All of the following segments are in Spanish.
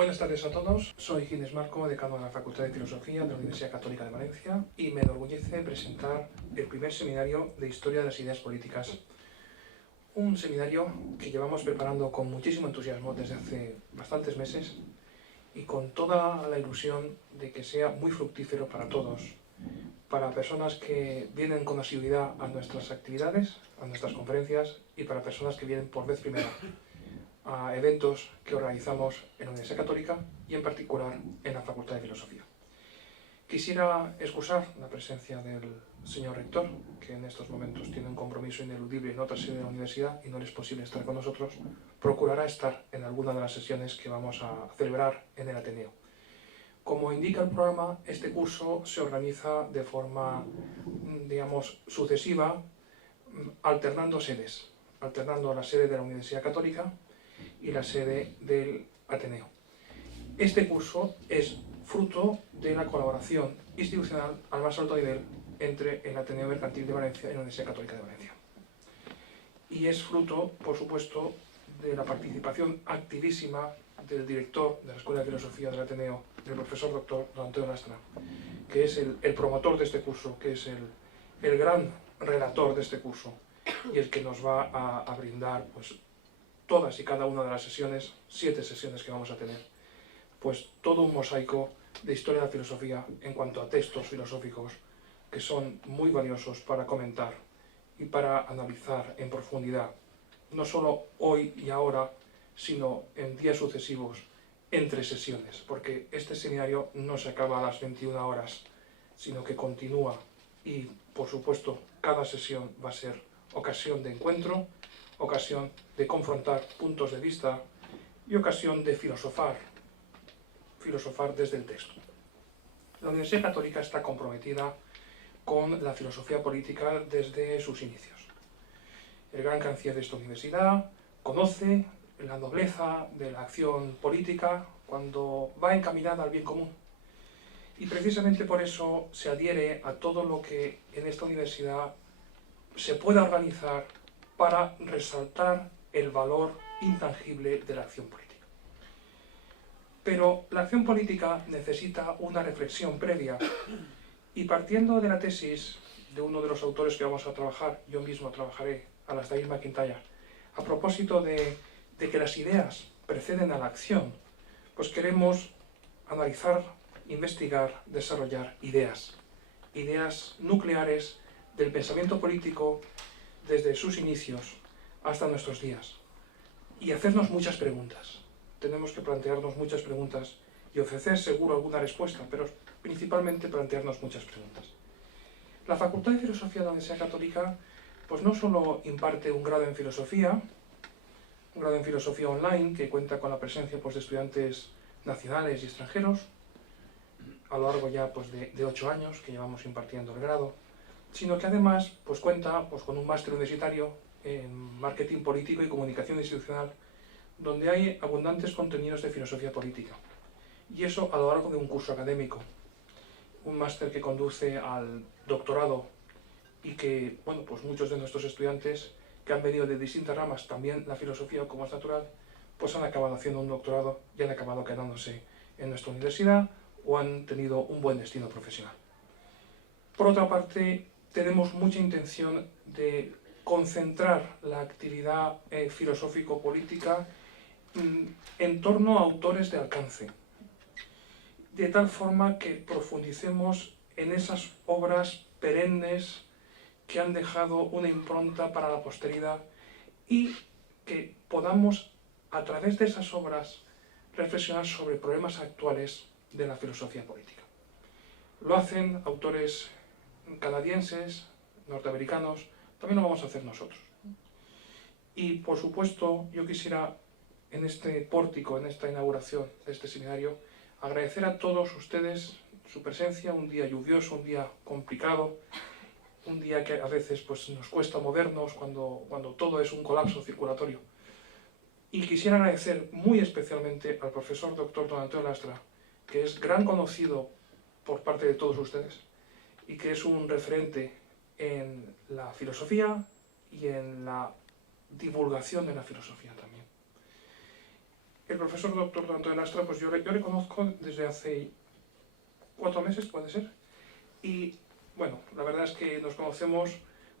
Buenas tardes a todos, soy Ginés Marco, decano de la Facultad de Filosofía de la Universidad Católica de Valencia y me enorgullece presentar el primer seminario de Historia de las Ideas Políticas. Un seminario que llevamos preparando con muchísimo entusiasmo desde hace bastantes meses y con toda la ilusión de que sea muy fructífero para todos, para personas que vienen con asiduidad a nuestras actividades, a nuestras conferencias y para personas que vienen por vez primera a eventos que organizamos en la Universidad Católica y en particular en la Facultad de Filosofía. Quisiera excusar la presencia del señor rector, que en estos momentos tiene un compromiso ineludible en otra sede de la universidad y no le es posible estar con nosotros. Procurará estar en alguna de las sesiones que vamos a celebrar en el Ateneo. Como indica el programa, este curso se organiza de forma, digamos, sucesiva, alternando sedes, alternando la sede de la Universidad Católica y la sede del Ateneo. Este curso es fruto de la colaboración institucional al más alto nivel entre el Ateneo Mercantil de Valencia y la Universidad Católica de Valencia. Y es fruto, por supuesto, de la participación activísima del director de la Escuela de Filosofía del Ateneo, del profesor doctor don Antonio Lastra, que es el promotor de este curso, que es el gran relator de este curso y el que nos va a brindar pues, todas y cada una de las sesiones, 7 sesiones que vamos a tener, pues todo un mosaico de historia de la filosofía en cuanto a textos filosóficos que son muy valiosos para comentar y para analizar en profundidad, no solo hoy y ahora, sino en días sucesivos, entre sesiones, porque este seminario no se acaba a las 21 horas, sino que continúa y, por supuesto, cada sesión va a ser ocasión de encuentro, ocasión de confrontar puntos de vista y ocasión de filosofar desde el texto. La Universidad Católica está comprometida con la filosofía política desde sus inicios. El gran canciller de esta universidad conoce la nobleza de la acción política cuando va encaminada al bien común. Y precisamente por eso se adhiere a todo lo que en esta universidad se pueda organizar para resaltar el valor intangible de la acción política. Pero la acción política necesita una reflexión previa y partiendo de la tesis de uno de los autores que vamos a trabajar, yo mismo trabajaré, Alasdair MacIntyre, a propósito de que las ideas preceden a la acción, pues queremos analizar, investigar, desarrollar ideas nucleares del pensamiento político desde sus inicios hasta nuestros días y hacernos muchas preguntas. Tenemos que plantearnos muchas preguntas y ofrecer seguro alguna respuesta, pero principalmente plantearnos muchas preguntas. La Facultad de Filosofía de la Universidad Católica pues no solo imparte un grado en filosofía online que cuenta con la presencia pues, de estudiantes nacionales y extranjeros a lo largo ya pues, de 8 años que llevamos impartiendo el grado, sino que además pues, cuenta pues, con un máster universitario en marketing político y comunicación institucional donde hay abundantes contenidos de filosofía política. Y eso a lo largo de un curso académico, un máster que conduce al doctorado y que, bueno, pues muchos de nuestros estudiantes que han venido de distintas ramas, también la filosofía como es natural, pues han acabado haciendo un doctorado y han acabado quedándose en nuestra universidad o han tenido un buen destino profesional. Por otra parte, tenemos mucha intención de concentrar la actividad filosófico-política en torno a autores de alcance, de tal forma que profundicemos en esas obras perennes que han dejado una impronta para la posteridad y que podamos, a través de esas obras, reflexionar sobre problemas actuales de la filosofía política. Lo hacen autores canadienses, norteamericanos, también lo vamos a hacer nosotros. Y, por supuesto, yo quisiera, en este pórtico, en esta inauguración de este seminario, agradecer a todos ustedes su presencia, un día lluvioso, un día complicado, un día que a veces pues, nos cuesta movernos cuando todo es un colapso circulatorio. Y quisiera agradecer muy especialmente al profesor doctor don Antonio Lastra, que es gran conocido por parte de todos ustedes y que es un referente en la filosofía y en la divulgación de la filosofía también. El profesor doctor Antonio Lastra, pues yo le conozco desde hace 4 meses, puede ser, y bueno, la verdad es que nos conocemos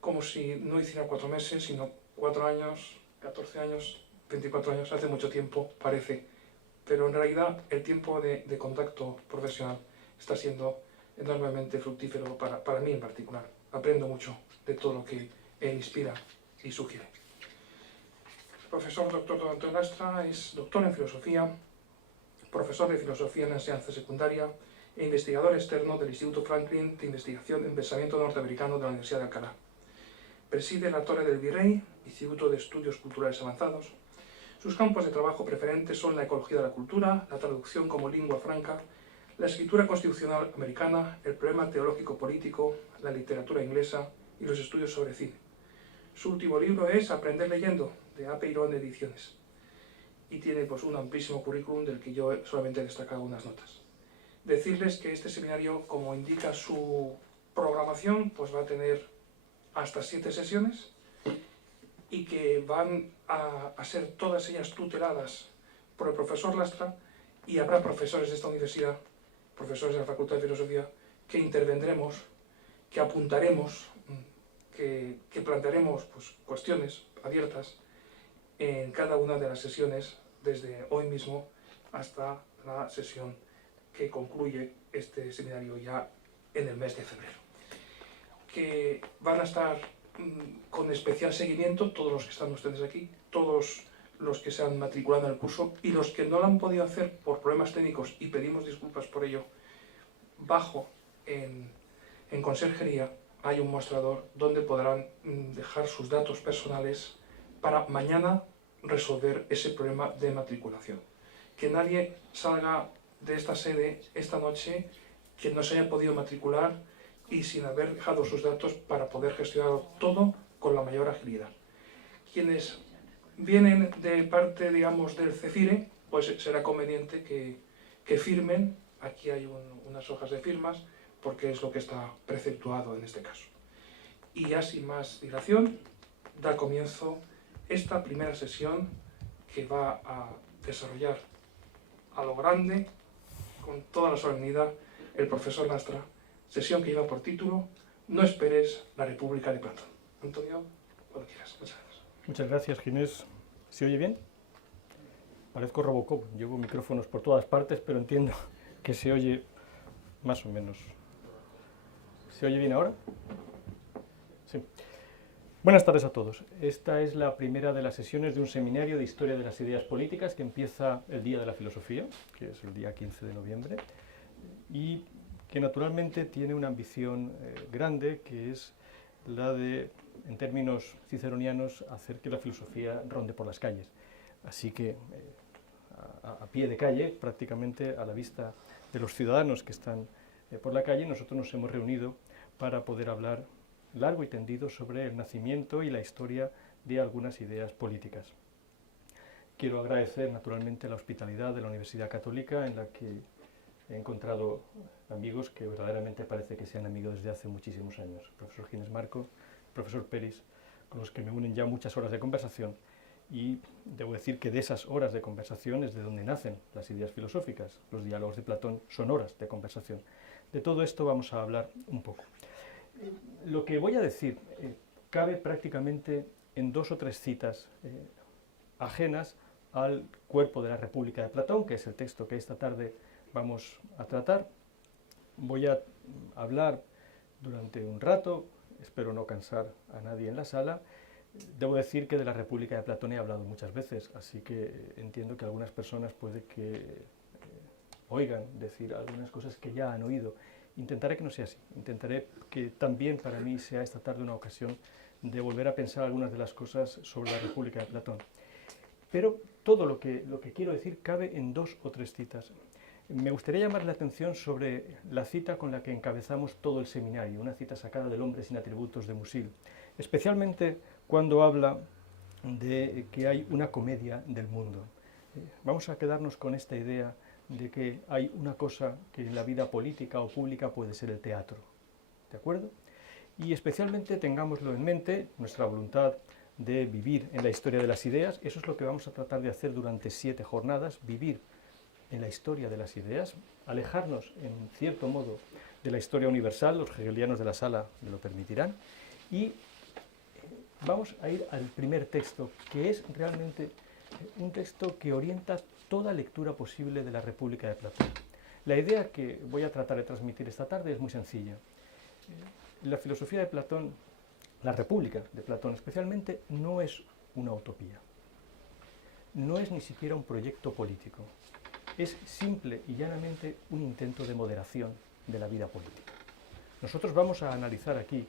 como si no hiciera 4 meses, sino 4 años, 14 años, 24 años, hace mucho tiempo, parece, pero en realidad el tiempo de contacto profesional está siendo enormemente fructífero para mí en particular. Aprendo mucho de todo lo que él inspira y sugiere. El profesor doctor don Antonio Lastra es doctor en filosofía, profesor de filosofía en la enseñanza secundaria e investigador externo del Instituto Franklin de Investigación en Pensamiento Norteamericano de la Universidad de Alcalá. Preside la Torre del Virrey, Instituto de Estudios Culturales Avanzados. Sus campos de trabajo preferentes son la ecología de la cultura, la traducción como lengua franca, la escritura constitucional americana, el problema teológico político, la literatura inglesa y los estudios sobre cine. Su último libro es Aprender leyendo, de Apeirón Ediciones, y tiene pues un amplísimo currículum del que yo solamente he destacado unas notas. Decirles que este seminario, como indica su programación, pues va a tener hasta 7 sesiones y que van a ser todas ellas tuteladas por el profesor Lastra, y habrá profesores de esta universidad, profesores de la Facultad de Filosofía, que intervendremos, que apuntaremos, que plantearemos pues, cuestiones abiertas en cada una de las sesiones, desde hoy mismo hasta la sesión que concluye este seminario ya en el mes de febrero. Que van a estar con especial seguimiento todos los que están ustedes aquí, todos los que se han matriculado en el curso y los que no lo han podido hacer por problemas técnicos, y pedimos disculpas por ello. Bajo en Conserjería hay un mostrador donde podrán dejar sus datos personales para mañana resolver ese problema de matriculación. Que nadie salga de esta sede esta noche que no se haya podido matricular y sin haber dejado sus datos para poder gestionar todo con la mayor agilidad. Quienes vienen de parte, digamos, del CEFIRE, pues será conveniente que firmen. Aquí hay unas hojas de firmas, porque es lo que está preceptuado en este caso. Y ya sin más dilación, da comienzo esta primera sesión que va a desarrollar a lo grande, con toda la solemnidad, el profesor Lastra, sesión que lleva por título No esperes la República de Platón. Antonio, cuando quieras. Muchas gracias. Muchas gracias, Ginés. ¿Se oye bien? Parezco Robocop, llevo micrófonos por todas partes, pero entiendo que se oye más o menos. ¿Se oye bien ahora? Sí. Buenas tardes a todos. Esta es la primera de las sesiones de un seminario de Historia de las Ideas Políticas que empieza el Día de la Filosofía, que es el día 15 de noviembre, y que naturalmente tiene una ambición grande, que es la de, en términos ciceronianos, hacer que la filosofía ronde por las calles. Así que a pie de calle, prácticamente a la vista de los ciudadanos que están por la calle, nosotros nos hemos reunido para poder hablar largo y tendido sobre el nacimiento y la historia de algunas ideas políticas. Quiero agradecer naturalmente la hospitalidad de la Universidad Católica, en la que he encontrado amigos que verdaderamente parece que sean amigos desde hace muchísimos años. El profesor Ginés Marco, el profesor Peris, con los que me unen ya muchas horas de conversación, y debo decir que de esas horas de conversación es de donde nacen las ideas filosóficas. Los diálogos de Platón son horas de conversación. De todo esto vamos a hablar un poco. Lo que voy a decir cabe prácticamente en 2 o 3 citas ajenas al cuerpo de la República de Platón, que es el texto que esta tarde vamos a tratar. Voy a hablar durante un rato, espero no cansar a nadie en la sala. Debo decir que de la República de Platón he hablado muchas veces, así que entiendo que algunas personas puede que oigan decir algunas cosas que ya han oído. Intentaré que no sea así, intentaré que también para mí sea esta tarde una ocasión de volver a pensar algunas de las cosas sobre la República de Platón. Pero todo lo que quiero decir cabe en 2 o 3 citas. Me gustaría llamar la atención sobre la cita con la que encabezamos todo el seminario, una cita sacada del Hombre sin atributos de Musil, especialmente cuando habla de que hay una comedia del mundo. Vamos a quedarnos con esta idea de que hay una cosa que en la vida política o pública puede ser el teatro, ¿de acuerdo? Y especialmente tengámoslo en mente, nuestra voluntad de vivir en la historia de las ideas. Eso es lo que vamos a tratar de hacer durante 7 jornadas, vivir en la historia de las ideas, alejarnos en cierto modo de la historia universal, los hegelianos de la sala me lo permitirán, y vamos a ir al primer texto, que es realmente un texto que orienta toda lectura posible de la República de Platón. La idea que voy a tratar de transmitir esta tarde es muy sencilla. La filosofía de Platón, la República de Platón especialmente, no es una utopía. No es ni siquiera un proyecto político. Es simple y llanamente un intento de moderación de la vida política. Nosotros vamos a analizar aquí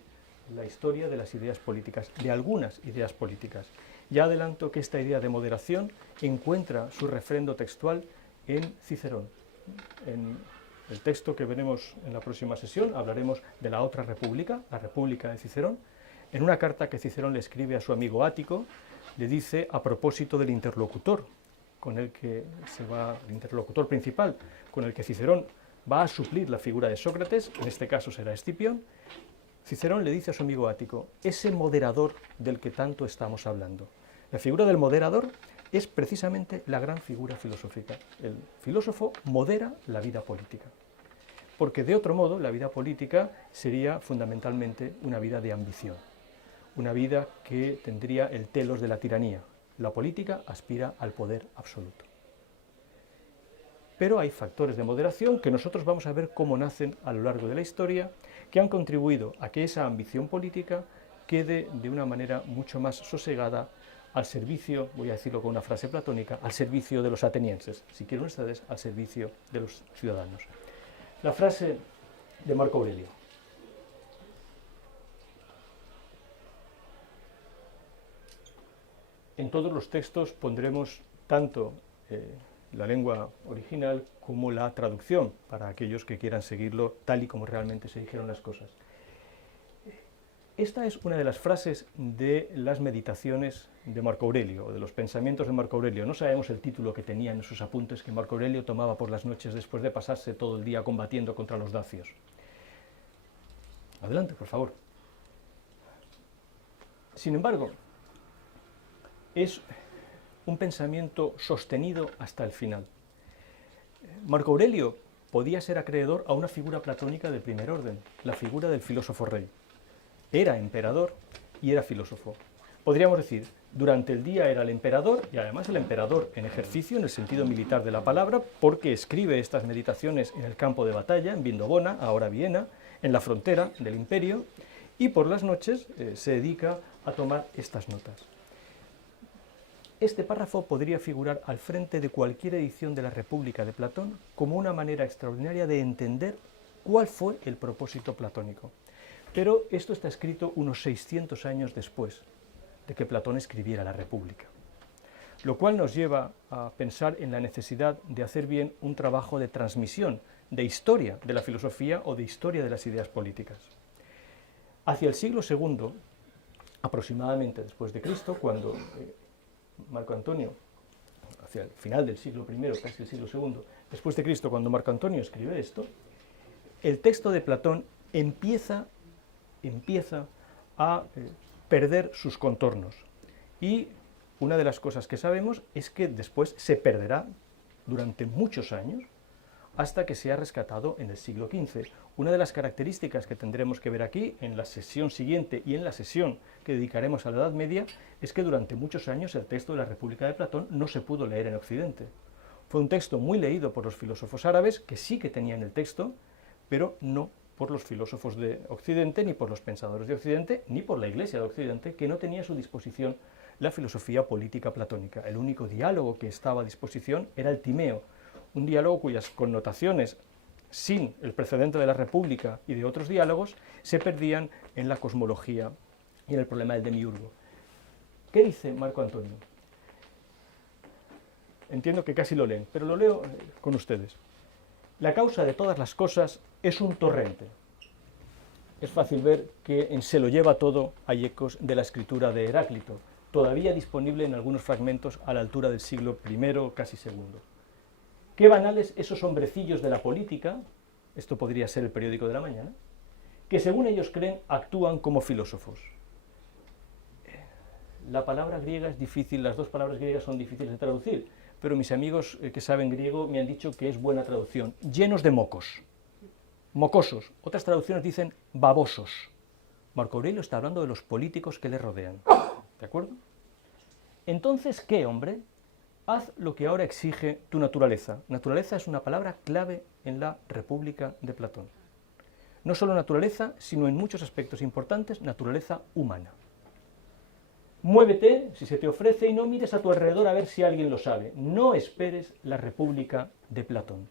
la historia de las ideas políticas, de algunas ideas políticas. Ya adelanto que esta idea de moderación encuentra su refrendo textual en Cicerón. En el texto que veremos en la próxima sesión hablaremos de la otra república, la República de Cicerón. En una carta que Cicerón le escribe a su amigo Ático, le dice a propósito del interlocutor, con el que se va, el interlocutor principal, con el que Cicerón va a suplir la figura de Sócrates, en este caso será Escipión. Cicerón le dice a su amigo Ático, ese moderador del que tanto estamos hablando. La figura del moderador es precisamente la gran figura filosófica. El filósofo modera la vida política, porque de otro modo la vida política sería fundamentalmente una vida de ambición, una vida que tendría el telos de la tiranía. La política aspira al poder absoluto. Pero hay factores de moderación que nosotros vamos a ver cómo nacen a lo largo de la historia, que han contribuido a que esa ambición política quede de una manera mucho más sosegada al servicio, voy a decirlo con una frase platónica, al servicio de los atenienses, si quieren ustedes, al servicio de los ciudadanos. La frase de Marco Aurelio. En todos los textos pondremos tanto la lengua original como la traducción, para aquellos que quieran seguirlo tal y como realmente se dijeron las cosas. Esta es una de las frases de las meditaciones de Marco Aurelio, o de los pensamientos de Marco Aurelio. No sabemos el título que tenían en sus apuntes que Marco Aurelio tomaba por las noches después de pasarse todo el día combatiendo contra los dacios. Adelante, por favor. Sin embargo, es un pensamiento sostenido hasta el final. Marco Aurelio podía ser acreedor a una figura platónica del primer orden, la figura del filósofo rey. Era emperador y era filósofo. Podríamos decir, durante el día era el emperador, y además el emperador en ejercicio, en el sentido militar de la palabra, porque escribe estas meditaciones en el campo de batalla, en Vindobona, ahora Viena, en la frontera del imperio, y por las noches se dedica a tomar estas notas. Este párrafo podría figurar al frente de cualquier edición de la República de Platón como una manera extraordinaria de entender cuál fue el propósito platónico. Pero esto está escrito unos 600 años después de que Platón escribiera la República, lo cual nos lleva a pensar en la necesidad de hacer bien un trabajo de transmisión, de historia de la filosofía o de historia de las ideas políticas. Hacia el siglo II, aproximadamente después de Cristo, cuando Marco Antonio, hacia el final del siglo I, casi el siglo II, después de Cristo, cuando Marco Antonio escribe esto, el texto de Platón empieza a perder sus contornos. Y una de las cosas que sabemos es que después se perderá durante muchos años hasta que sea rescatado en el siglo XV. Una de las características que tendremos que ver aquí, en la sesión siguiente y en la sesión que dedicaremos a la Edad Media, es que durante muchos años el texto de la República de Platón no se pudo leer en Occidente. Fue un texto muy leído por los filósofos árabes, que sí que tenían el texto, pero no por los filósofos de Occidente, ni por los pensadores de Occidente, ni por la Iglesia de Occidente, que no tenía a su disposición la filosofía política platónica. El único diálogo que estaba a disposición era el Timeo, un diálogo cuyas connotaciones, sin el precedente de la República y de otros diálogos, se perdían en la cosmología y en el problema del demiurgo. ¿Qué dice Marco Antonio? Entiendo que casi lo leen, pero lo leo con ustedes. La causa de todas las cosas es un torrente. Es fácil ver que en Se lo lleva todo hay ecos de la escritura de Heráclito, todavía disponible en algunos fragmentos a la altura del siglo I, casi II. Qué banales esos hombrecillos de la política, esto podría ser el periódico de la mañana, que según ellos creen actúan como filósofos. la palabra griega es difícil, las dos palabras griegas son difíciles de traducir, pero mis amigos que saben griego me han dicho que es buena traducción. Llenos de mocos, mocosos. Otras traducciones dicen babosos. Marco Aurelio está hablando de los políticos que le rodean. ¿De acuerdo? Entonces, ¿qué, hombre? Haz lo que ahora exige tu naturaleza. Naturaleza es una palabra clave en la República de Platón. No solo naturaleza, sino en muchos aspectos importantes, naturaleza humana. Muévete, si se te ofrece, y no mires a tu alrededor a ver si alguien lo sabe. No esperes la República de Platón.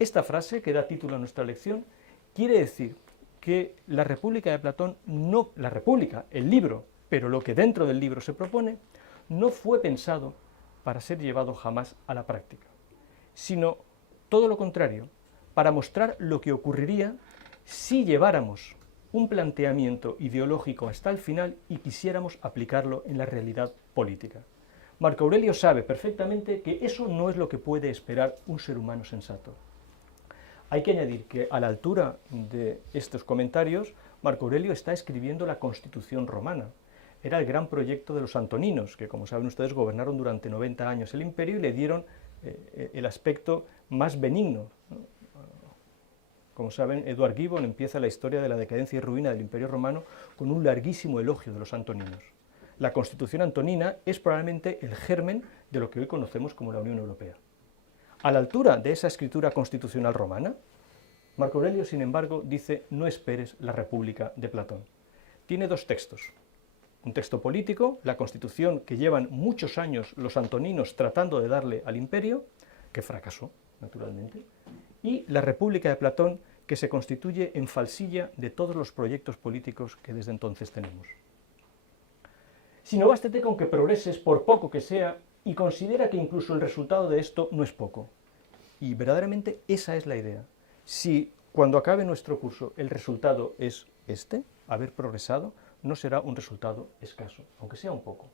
Esta frase, que da título a nuestra lección, quiere decir que la República de Platón, no la República, el libro, pero lo que dentro del libro se propone, no fue pensado para ser llevado jamás a la práctica, sino todo lo contrario, para mostrar lo que ocurriría si lleváramos un planteamiento ideológico hasta el final y quisiéramos aplicarlo en la realidad política. Marco Aurelio sabe perfectamente que eso no es lo que puede esperar un ser humano sensato. Hay que añadir que a la altura de estos comentarios, Marco Aurelio está escribiendo la Constitución romana. Era el gran proyecto de los antoninos, que como saben ustedes gobernaron durante 90 años el imperio y le dieron el aspecto más benigno. Como saben, Edward Gibbon empieza la historia de la decadencia y ruina del Imperio Romano con un larguísimo elogio de los antoninos. La Constitución antonina es probablemente el germen de lo que hoy conocemos como la Unión Europea. A la altura de esa escritura constitucional romana, Marco Aurelio, sin embargo, dice: no esperes la República de Platón. Tiene dos textos. Un texto político, la Constitución que llevan muchos años los antoninos tratando de darle al imperio, que fracasó, naturalmente, y la República de Platón, que se constituye en falsilla de todos los proyectos políticos que desde entonces tenemos. Si no, bástete con que progreses, por poco que sea, y considera que incluso el resultado de esto no es poco. Y verdaderamente esa es la idea. Si cuando acabe nuestro curso el resultado es este, haber progresado, no será un resultado escaso, aunque sea un poco.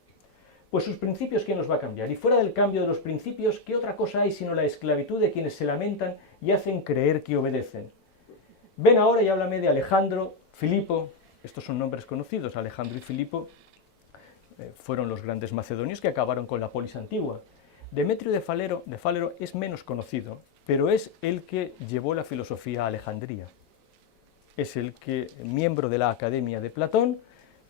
Pues sus principios, ¿quién los va a cambiar? Y fuera del cambio de los principios, ¿qué otra cosa hay sino la esclavitud de quienes se lamentan y hacen creer que obedecen? Ven ahora y háblame de Alejandro, Filipo. Estos son nombres conocidos. Alejandro y Filipo fueron los grandes macedonios que acabaron con la polis antigua. Demetrio de Falero es menos conocido, pero es el que llevó la filosofía a Alejandría. Es el que, miembro de la Academia de Platón,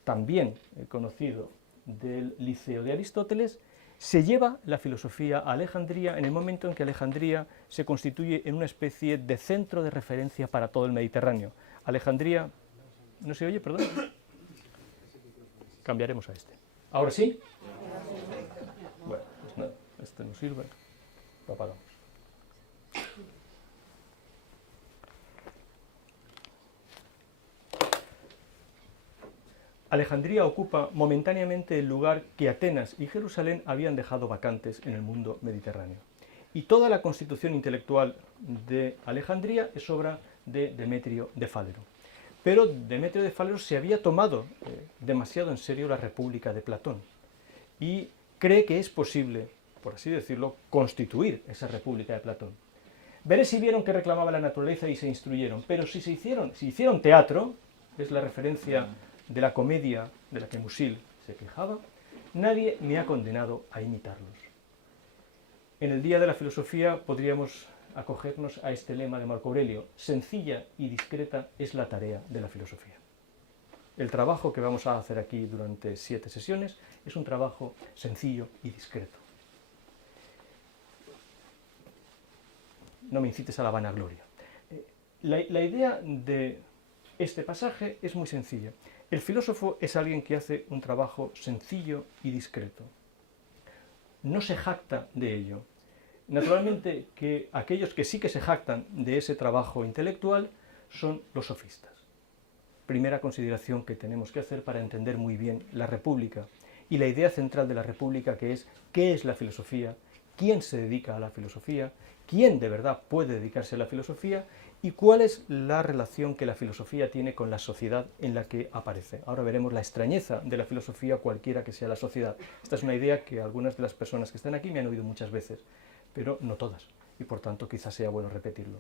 también conocido del Liceo de Aristóteles, se lleva la filosofía a Alejandría en el momento en que Alejandría se constituye en una especie de centro de referencia para todo el Mediterráneo. Alejandría... ¿No se oye? Perdón. Cambiaremos a este. ¿Ahora sí? Bueno, pues nada, este no sirve. Lo apagamos. Alejandría ocupa momentáneamente el lugar que Atenas y Jerusalén habían dejado vacantes en el mundo mediterráneo. Y toda la constitución intelectual de Alejandría es obra de Demetrio de Falero. Pero Demetrio de Falero se había tomado demasiado en serio la República de Platón y cree que es posible, por así decirlo, constituir esa República de Platón. Veré si vieron que reclamaba la naturaleza y se instruyeron, pero si hicieron teatro, es la referencia de la comedia de la que Musil se quejaba, nadie me ha condenado a imitarlos. En el Día de la Filosofía podríamos acogernos a este lema de Marco Aurelio: sencilla y discreta es la tarea de la filosofía. El trabajo que vamos a hacer aquí durante 7 sesiones es un trabajo sencillo y discreto. No me incites a la vanagloria. La idea de este pasaje es muy sencilla. El filósofo es alguien que hace un trabajo sencillo y discreto. No se jacta de ello. Naturalmente que aquellos que sí que se jactan de ese trabajo intelectual son los sofistas. Primera consideración que tenemos que hacer para entender muy bien la República y la idea central de la República, que es ¿qué es la filosofía? ¿Quién se dedica a la filosofía? ¿Quién de verdad puede dedicarse a la filosofía? ¿Y cuál es la relación que la filosofía tiene con la sociedad en la que aparece? Ahora veremos la extrañeza de la filosofía, cualquiera que sea la sociedad. Esta es una idea que algunas de las personas que están aquí me han oído muchas veces, pero no todas, y por tanto quizás sea bueno repetirlo.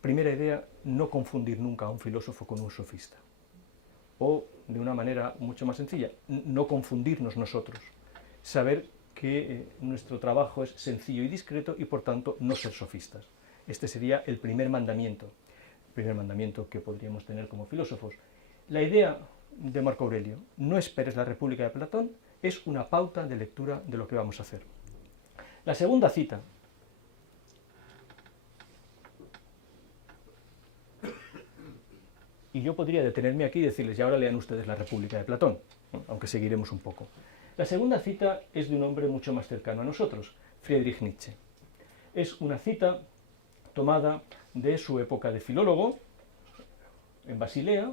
Primera idea, no confundir nunca a un filósofo con un sofista. o de una manera mucho más sencilla, no confundirnos nosotros, saber que nuestro trabajo es sencillo y discreto y por tanto no ser sofistas. Este sería el primer mandamiento que podríamos tener como filósofos. La idea de Marco Aurelio, no esperes la República de Platón, es una pauta de lectura de lo que vamos a hacer. La segunda cita, y yo podría detenerme aquí y decirles, y ahora lean ustedes la República de Platón, aunque seguiremos un poco. La segunda cita es de un hombre mucho más cercano a nosotros, Friedrich Nietzsche. Es una cita tomada de su época de filólogo, en Basilea,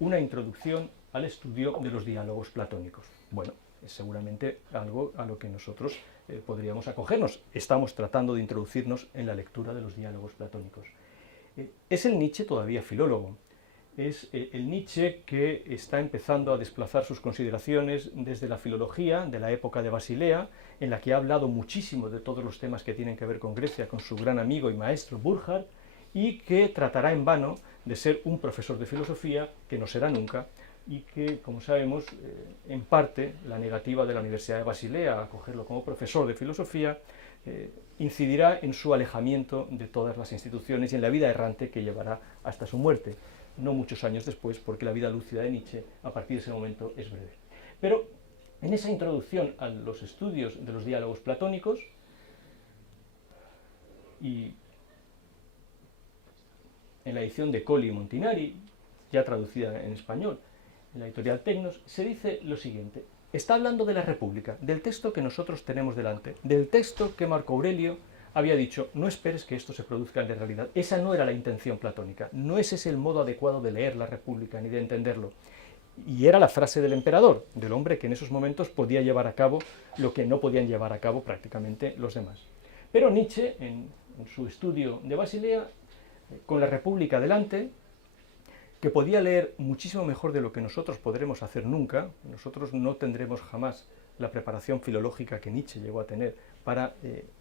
una introducción al estudio de los diálogos platónicos. Bueno, es seguramente algo a lo que nosotros podríamos acogernos. Estamos tratando de introducirnos en la lectura de los diálogos platónicos. Es el Nietzsche todavía filólogo. Es el Nietzsche que está empezando a desplazar sus consideraciones desde la filología de la época de Basilea, en la que ha hablado muchísimo de todos los temas que tienen que ver con Grecia con su gran amigo y maestro Burckhardt, y que tratará en vano de ser un profesor de filosofía, que no será nunca, y que, como sabemos, en parte la negativa de la Universidad de Basilea a acogerlo como profesor de filosofía incidirá en su alejamiento de todas las instituciones y en la vida errante que llevará hasta su muerte, no muchos años después, porque la vida lúcida de Nietzsche a partir de ese momento es breve. Pero en esa introducción a los estudios de los diálogos platónicos, y en la edición de Colli y Montinari, ya traducida en español, en la editorial Tecnos, se dice lo siguiente. Está hablando de la República, del texto que nosotros tenemos delante, del texto que Marco Aurelio había dicho, no esperes que esto se produzca en la realidad. Esa no era la intención platónica, no ese es el modo adecuado de leer la República ni de entenderlo. Y era la frase del emperador, del hombre que en esos momentos podía llevar a cabo lo que no podían llevar a cabo prácticamente los demás. Pero Nietzsche, en su estudio de Basilea, con la República delante, que podía leer muchísimo mejor de lo que nosotros podremos hacer nunca, nosotros no tendremos jamás la preparación filológica que Nietzsche llegó a tener para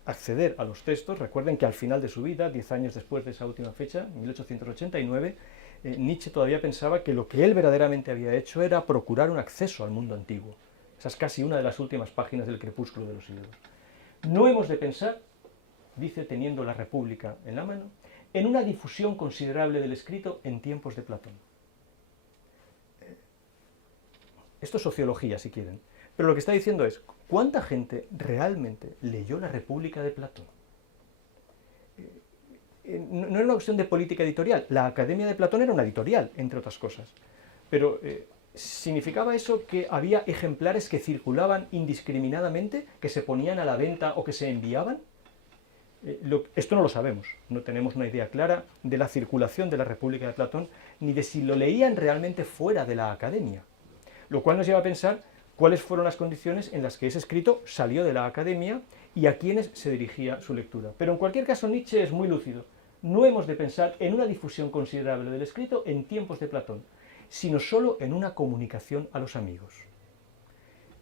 acceder a los textos. Recuerden que al final de su vida, 10 años después de esa última fecha, 1889, Nietzsche todavía pensaba que lo que él verdaderamente había hecho era procurar un acceso al mundo antiguo. Esa es casi una de las últimas páginas del Crepúsculo de los siglos. No hemos de pensar, dice teniendo la República en la mano, en una difusión considerable del escrito en tiempos de Platón. Esto es sociología, si quieren. Pero lo que está diciendo es, ¿cuánta gente realmente leyó la República de Platón? No era una cuestión de política editorial. La Academia de Platón era una editorial, entre otras cosas. Pero ¿significaba eso que había ejemplares que circulaban indiscriminadamente, que se ponían a la venta o que se enviaban? Esto no lo sabemos, no tenemos una idea clara de la circulación de la República de Platón, ni de si lo leían realmente fuera de la Academia. Lo cual nos lleva a pensar cuáles fueron las condiciones en las que ese escrito salió de la Academia y a quiénes se dirigía su lectura. Pero en cualquier caso Nietzsche es muy lúcido. No hemos de pensar en una difusión considerable del escrito en tiempos de Platón, sino solo en una comunicación a los amigos.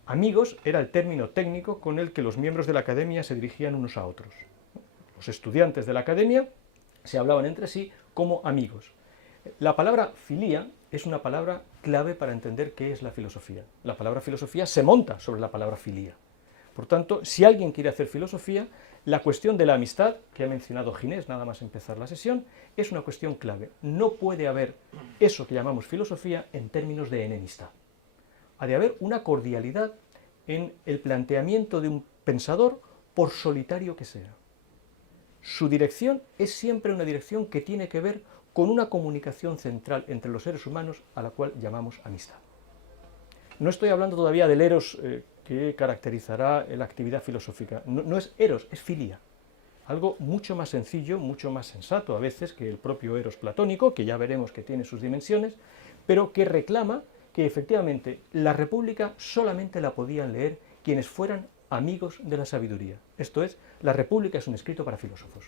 Amigos era el término técnico con el que los miembros de la Academia se dirigían unos a otros. Los estudiantes de la Academia se hablaban entre sí como amigos. La palabra filía es una palabra clave para entender qué es la filosofía. La palabra filosofía se monta sobre la palabra filía. Por tanto, si alguien quiere hacer filosofía, la cuestión de la amistad, que ha mencionado Ginés nada más empezar la sesión, es una cuestión clave. No puede haber eso que llamamos filosofía en términos de enemistad. Ha de haber una cordialidad en el planteamiento de un pensador, por solitario que sea. Su dirección es siempre una dirección que tiene que ver con una comunicación central entre los seres humanos a la cual llamamos amistad. No estoy hablando todavía del eros que caracterizará la actividad filosófica. No es eros, es filia. Algo mucho más sencillo, mucho más sensato a veces que el propio eros platónico, que ya veremos que tiene sus dimensiones, pero que reclama que efectivamente la República solamente la podían leer quienes fueran amigos de la sabiduría. Esto es, la República es un escrito para filósofos.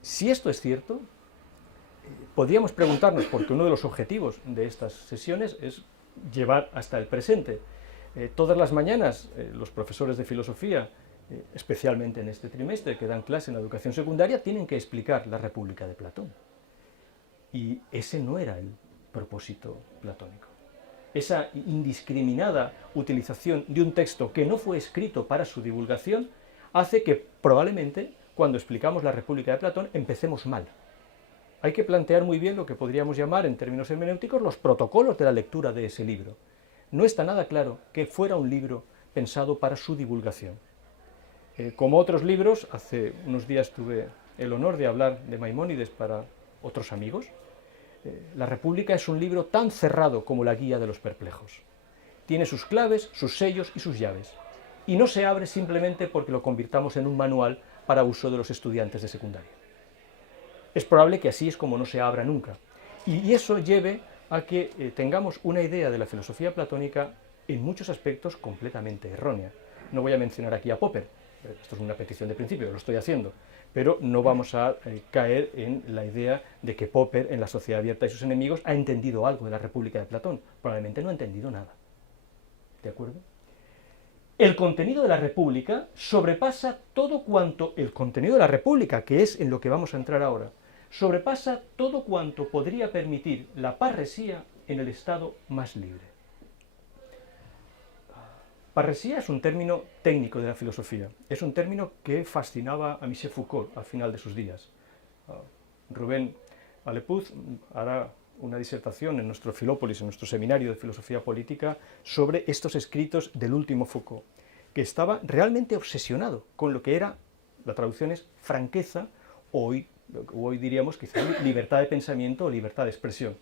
Si esto es cierto, podríamos preguntarnos, porque uno de los objetivos de estas sesiones es llevar hasta el presente. Todas las mañanas los profesores de filosofía, especialmente en este trimestre que dan clase en la educación secundaria, tienen que explicar la República de Platón. Y ese no era propósito platónico. Esa indiscriminada utilización de un texto que no fue escrito para su divulgación hace que probablemente cuando explicamos la República de Platón empecemos mal. Hay que plantear muy bien lo que podríamos llamar en términos hermenéuticos los protocolos de la lectura de ese libro. No está nada claro que fuera un libro pensado para su divulgación. Como otros libros, hace unos días tuve el honor de hablar de Maimónides para otros amigos. La República es un libro tan cerrado como la Guía de los Perplejos. Tiene sus claves, sus sellos y sus llaves. Y no se abre simplemente porque lo convirtamos en un manual para uso de los estudiantes de secundaria. Es probable que así es como no se abra nunca. Y eso lleve a que tengamos una idea de la filosofía platónica en muchos aspectos completamente errónea. No voy a mencionar aquí a Popper, esto es una petición de principio, lo estoy haciendo, pero no vamos a caer en la idea de que Popper, en La Sociedad Abierta y sus enemigos, ha entendido algo de la República de Platón. Probablemente no ha entendido nada. ¿De acuerdo? El contenido de la República sobrepasa todo cuanto el contenido de la República, que es en lo que vamos a entrar ahora, sobrepasa todo cuanto podría permitir la parresía en el estado más libre. Parresía es un término técnico de la filosofía, es un término que fascinaba a Michel Foucault al final de sus días. Rubén Alepuz hará una disertación en nuestro Filópolis, en nuestro seminario de filosofía política, sobre estos escritos del último Foucault, que estaba realmente obsesionado con lo que era, la traducción es franqueza, o hoy diríamos quizá libertad de pensamiento o libertad de expresión.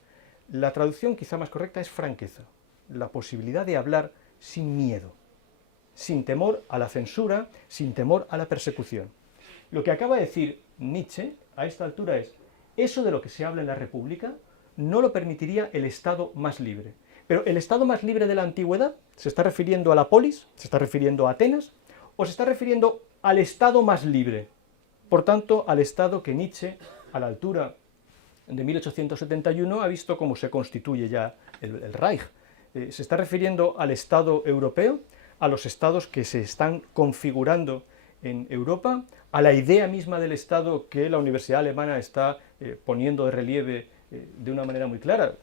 La traducción quizá más correcta es franqueza, la posibilidad de hablar sin miedo, sin temor a la censura, sin temor a la persecución. Lo que acaba de decir Nietzsche a esta altura es, eso de lo que se habla en la República no lo permitiría el Estado más libre. Pero el Estado más libre de la antigüedad, ¿se está refiriendo a la polis? ¿Se está refiriendo a Atenas? ¿O se está refiriendo al Estado más libre? Por tanto, al Estado que Nietzsche, a la altura de 1871, ha visto cómo se constituye ya el Reich. ¿Se está refiriendo al Estado europeo? ¿A los estados que se están configurando en Europa? ¿A la idea misma del Estado que la Universidad Alemana está poniendo de relieve de una manera muy clara?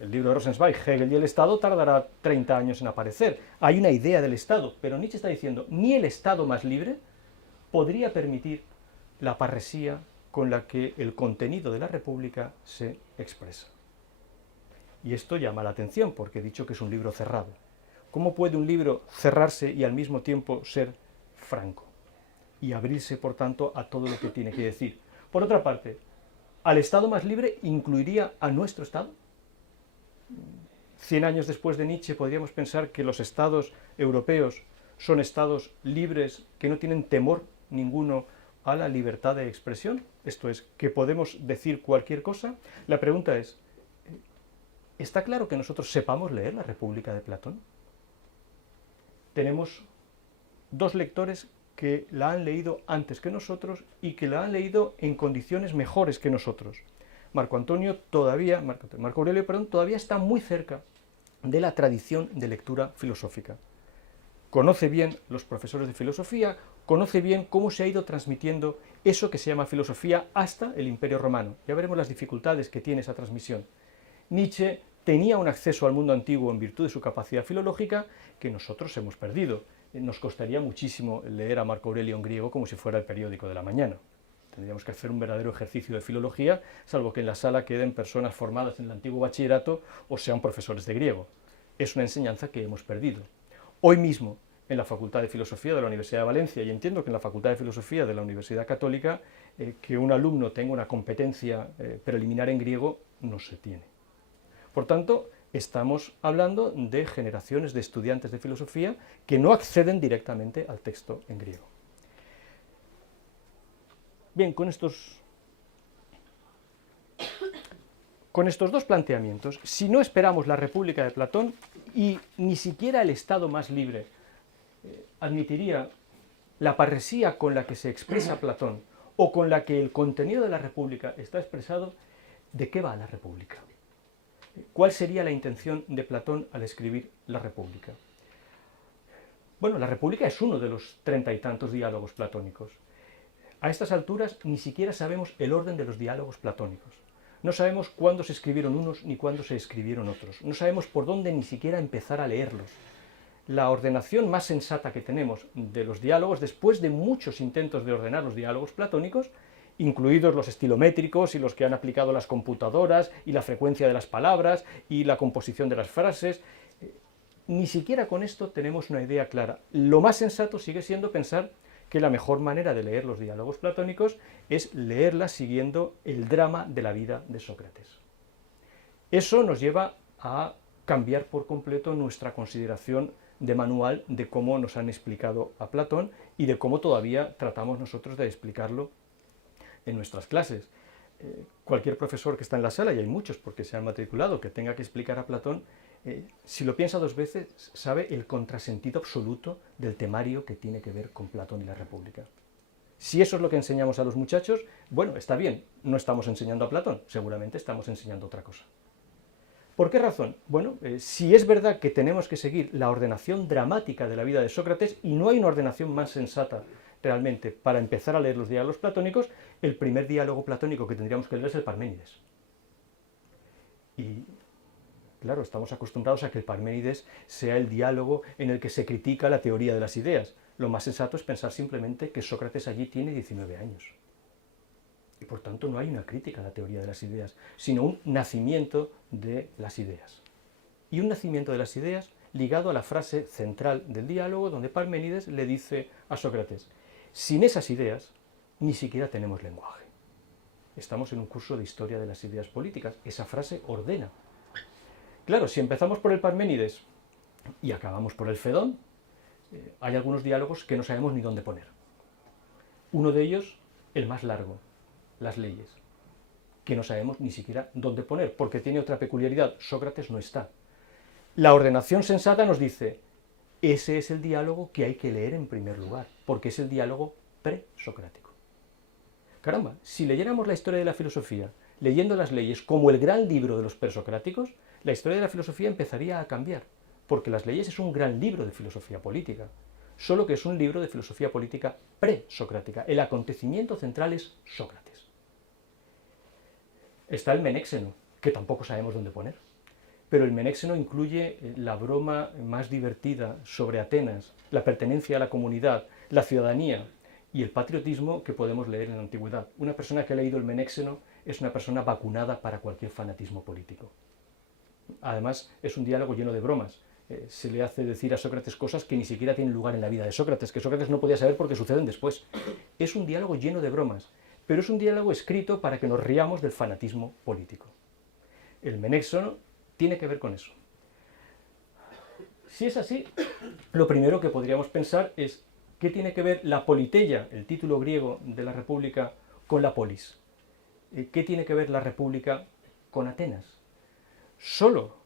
El libro de Rosenzweig, Hegel y el Estado, tardará 30 años en aparecer. Hay una idea del Estado, pero Nietzsche está diciendo, ni el Estado más libre podría permitir la parresía con la que el contenido de la República se expresa. Y esto llama la atención, porque he dicho que es un libro cerrado. ¿Cómo puede un libro cerrarse y al mismo tiempo ser franco? Y abrirse, por tanto, a todo lo que tiene que decir. Por otra parte, ¿al Estado más libre incluiría a nuestro Estado? 100 años después de Nietzsche podríamos pensar que los estados europeos son estados libres que no tienen temor ninguno a la libertad de expresión. Esto es, que podemos decir cualquier cosa. La pregunta es, ¿está claro que nosotros sepamos leer la República de Platón? Tenemos dos lectores que la han leído antes que nosotros y que la han leído en condiciones mejores que nosotros. Marco Aurelio todavía está muy cerca de la tradición de lectura filosófica. Conoce bien los profesores de filosofía, conoce bien cómo se ha ido transmitiendo eso que se llama filosofía hasta el Imperio Romano. Ya veremos las dificultades que tiene esa transmisión. Nietzsche tenía un acceso al mundo antiguo en virtud de su capacidad filológica que nosotros hemos perdido. Nos costaría muchísimo leer a Marco Aurelio en griego como si fuera el periódico de la mañana. Tendríamos que hacer un verdadero ejercicio de filología, salvo que en la sala queden personas formadas en el antiguo bachillerato o sean profesores de griego. Es una enseñanza que hemos perdido. Hoy mismo, en la Facultad de Filosofía de la Universidad de Valencia, y entiendo que en la Facultad de Filosofía de la Universidad Católica, que un alumno tenga una competencia preliminar en griego no se tiene. Por tanto, estamos hablando de generaciones de estudiantes de filosofía que no acceden directamente al texto en griego. Bien, con estos dos planteamientos, si no esperamos la República de Platón y ni siquiera el Estado más libre admitiría la parresía con la que se expresa Platón o con la que el contenido de la República está expresado, ¿de qué va la República? ¿Cuál sería la intención de Platón al escribir la República? Bueno, la República es uno de los 30 y tantos diálogos platónicos. A estas alturas ni siquiera sabemos el orden de los diálogos platónicos. No sabemos cuándo se escribieron unos ni cuándo se escribieron otros. No sabemos por dónde ni siquiera empezar a leerlos. La ordenación más sensata que tenemos de los diálogos, después de muchos intentos de ordenar los diálogos platónicos, incluidos los estilométricos y los que han aplicado las computadoras y la frecuencia de las palabras y la composición de las frases, ni siquiera con esto tenemos una idea clara. Lo más sensato sigue siendo pensar que la mejor manera de leer los diálogos platónicos es leerlas siguiendo el drama de la vida de Sócrates. Eso nos lleva a cambiar por completo nuestra consideración de manual de cómo nos han explicado a Platón y de cómo todavía tratamos nosotros de explicarlo en nuestras clases. Cualquier profesor que está en la sala, y hay muchos porque se han matriculado, que tenga que explicar a Platón, si lo piensa dos veces, sabe el contrasentido absoluto del temario que tiene que ver con Platón y la República. Si eso es lo que enseñamos a los muchachos, bueno, está bien, no estamos enseñando a Platón, seguramente estamos enseñando otra cosa. ¿Por qué razón? Bueno, si es verdad que tenemos que seguir la ordenación dramática de la vida de Sócrates, y no hay una ordenación más sensata realmente para empezar a leer los diálogos platónicos, el primer diálogo platónico que tendríamos que leer es el Parménides. Y claro, estamos acostumbrados a que el Parménides sea el diálogo en el que se critica la teoría de las ideas. Lo más sensato es pensar simplemente que Sócrates allí tiene 19 años. Y por tanto no hay una crítica a la teoría de las ideas, sino un nacimiento de las ideas. Y un nacimiento de las ideas ligado a la frase central del diálogo, donde Parménides le dice a Sócrates: sin esas ideas ni siquiera tenemos lenguaje. Estamos en un curso de historia de las ideas políticas. Esa frase ordena. Claro, si empezamos por el Parménides y acabamos por el Fedón, hay algunos diálogos que no sabemos ni dónde poner. Uno de ellos, el más largo, las leyes, que no sabemos ni siquiera dónde poner, porque tiene otra peculiaridad: Sócrates no está. La ordenación sensata nos dice, ese es el diálogo que hay que leer en primer lugar, porque es el diálogo presocrático. Caramba, si leyéramos la historia de la filosofía leyendo las leyes como el gran libro de los presocráticos, la historia de la filosofía empezaría a cambiar, porque las leyes es un gran libro de filosofía política, solo que es un libro de filosofía política presocrática. El acontecimiento central es Sócrates. Está el Menéxeno, que tampoco sabemos dónde poner, pero el Menéxeno incluye la broma más divertida sobre Atenas, la pertenencia a la comunidad, la ciudadanía y el patriotismo que podemos leer en la antigüedad. Una persona que ha leído el Menéxeno es una persona vacunada para cualquier fanatismo político. Además, es un diálogo lleno de bromas. Se le hace decir a Sócrates cosas que ni siquiera tienen lugar en la vida de Sócrates, que Sócrates no podía saber porque suceden después. Es un diálogo lleno de bromas, pero es un diálogo escrito para que nos riamos del fanatismo político. El Menéxeno tiene que ver con eso. Si es así, lo primero que podríamos pensar es ¿qué tiene que ver la politeia, el título griego de la República, con la polis? ¿Qué tiene que ver la República con Atenas? Solo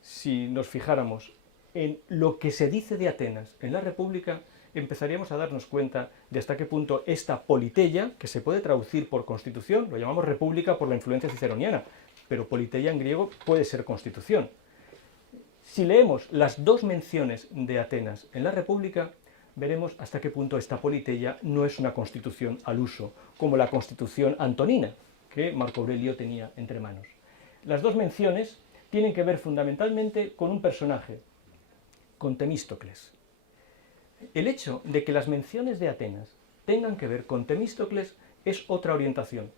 si nos fijáramos en lo que se dice de Atenas en la República, empezaríamos a darnos cuenta de hasta qué punto esta politeia, que se puede traducir por constitución, lo llamamos república por la influencia ciceroniana, pero politeia en griego puede ser constitución. Si leemos las dos menciones de Atenas en la República, veremos hasta qué punto esta politeia no es una constitución al uso, como la constitución antonina, que Marco Aurelio tenía entre manos. Las dos menciones tienen que ver fundamentalmente con un personaje, con Temístocles. El hecho de que las menciones de Atenas tengan que ver con Temístocles es otra orientación.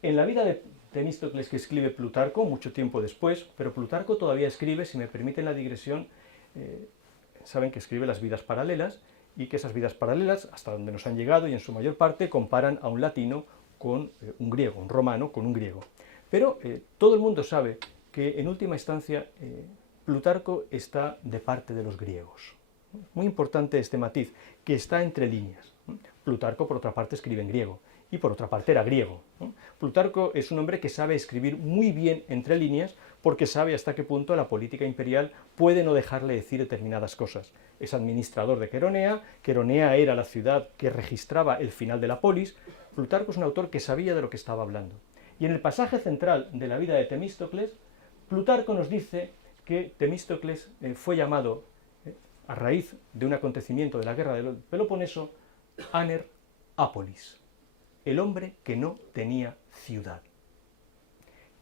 En la vida de Temístocles, que escribe Plutarco mucho tiempo después, pero Plutarco todavía escribe, si me permiten la digresión, saben que escribe las vidas paralelas, y que esas vidas paralelas, hasta donde nos han llegado y en su mayor parte, comparan a un latino con un griego, un romano con un griego. Pero todo el mundo sabe que en última instancia Plutarco está de parte de los griegos. Muy importante este matiz, que está entre líneas. Plutarco, por otra parte, escribe en griego, y por otra parte era griego. Plutarco es un hombre que sabe escribir muy bien entre líneas, porque sabe hasta qué punto la política imperial puede no dejarle decir determinadas cosas. Es administrador de Queronea, Queronea era la ciudad que registraba el final de la polis. Plutarco es un autor que sabía de lo que estaba hablando. Y en el pasaje central de la vida de Temístocles, Plutarco nos dice que Temístocles fue llamado, a raíz de un acontecimiento de la guerra del Peloponeso, Aner Apolis, el hombre que no tenía ciudad.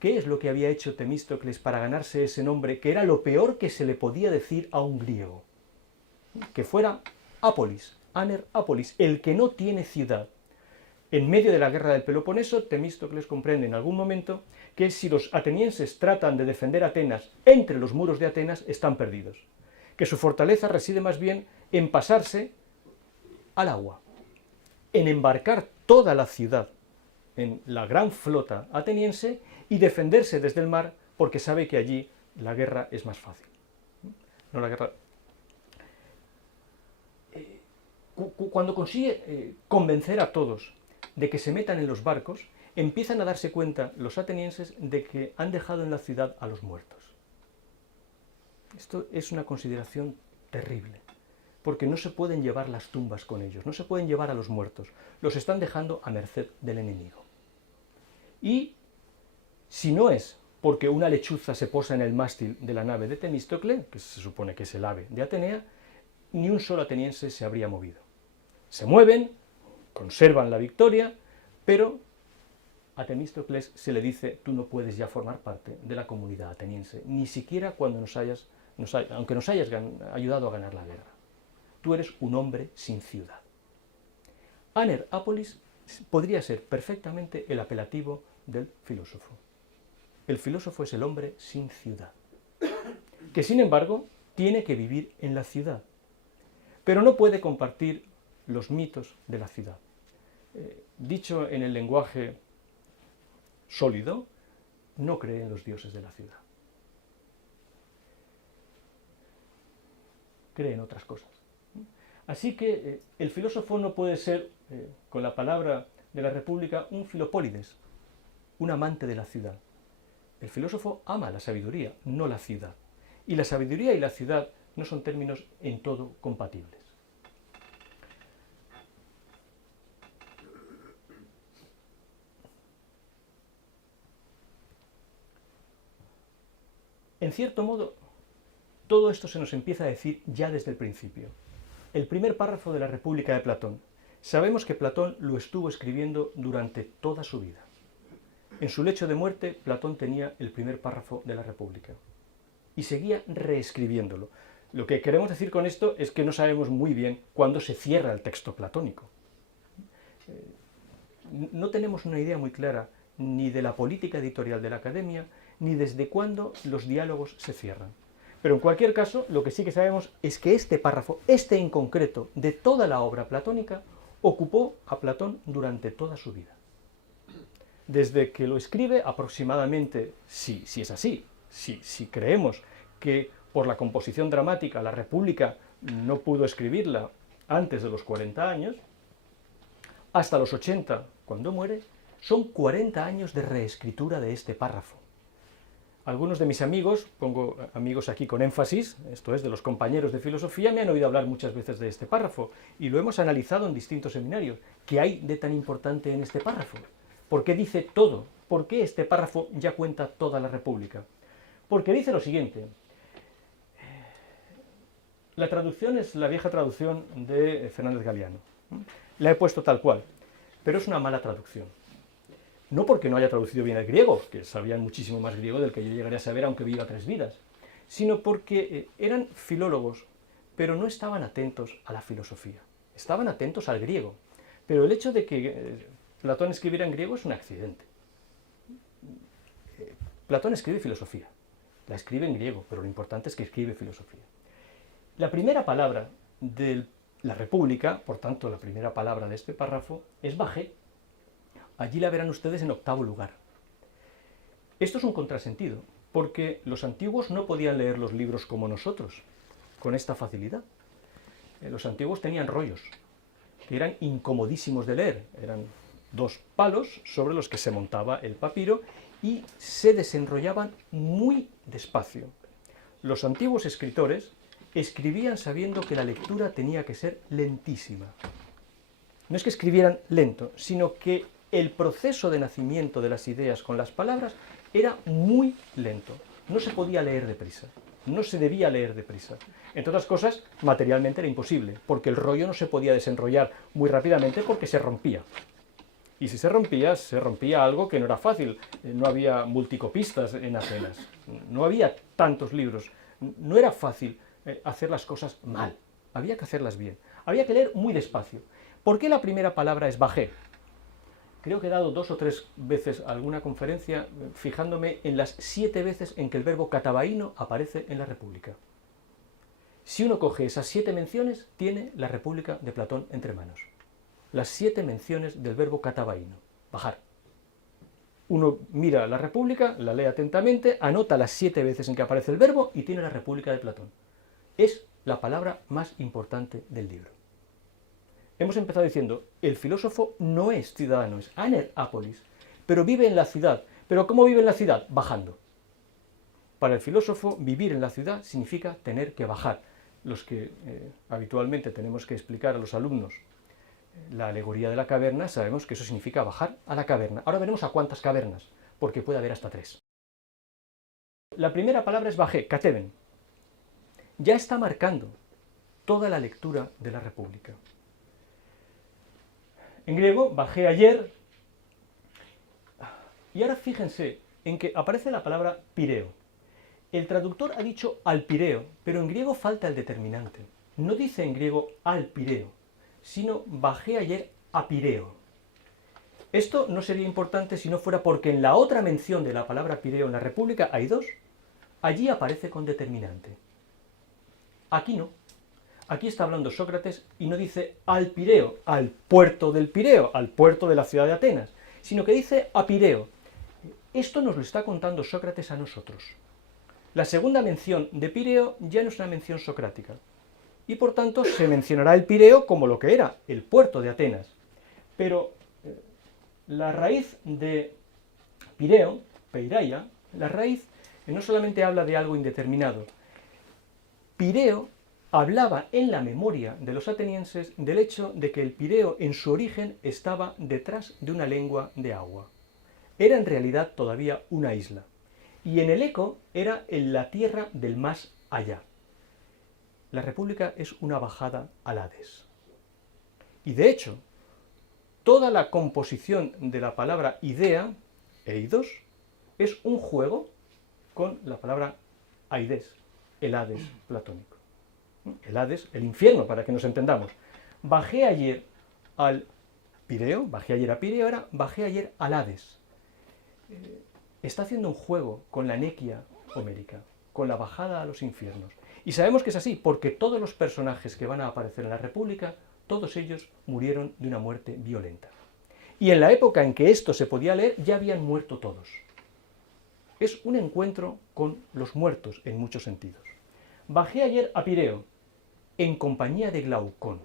¿Qué es lo que había hecho Temístocles para ganarse ese nombre, que era lo peor que se le podía decir a un griego? Que fuera Ápolis, Aner Ápolis, el que no tiene ciudad. En medio de la guerra del Peloponeso, Temístocles comprende en algún momento que si los atenienses tratan de defender Atenas entre los muros de Atenas, están perdidos. Que su fortaleza reside más bien en pasarse al agua, en embarcar toda la ciudad en la gran flota ateniense y defenderse desde el mar, porque sabe que allí la guerra es más fácil. No la guerra. Cuando consigue convencer a todos de que se metan en los barcos, empiezan a darse cuenta los atenienses de que han dejado en la ciudad a los muertos. Esto es una consideración terrible, porque no se pueden llevar las tumbas con ellos, no se pueden llevar a los muertos, los están dejando a merced del enemigo. Y si no es porque una lechuza se posa en el mástil de la nave de Temístocle, que se supone que es el ave de Atenea, ni un solo ateniense se habría movido. Se mueven, conservan la victoria, pero a Temístocles se le dice: tú no puedes ya formar parte de la comunidad ateniense, ni siquiera cuando aunque nos hayas ayudado a ganar la guerra. Tú eres un hombre sin ciudad. Aner Ápolis podría ser perfectamente el apelativo del filósofo. El filósofo es el hombre sin ciudad, que sin embargo tiene que vivir en la ciudad, pero no puede compartir los mitos de la ciudad. Dicho en el lenguaje sólido, no cree en los dioses de la ciudad. Cree en otras cosas. Así que el filósofo no puede ser, con la palabra de la República, un filopólides, un amante de la ciudad. El filósofo ama la sabiduría, no la ciudad. Y la sabiduría y la ciudad no son términos en todo compatibles. En cierto modo, todo esto se nos empieza a decir ya desde el principio. El primer párrafo de la República de Platón. Sabemos que Platón lo estuvo escribiendo durante toda su vida. En su lecho de muerte, Platón tenía el primer párrafo de la República y seguía reescribiéndolo. Lo que queremos decir con esto es que no sabemos muy bien cuándo se cierra el texto platónico. No tenemos una idea muy clara ni de la política editorial de la Academia, ni desde cuándo los diálogos se cierran. Pero en cualquier caso, lo que sí que sabemos es que este párrafo, este en concreto, de toda la obra platónica, ocupó a Platón durante toda su vida. Desde que lo escribe aproximadamente, si es así, si creemos que por la composición dramática la República no pudo escribirla antes de los 40 años, hasta los 80, cuando muere, son 40 años de reescritura de este párrafo. Algunos de mis amigos, pongo amigos aquí con énfasis, esto es, de los compañeros de filosofía, me han oído hablar muchas veces de este párrafo y lo hemos analizado en distintos seminarios. ¿Qué hay de tan importante en este párrafo? ¿Por qué dice todo? ¿Por qué este párrafo ya cuenta toda la República? Porque dice lo siguiente. La traducción es la vieja traducción de Fernández Galiano. La he puesto tal cual, pero es una mala traducción. No porque no haya traducido bien el griego, que sabían muchísimo más griego del que yo llegaré a saber aunque viva 3 vidas, sino porque eran filólogos, pero no estaban atentos a la filosofía. Estaban atentos al griego, pero el hecho de que Platón escribiera en griego es un accidente. Platón escribe filosofía, la escribe en griego, pero lo importante es que escribe filosofía. La primera palabra de la República, por tanto la primera palabra de este párrafo, es bajé. Allí la verán ustedes en 8º lugar. Esto es un contrasentido, porque los antiguos no podían leer los libros como nosotros, con esta facilidad. Los antiguos tenían rollos, que eran incomodísimos de leer. Eran 2 palos sobre los que se montaba el papiro y se desenrollaban muy despacio. Los antiguos escritores escribían sabiendo que la lectura tenía que ser lentísima. No es que escribieran lento, sino que el proceso de nacimiento de las ideas con las palabras era muy lento. No se podía leer deprisa, no se debía leer deprisa. Entre otras cosas, materialmente era imposible, porque el rollo no se podía desenrollar muy rápidamente porque se rompía. Y si se rompía algo que no era fácil. No había multicopistas en Atenas, no había tantos libros, no era fácil hacer las cosas mal, había que hacerlas bien, había que leer muy despacio. ¿Por qué la primera palabra es bajé? Creo que he dado 2 o 3 veces alguna conferencia fijándome en las 7 veces en que el verbo katabaino aparece en la República. Si uno coge esas 7 menciones, tiene la República de Platón entre manos. Las 7 menciones del verbo katabaino, bajar. Uno mira la República, la lee atentamente, anota las 7 veces en que aparece el verbo y tiene la República de Platón. Es la palabra más importante del libro. Hemos empezado diciendo, el filósofo no es ciudadano, es aner apolis, pero vive en la ciudad. ¿Pero cómo vive en la ciudad? Bajando. Para el filósofo, vivir en la ciudad significa tener que bajar. Los que habitualmente tenemos que explicar a los alumnos la alegoría de la caverna, sabemos que eso significa bajar a la caverna. Ahora veremos a cuántas cavernas, porque puede haber hasta 3. La primera palabra es bajé, kateben. Ya está marcando toda la lectura de la República. En griego, bajé ayer, y ahora fíjense en que aparece la palabra pireo. El traductor ha dicho al pireo, pero en griego falta el determinante. No dice en griego al pireo, sino bajé ayer a Pireo. Esto no sería importante si no fuera porque en la otra mención de la palabra Pireo en la República hay 2. Allí aparece con determinante. Aquí no. Aquí está hablando Sócrates y no dice al Pireo, al puerto del Pireo, al puerto de la ciudad de Atenas, sino que dice a Pireo. Esto nos lo está contando Sócrates a nosotros. La segunda mención de Pireo ya no es una mención socrática. Y por tanto se mencionará el Pireo como lo que era, el puerto de Atenas. Pero la raíz de Pireo, Peiraia, la raíz no solamente habla de algo indeterminado. Pireo hablaba en la memoria de los atenienses del hecho de que el Pireo en su origen estaba detrás de una lengua de agua. Era en realidad todavía una isla. Y en el eco era en la tierra del más allá. La República es una bajada al Hades. Y de hecho, toda la composición de la palabra idea, eidos, es un juego con la palabra aides, el Hades platónico. El Hades, el infierno, para que nos entendamos. Bajé ayer al Pireo, bajé ayer a Pireo, ahora bajé ayer al Hades. Está haciendo un juego con la nequia homérica, con la bajada a los infiernos. Y sabemos que es así, porque todos los personajes que van a aparecer en la República, todos ellos murieron de una muerte violenta. Y en la época en que esto se podía leer, ya habían muerto todos. Es un encuentro con los muertos en muchos sentidos. Bajé ayer a Pireo, en compañía de Glaucón.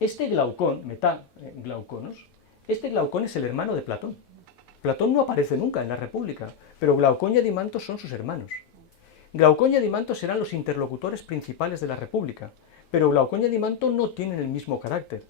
Este Glaucón, Glauconos, este Glaucón es el hermano de Platón. Platón no aparece nunca en la República, pero Glaucón y Adimanto son sus hermanos. Glaucón y Adimanto serán los interlocutores principales de la República, pero Glaucón y Adimanto no tienen el mismo carácter.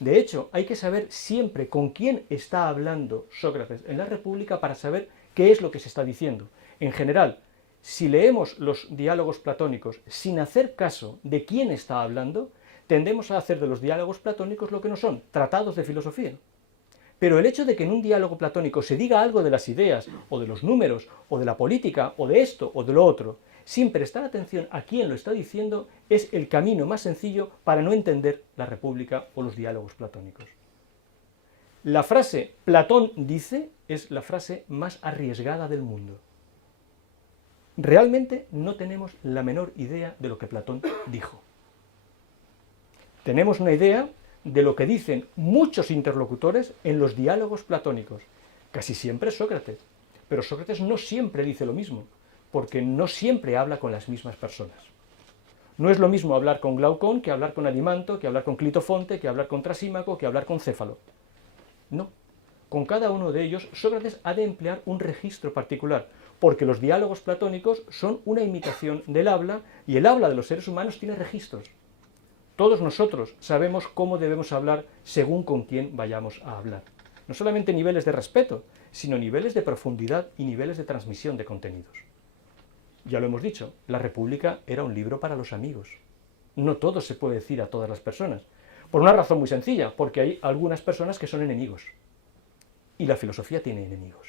De hecho, hay que saber siempre con quién está hablando Sócrates en la República para saber qué es lo que se está diciendo. En general, si leemos los diálogos platónicos sin hacer caso de quién está hablando, tendemos a hacer de los diálogos platónicos lo que no son, tratados de filosofía. Pero el hecho de que en un diálogo platónico se diga algo de las ideas, o de los números, o de la política, o de esto, o de lo otro, sin prestar atención a quién lo está diciendo, es el camino más sencillo para no entender la República o los diálogos platónicos. La frase Platón dice es la frase más arriesgada del mundo. Realmente no tenemos la menor idea de lo que Platón dijo. Tenemos una idea de lo que dicen muchos interlocutores en los diálogos platónicos. Casi siempre es Sócrates, pero Sócrates no siempre dice lo mismo, porque no siempre habla con las mismas personas. No es lo mismo hablar con Glaucón que hablar con Adimanto, que hablar con Clitofonte, que hablar con Trasímaco, que hablar con Céfalo. No. Con cada uno de ellos, Sócrates ha de emplear un registro particular, porque los diálogos platónicos son una imitación del habla, y el habla de los seres humanos tiene registros. Todos nosotros sabemos cómo debemos hablar según con quién vayamos a hablar. No solamente niveles de respeto, sino niveles de profundidad y niveles de transmisión de contenidos. Ya lo hemos dicho, la República era un libro para los amigos. No todo se puede decir a todas las personas. Por una razón muy sencilla, porque hay algunas personas que son enemigos. Y la filosofía tiene enemigos.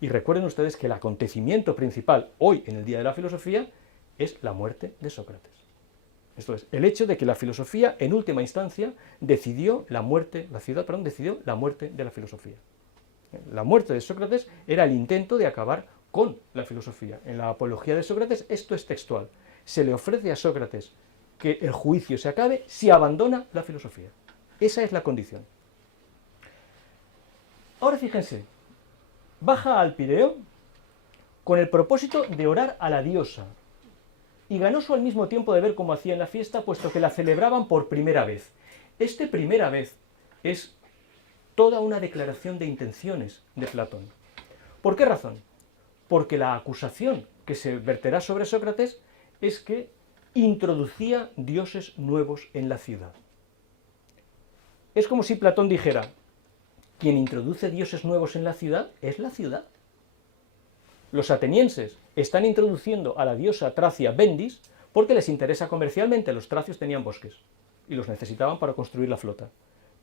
Y recuerden ustedes que el acontecimiento principal hoy en el Día de la Filosofía es la muerte de Sócrates. Esto es, el hecho de que la filosofía, en última instancia, decidió la muerte de la filosofía. La muerte de Sócrates era el intento de acabar con la filosofía. En la Apología de Sócrates esto es textual. Se le ofrece a Sócrates que el juicio se acabe si abandona la filosofía. Esa es la condición. Ahora fíjense, baja al Pireo con el propósito de orar a la diosa, y ganoso al mismo tiempo de ver cómo hacían la fiesta, puesto que la celebraban por primera vez. Este primera vez es toda una declaración de intenciones de Platón. ¿Por qué razón? Porque la acusación que se verterá sobre Sócrates es que introducía dioses nuevos en la ciudad. Es como si Platón dijera: quien introduce dioses nuevos en la ciudad es la ciudad. Los atenienses están introduciendo a la diosa tracia Bendis porque les interesa comercialmente. Los tracios tenían bosques y los necesitaban para construir la flota.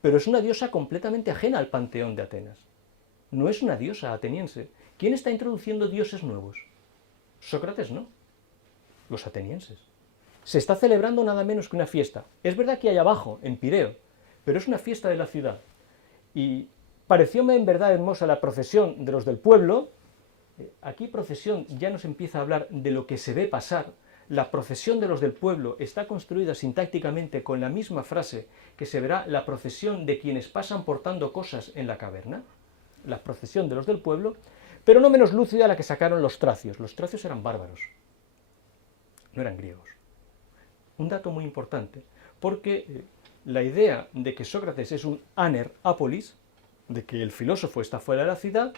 Pero es una diosa completamente ajena al panteón de Atenas. No es una diosa ateniense. ¿Quién está introduciendo dioses nuevos? Sócrates no. Los atenienses. Se está celebrando nada menos que una fiesta. Es verdad que hay abajo, en Pireo, pero es una fiesta de la ciudad. Y parecióme en verdad hermosa la procesión de los del pueblo. Aquí procesión ya nos empieza a hablar de lo que se ve pasar. La procesión de los del pueblo está construida sintácticamente con la misma frase que se verá la procesión de quienes pasan portando cosas en la caverna. La procesión de los del pueblo, pero no menos lúcida la que sacaron los tracios. Los tracios eran bárbaros, no eran griegos. Un dato muy importante, porque la idea de que Sócrates es un aner apolis, de que el filósofo está fuera de la ciudad,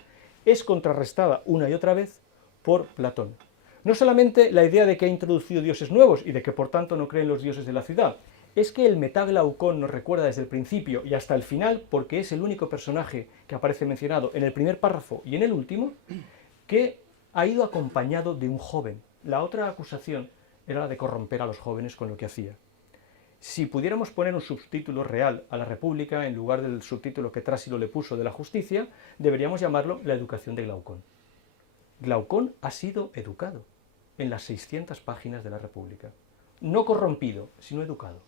es contrarrestada una y otra vez por Platón. No solamente la idea de que ha introducido dioses nuevos y de que por tanto no creen los dioses de la ciudad, es que el Metaglaucón nos recuerda desde el principio y hasta el final, porque es el único personaje que aparece mencionado en el primer párrafo y en el último, que ha ido acompañado de un joven. La otra acusación era la de corromper a los jóvenes con lo que hacía. Si pudiéramos poner un subtítulo real a la República en lugar del subtítulo que Trásilo le puso de la justicia, deberíamos llamarlo la educación de Glaucón. Glaucón ha sido educado en las 600 páginas de la República. No corrompido, sino educado.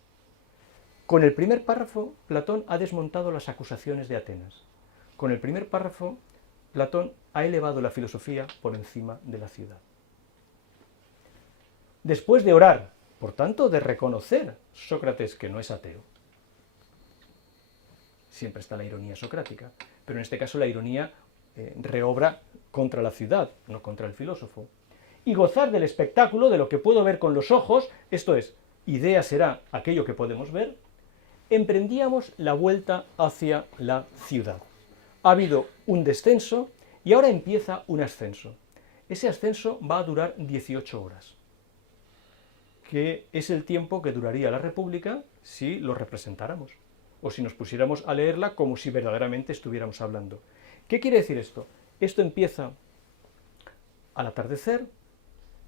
Con el primer párrafo, Platón ha desmontado las acusaciones de Atenas. Con el primer párrafo, Platón ha elevado la filosofía por encima de la ciudad. Después de orar, por tanto, de reconocer Sócrates que no es ateo. Siempre está la ironía socrática, pero en este caso la ironía reobra contra la ciudad, no contra el filósofo. Y gozar del espectáculo, de lo que puedo ver con los ojos, esto es, idea será aquello que podemos ver, emprendíamos la vuelta hacia la ciudad. Ha habido un descenso y ahora empieza un ascenso. Ese ascenso va a durar 18 horas. Que es el tiempo que duraría la República si lo representáramos, o si nos pusiéramos a leerla como si verdaderamente estuviéramos hablando. ¿Qué quiere decir esto? Esto empieza al atardecer,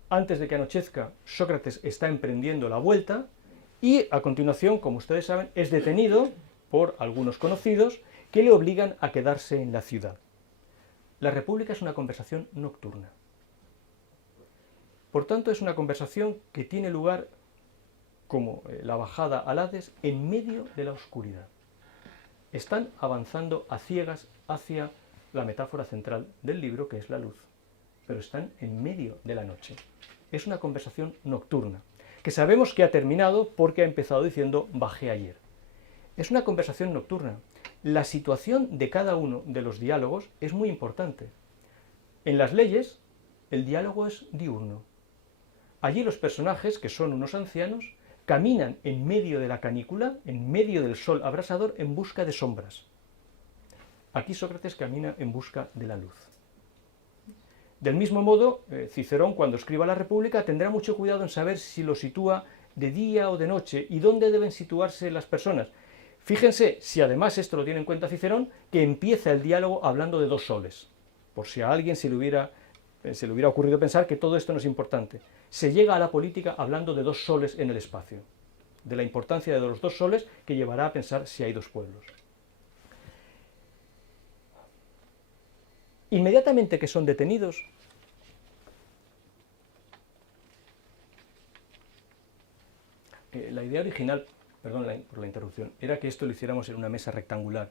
antes de que anochezca, Sócrates está emprendiendo la vuelta, y a continuación, como ustedes saben, es detenido por algunos conocidos que le obligan a quedarse en la ciudad. La República es una conversación nocturna. Por tanto, es una conversación que tiene lugar, como la bajada al Hades, en medio de la oscuridad. Están avanzando a ciegas hacia la metáfora central del libro, que es la luz, pero están en medio de la noche. Es una conversación nocturna, que sabemos que ha terminado porque ha empezado diciendo «bajé ayer». Es una conversación nocturna. La situación de cada uno de los diálogos es muy importante. En las leyes, el diálogo es diurno. Allí los personajes, que son unos ancianos, caminan en medio de la canícula, en medio del sol abrasador, en busca de sombras. Aquí Sócrates camina en busca de la luz. Del mismo modo, Cicerón, cuando escriba la República, tendrá mucho cuidado en saber si lo sitúa de día o de noche y dónde deben situarse las personas. Fíjense, si además esto lo tiene en cuenta Cicerón, que empieza el diálogo hablando de dos soles, por si a alguien se le hubiera ocurrido pensar que todo esto no es importante. Se llega a la política hablando de dos soles en el espacio. de la importancia de los dos soles que llevará a pensar si hay dos pueblos. Inmediatamente que son detenidos, la idea original, perdón por la interrupción, era que esto lo hiciéramos en una mesa rectangular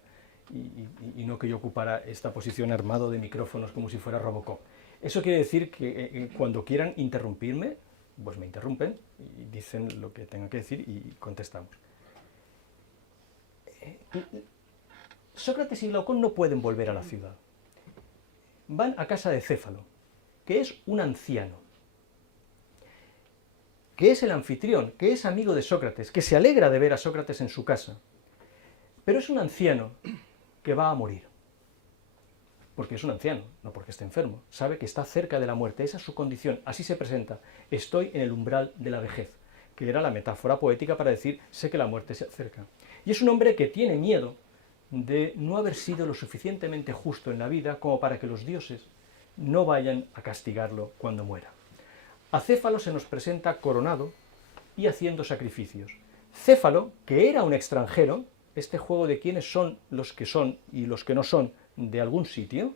y no que yo ocupara esta posición armado de micrófonos como si fuera Robocop. Eso quiere decir que cuando quieran interrumpirme, pues me interrumpen y dicen lo que tengan que decir y contestamos. Sócrates y Glaucón no pueden volver a la ciudad. Van a casa de Céfalo, que es un anciano, que es el anfitrión, que es amigo de Sócrates, que se alegra de ver a Sócrates en su casa. Pero es un anciano que va a morir. Porque es un anciano, no porque esté enfermo. Sabe que está cerca de la muerte, esa es su condición, así se presenta. Estoy en el umbral de la vejez, que era la metáfora poética para decir, sé que la muerte se acerca. Y es un hombre que tiene miedo de no haber sido lo suficientemente justo en la vida como para que los dioses no vayan a castigarlo cuando muera. A Céfalo se nos presenta coronado y haciendo sacrificios. Céfalo, que era un extranjero, este juego de quiénes son y los que no son de algún sitio,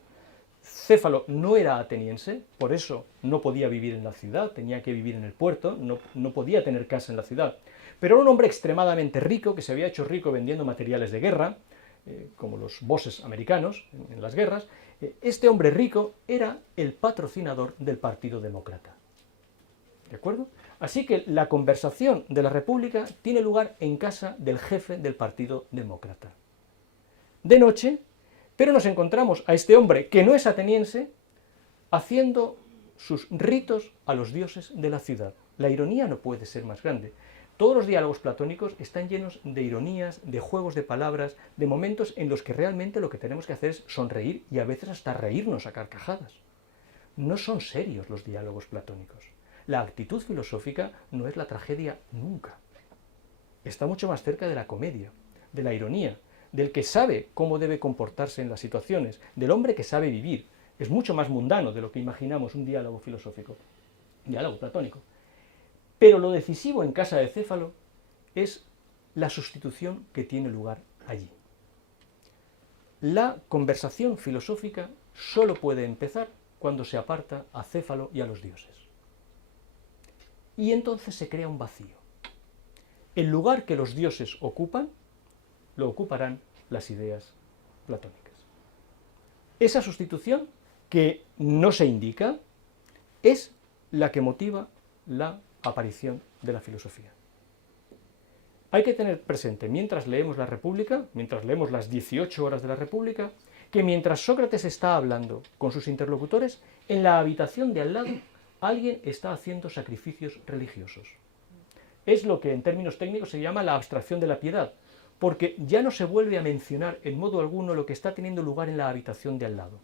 Céfalo no era ateniense, por eso no podía vivir en la ciudad, tenía que vivir en el puerto, no podía tener casa en la ciudad. Pero era un hombre extremadamente rico, que se había hecho rico vendiendo materiales de guerra, como los bosses americanos en las guerras. Este hombre rico era el patrocinador del Partido Demócrata. ¿De acuerdo? Así que la conversación de la República tiene lugar en casa del jefe del Partido Demócrata. De noche, pero nos encontramos a este hombre, que no es ateniense, haciendo sus ritos a los dioses de la ciudad. La ironía no puede ser más grande. Todos los diálogos platónicos están llenos de ironías, de juegos de palabras, de momentos en los que realmente lo que tenemos que hacer es sonreír y a veces hasta reírnos a carcajadas. No son serios los diálogos platónicos. La actitud filosófica no es la tragedia nunca. Está mucho más cerca de la comedia, de la ironía, del que sabe cómo debe comportarse en las situaciones, del hombre que sabe vivir. Es mucho más mundano de lo que imaginamos un diálogo filosófico, un diálogo platónico. Pero lo decisivo en casa de Céfalo es la sustitución que tiene lugar allí. La conversación filosófica solo puede empezar cuando se aparta a Céfalo y a los dioses. Y entonces se crea un vacío. El lugar que los dioses ocupan, lo ocuparán las ideas platónicas. Esa sustitución, que no se indica, es la que motiva la aparición de la filosofía. Hay que tener presente, mientras leemos la República, mientras leemos las 18 horas de la República, que mientras Sócrates está hablando con sus interlocutores, en la habitación de al lado alguien está haciendo sacrificios religiosos. Es lo que en términos técnicos se llama la abstracción de la piedad, porque ya no se vuelve a mencionar en modo alguno lo que está teniendo lugar en la habitación de al lado.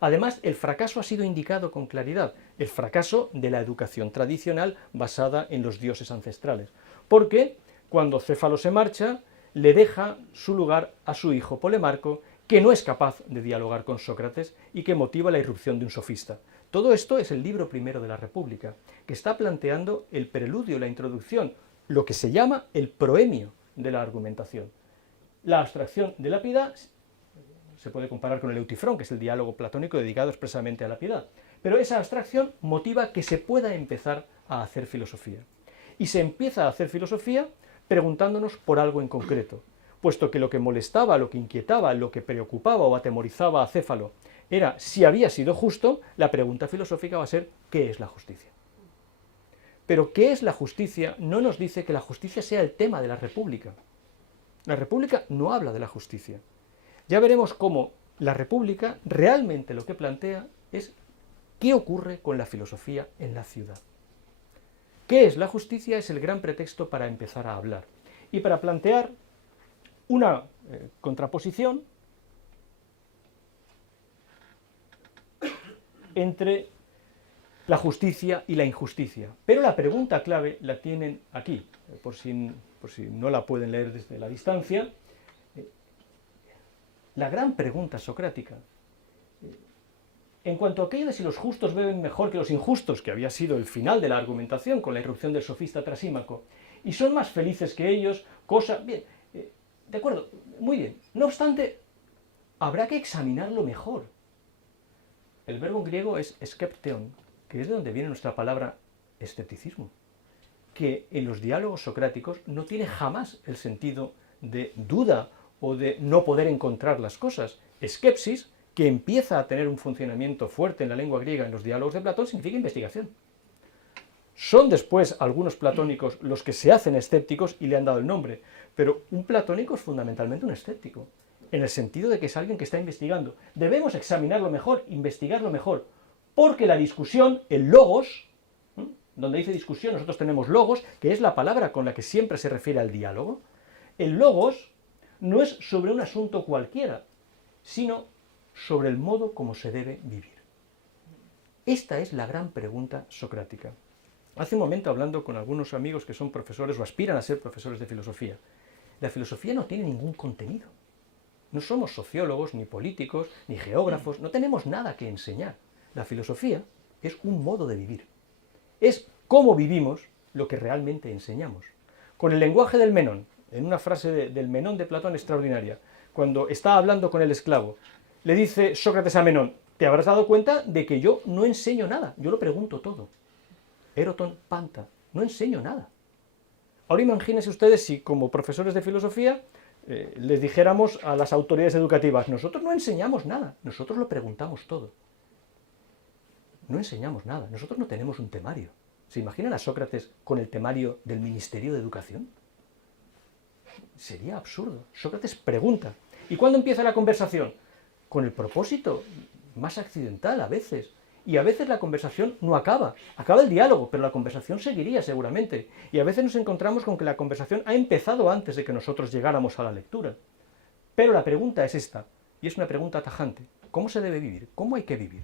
Además, el fracaso ha sido indicado con claridad, el fracaso de la educación tradicional basada en los dioses ancestrales, porque cuando Céfalo se marcha, le deja su lugar a su hijo Polemarco, que no es capaz de dialogar con Sócrates y que motiva la irrupción de un sofista. Todo esto es el libro primero de la República, que está planteando el preludio, la introducción, lo que se llama el proemio de la argumentación. La abstracción de la piedad se puede comparar con el Eutifrón, que es el diálogo platónico dedicado expresamente a la piedad, pero esa abstracción motiva que se pueda empezar a hacer filosofía. Y se empieza a hacer filosofía preguntándonos por algo en concreto, puesto que lo que molestaba, lo que inquietaba, lo que preocupaba o atemorizaba a Céfalo era si había sido justo, la pregunta filosófica va a ser ¿qué es la justicia? Pero ¿qué es la justicia? No nos dice que la justicia sea el tema de la República. La República no habla de la justicia. Ya veremos cómo la República realmente lo que plantea es qué ocurre con la filosofía en la ciudad. ¿Qué es la justicia? Es el gran pretexto para empezar a hablar y para plantear una contraposición entre la justicia y la injusticia. Pero la pregunta clave la tienen aquí, por si no la pueden leer desde la distancia. La gran pregunta socrática, en cuanto a aquello de si los justos beben mejor que los injustos, que había sido el final de la argumentación con la irrupción del sofista Trasímaco, y son más felices que ellos, bien, de acuerdo, muy bien. No obstante, habrá que examinarlo mejor. El verbo en griego es skepteon, que es de donde viene nuestra palabra escepticismo, que en los diálogos socráticos no tiene jamás el sentido de duda o de no poder encontrar las cosas. Skepsis, que empieza a tener un funcionamiento fuerte en la lengua griega en los diálogos de Platón, significa investigación. Son después algunos platónicos los que se hacen escépticos y le han dado el nombre, pero un platónico es fundamentalmente un escéptico, en el sentido de que es alguien que está investigando. Debemos examinarlo mejor, investigarlo mejor, porque la discusión, el logos, donde dice discusión nosotros tenemos logos, que es la palabra con la que siempre se refiere al diálogo. El logos no es sobre un asunto cualquiera, sino sobre el modo como se debe vivir. Esta es la gran pregunta socrática. Hace un momento, hablando con algunos amigos que son profesores o aspiran a ser profesores de filosofía, la filosofía no tiene ningún contenido. No somos sociólogos, ni políticos, ni geógrafos, no tenemos nada que enseñar. La filosofía es un modo de vivir. Es cómo vivimos lo que realmente enseñamos. Con el lenguaje del Menón, en una frase del Menón de Platón extraordinaria, cuando está hablando con el esclavo, le dice Sócrates a Menón, te habrás dado cuenta de que yo no enseño nada, yo lo pregunto todo. Eroton panta, no enseño nada. Ahora imagínense ustedes si como profesores de filosofía les dijéramos a las autoridades educativas, nosotros no enseñamos nada, nosotros lo preguntamos todo. No enseñamos nada, nosotros no tenemos un temario. ¿Se imaginan a Sócrates con el temario del Ministerio de Educación? Sería absurdo. Sócrates pregunta. ¿Y cuándo empieza la conversación? Con el propósito más accidental a veces. Y a veces la conversación no acaba. Acaba el diálogo, pero la conversación seguiría seguramente. Y a veces nos encontramos con que la conversación ha empezado antes de que nosotros llegáramos a la lectura. Pero la pregunta es esta, y es una pregunta tajante. ¿Cómo se debe vivir? ¿Cómo hay que vivir?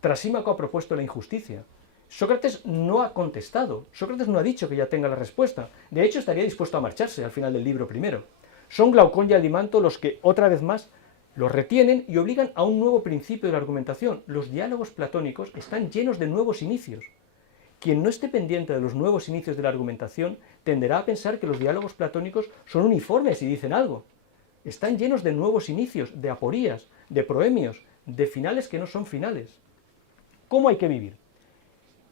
Trasímaco ha propuesto la injusticia. Sócrates no ha contestado. Sócrates no ha dicho que ya tenga la respuesta. De hecho, estaría dispuesto a marcharse al final del libro primero. Son Glaucón y Alimanto los que, otra vez más, los retienen y obligan a un nuevo principio de la argumentación. Los diálogos platónicos están llenos de nuevos inicios. Quien no esté pendiente de los nuevos inicios de la argumentación tenderá a pensar que los diálogos platónicos son uniformes y dicen algo. Están llenos de nuevos inicios, de aporías, de proemios, de finales que no son finales. ¿Cómo hay que vivir?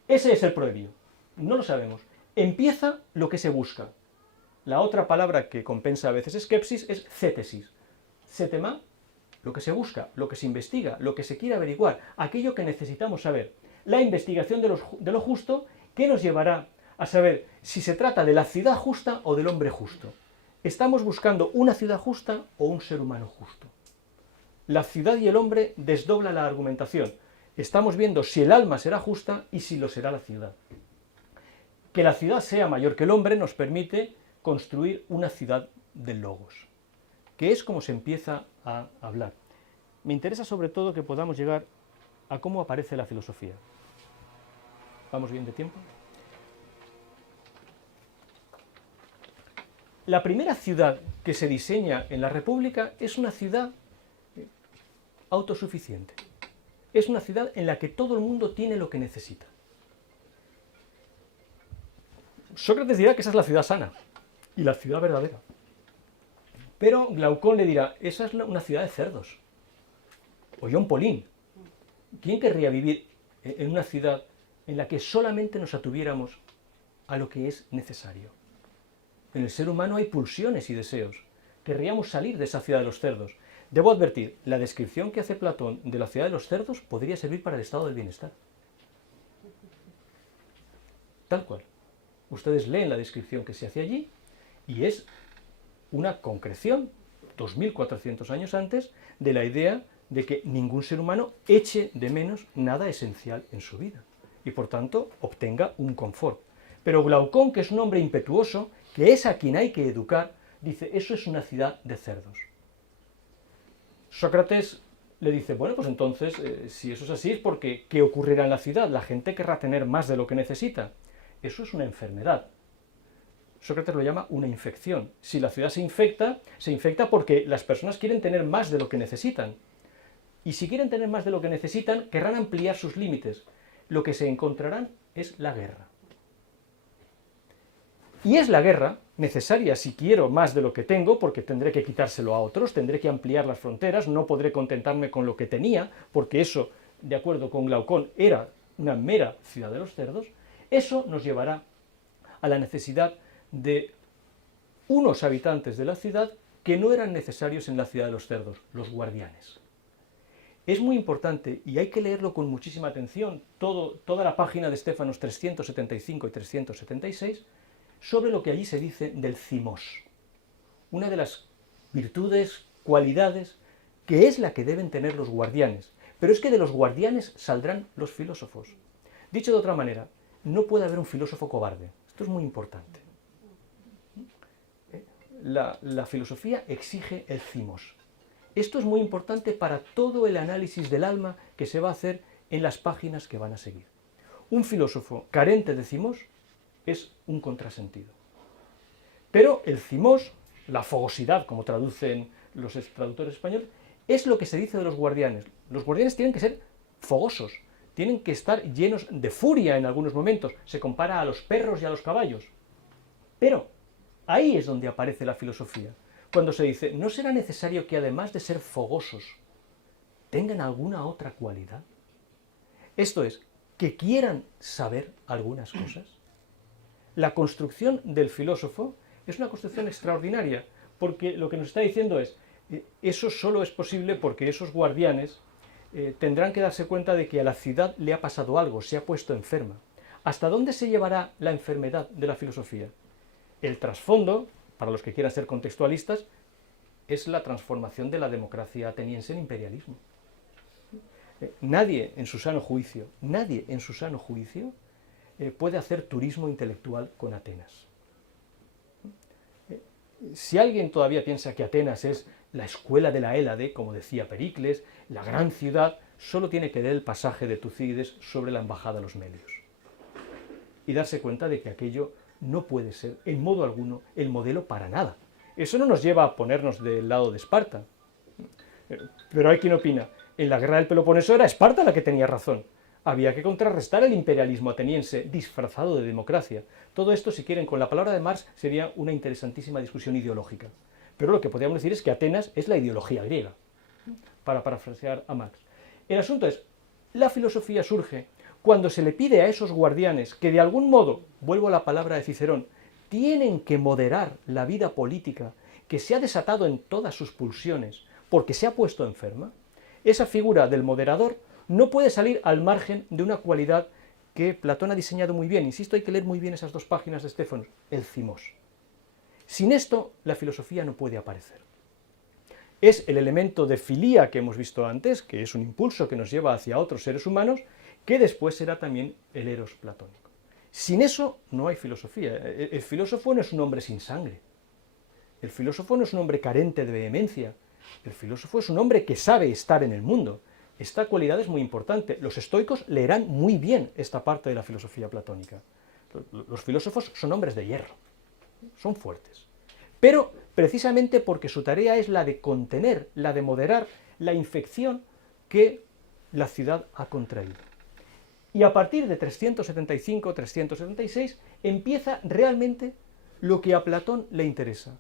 Ese es el proemio. No lo sabemos. Empieza lo que se busca. La otra palabra que compensa a veces skepsis es cétesis. Cetema, lo que se busca, lo que se investiga, lo que se quiere averiguar, aquello que necesitamos saber. La investigación de lo justo que nos llevará a saber si se trata de la ciudad justa o del hombre justo. ¿Estamos buscando una ciudad justa o un ser humano justo? La ciudad y el hombre desdobla la argumentación. Estamos viendo si el alma será justa y si lo será la ciudad. Que la ciudad sea mayor que el hombre nos permite construir una ciudad del logos, que es como se empieza a hablar. Me interesa sobre todo que podamos llegar a cómo aparece la filosofía. ¿Vamos bien de tiempo? La primera ciudad que se diseña en la República es una ciudad autosuficiente. Es una ciudad en la que todo el mundo tiene lo que necesita. Sócrates dirá que esa es la ciudad sana y la ciudad verdadera. Pero Glaucón le dirá, esa es una ciudad de cerdos. O John Pauline. ¿Quién querría vivir en una ciudad en la que solamente nos atuviéramos a lo que es necesario? En el ser humano hay pulsiones y deseos. Querríamos salir de esa ciudad de los cerdos. Debo advertir, la descripción que hace Platón de la ciudad de los cerdos podría servir para el estado del bienestar. Tal cual. Ustedes leen la descripción que se hace allí y es una concreción, 2400 años antes, de la idea de que ningún ser humano eche de menos nada esencial en su vida y por tanto obtenga un confort. Pero Glaucón, que es un hombre impetuoso, que es a quien hay que educar, dice, eso es una ciudad de cerdos. Sócrates le dice, bueno, pues entonces, si eso es así, es porque ¿qué ocurrirá en la ciudad? La gente querrá tener más de lo que necesita. Eso es una enfermedad. Sócrates lo llama una infección. Si la ciudad se infecta porque las personas quieren tener más de lo que necesitan. Y si quieren tener más de lo que necesitan, querrán ampliar sus límites. Lo que se encontrarán es la guerra. Y es la guerra necesaria si quiero más de lo que tengo, porque tendré que quitárselo a otros, tendré que ampliar las fronteras, no podré contentarme con lo que tenía, porque eso, de acuerdo con Glaucón, era una mera ciudad de los cerdos. Eso nos llevará a la necesidad de unos habitantes de la ciudad que no eran necesarios en la ciudad de los cerdos, los guardianes. Es muy importante, y hay que leerlo con muchísima atención, toda la página de Estéfanos 375 y 376, sobre lo que allí se dice del cimos, una de las virtudes, cualidades, que es la que deben tener los guardianes. Pero es que de los guardianes saldrán los filósofos. Dicho de otra manera, no puede haber un filósofo cobarde. Esto es muy importante. La filosofía exige el cimos. Esto es muy importante para todo el análisis del alma que se va a hacer en las páginas que van a seguir. Un filósofo carente de cimos es un contrasentido. Pero el cimos, la fogosidad, como traducen los traductores españoles, es lo que se dice de los guardianes. Los guardianes tienen que ser fogosos, tienen que estar llenos de furia en algunos momentos. Se compara a los perros y a los caballos. Pero ahí es donde aparece la filosofía. Cuando se dice, ¿no será necesario que además de ser fogosos, tengan alguna otra cualidad? Esto es, que quieran saber algunas cosas. La construcción del filósofo es una construcción extraordinaria, porque lo que nos está diciendo es, eso solo es posible porque esos guardianes tendrán que darse cuenta de que a la ciudad le ha pasado algo, se ha puesto enferma. ¿Hasta dónde se llevará la enfermedad de la filosofía? El trasfondo, para los que quieran ser contextualistas, es la transformación de la democracia ateniense en imperialismo. Nadie en su sano juicio puede hacer turismo intelectual con Atenas. Si alguien todavía piensa que Atenas es la escuela de la Hélade, como decía Pericles, la gran ciudad, solo tiene que leer el pasaje de Tucídides sobre la embajada de los Melios y darse cuenta de que aquello no puede ser, en modo alguno, el modelo para nada. Eso no nos lleva a ponernos del lado de Esparta. Pero hay quien opina, en la guerra del Peloponeso era Esparta la que tenía razón. Había que contrarrestar el imperialismo ateniense disfrazado de democracia. Todo esto, si quieren, con la palabra de Marx, sería una interesantísima discusión ideológica. Pero lo que podríamos decir es que Atenas es la ideología griega, para parafrasear a Marx. El asunto es, la filosofía surge cuando se le pide a esos guardianes que de algún modo, vuelvo a la palabra de Cicerón, tienen que moderar la vida política que se ha desatado en todas sus pulsiones porque se ha puesto enferma. Esa figura del moderador no puede salir al margen de una cualidad que Platón ha diseñado muy bien. Insisto, hay que leer muy bien esas dos páginas de Estéfanos, el cimos. Sin esto, la filosofía no puede aparecer. Es el elemento de filía que hemos visto antes, que es un impulso que nos lleva hacia otros seres humanos, que después será también el eros platónico. Sin eso no hay filosofía. El filósofo no es un hombre sin sangre. El filósofo no es un hombre carente de vehemencia. El filósofo es un hombre que sabe estar en el mundo. Esta cualidad es muy importante. Los estoicos leerán muy bien esta parte de la filosofía platónica. Los filósofos son hombres de hierro, son fuertes. Pero precisamente porque su tarea es la de contener, la de moderar la infección que la ciudad ha contraído. Y a partir de 375-376 empieza realmente lo que a Platón le interesa.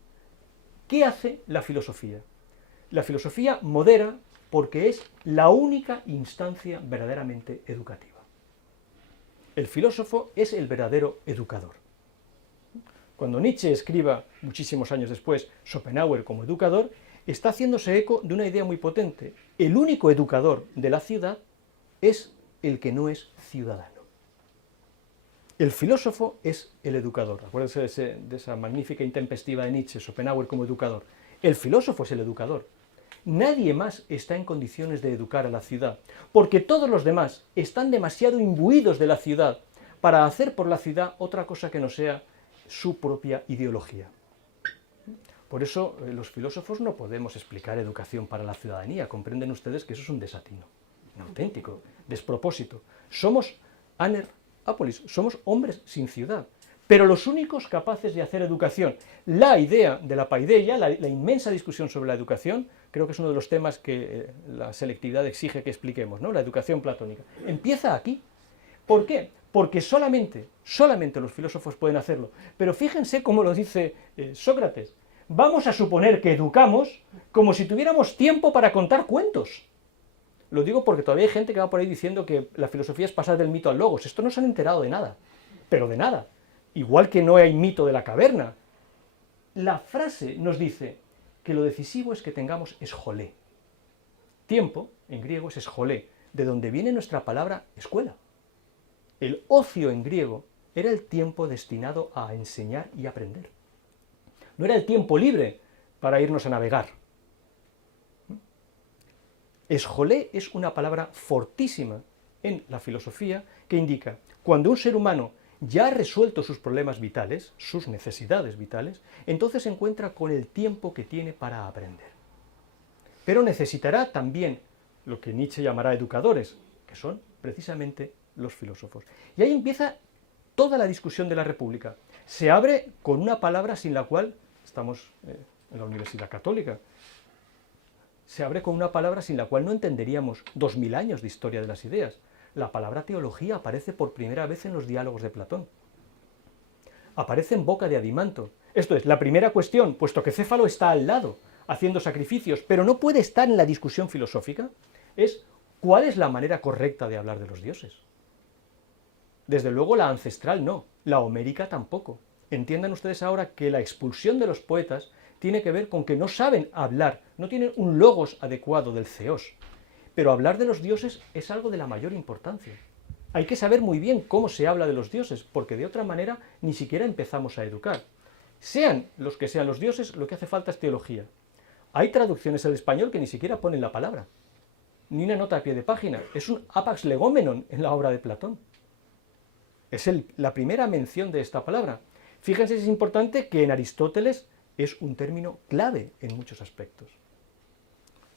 ¿Qué hace la filosofía? La filosofía modera porque es la única instancia verdaderamente educativa. El filósofo es el verdadero educador. Cuando Nietzsche escriba, muchísimos años después, Schopenhauer como educador, está haciéndose eco de una idea muy potente. El único educador de la ciudad es el que no es ciudadano. El filósofo es el educador. Acuérdense de esa magnífica intempestiva de Nietzsche, Schopenhauer como educador. El filósofo es el educador. Nadie más está en condiciones de educar a la ciudad, porque todos los demás están demasiado imbuidos de la ciudad para hacer por la ciudad otra cosa que no sea su propia ideología. Por eso los filósofos no podemos explicar educación para la ciudadanía. Comprenden ustedes que eso es un desatino, un auténtico despropósito. Somos aner apolis, somos hombres sin ciudad, pero los únicos capaces de hacer educación. La idea de la paideia, la inmensa discusión sobre la educación, creo que es uno de los temas que la selectividad exige que expliquemos, ¿no? La educación platónica. Empieza aquí. ¿Por qué? porque solamente los filósofos pueden hacerlo. Pero fíjense cómo lo dice Sócrates. Vamos a suponer que educamos como si tuviéramos tiempo para contar cuentos. Lo digo porque todavía hay gente que va por ahí diciendo que la filosofía es pasar del mito al logos. Esto no se han enterado de nada, pero de nada. Igual que no hay mito de la caverna. La frase nos dice que lo decisivo es que tengamos esjolé. Tiempo, en griego, es esjolé, de donde viene nuestra palabra escuela. El ocio en griego era el tiempo destinado a enseñar y aprender. No era el tiempo libre para irnos a navegar. Esjolé es una palabra fortísima en la filosofía que indica cuando un ser humano ya ha resuelto sus problemas vitales, sus necesidades vitales, entonces se encuentra con el tiempo que tiene para aprender. Pero necesitará también lo que Nietzsche llamará educadores, que son precisamente los filósofos. Y ahí empieza toda la discusión de la República. Se abre con una palabra sin la cual, estamos en la Universidad Católica, se abre con una palabra sin la cual no entenderíamos 2000 años de historia de las ideas. La palabra teología aparece por primera vez en los diálogos de Platón. Aparece en boca de Adimanto. Esto es, la primera cuestión, puesto que Céfalo está al lado, haciendo sacrificios, pero no puede estar en la discusión filosófica, es ¿cuál es la manera correcta de hablar de los dioses? Desde luego la ancestral no, la homérica tampoco. Entiendan ustedes ahora que la expulsión de los poetas tiene que ver con que no saben hablar, no tienen un logos adecuado del theos. Pero hablar de los dioses es algo de la mayor importancia. Hay que saber muy bien cómo se habla de los dioses, porque de otra manera ni siquiera empezamos a educar. Sean los que sean los dioses, lo que hace falta es teología. Hay traducciones al español que ni siquiera ponen la palabra, ni una nota a pie de página. Es un apax legomenon en la obra de Platón. Es la primera mención de esta palabra. Fíjense si es importante que en Aristóteles es un término clave en muchos aspectos.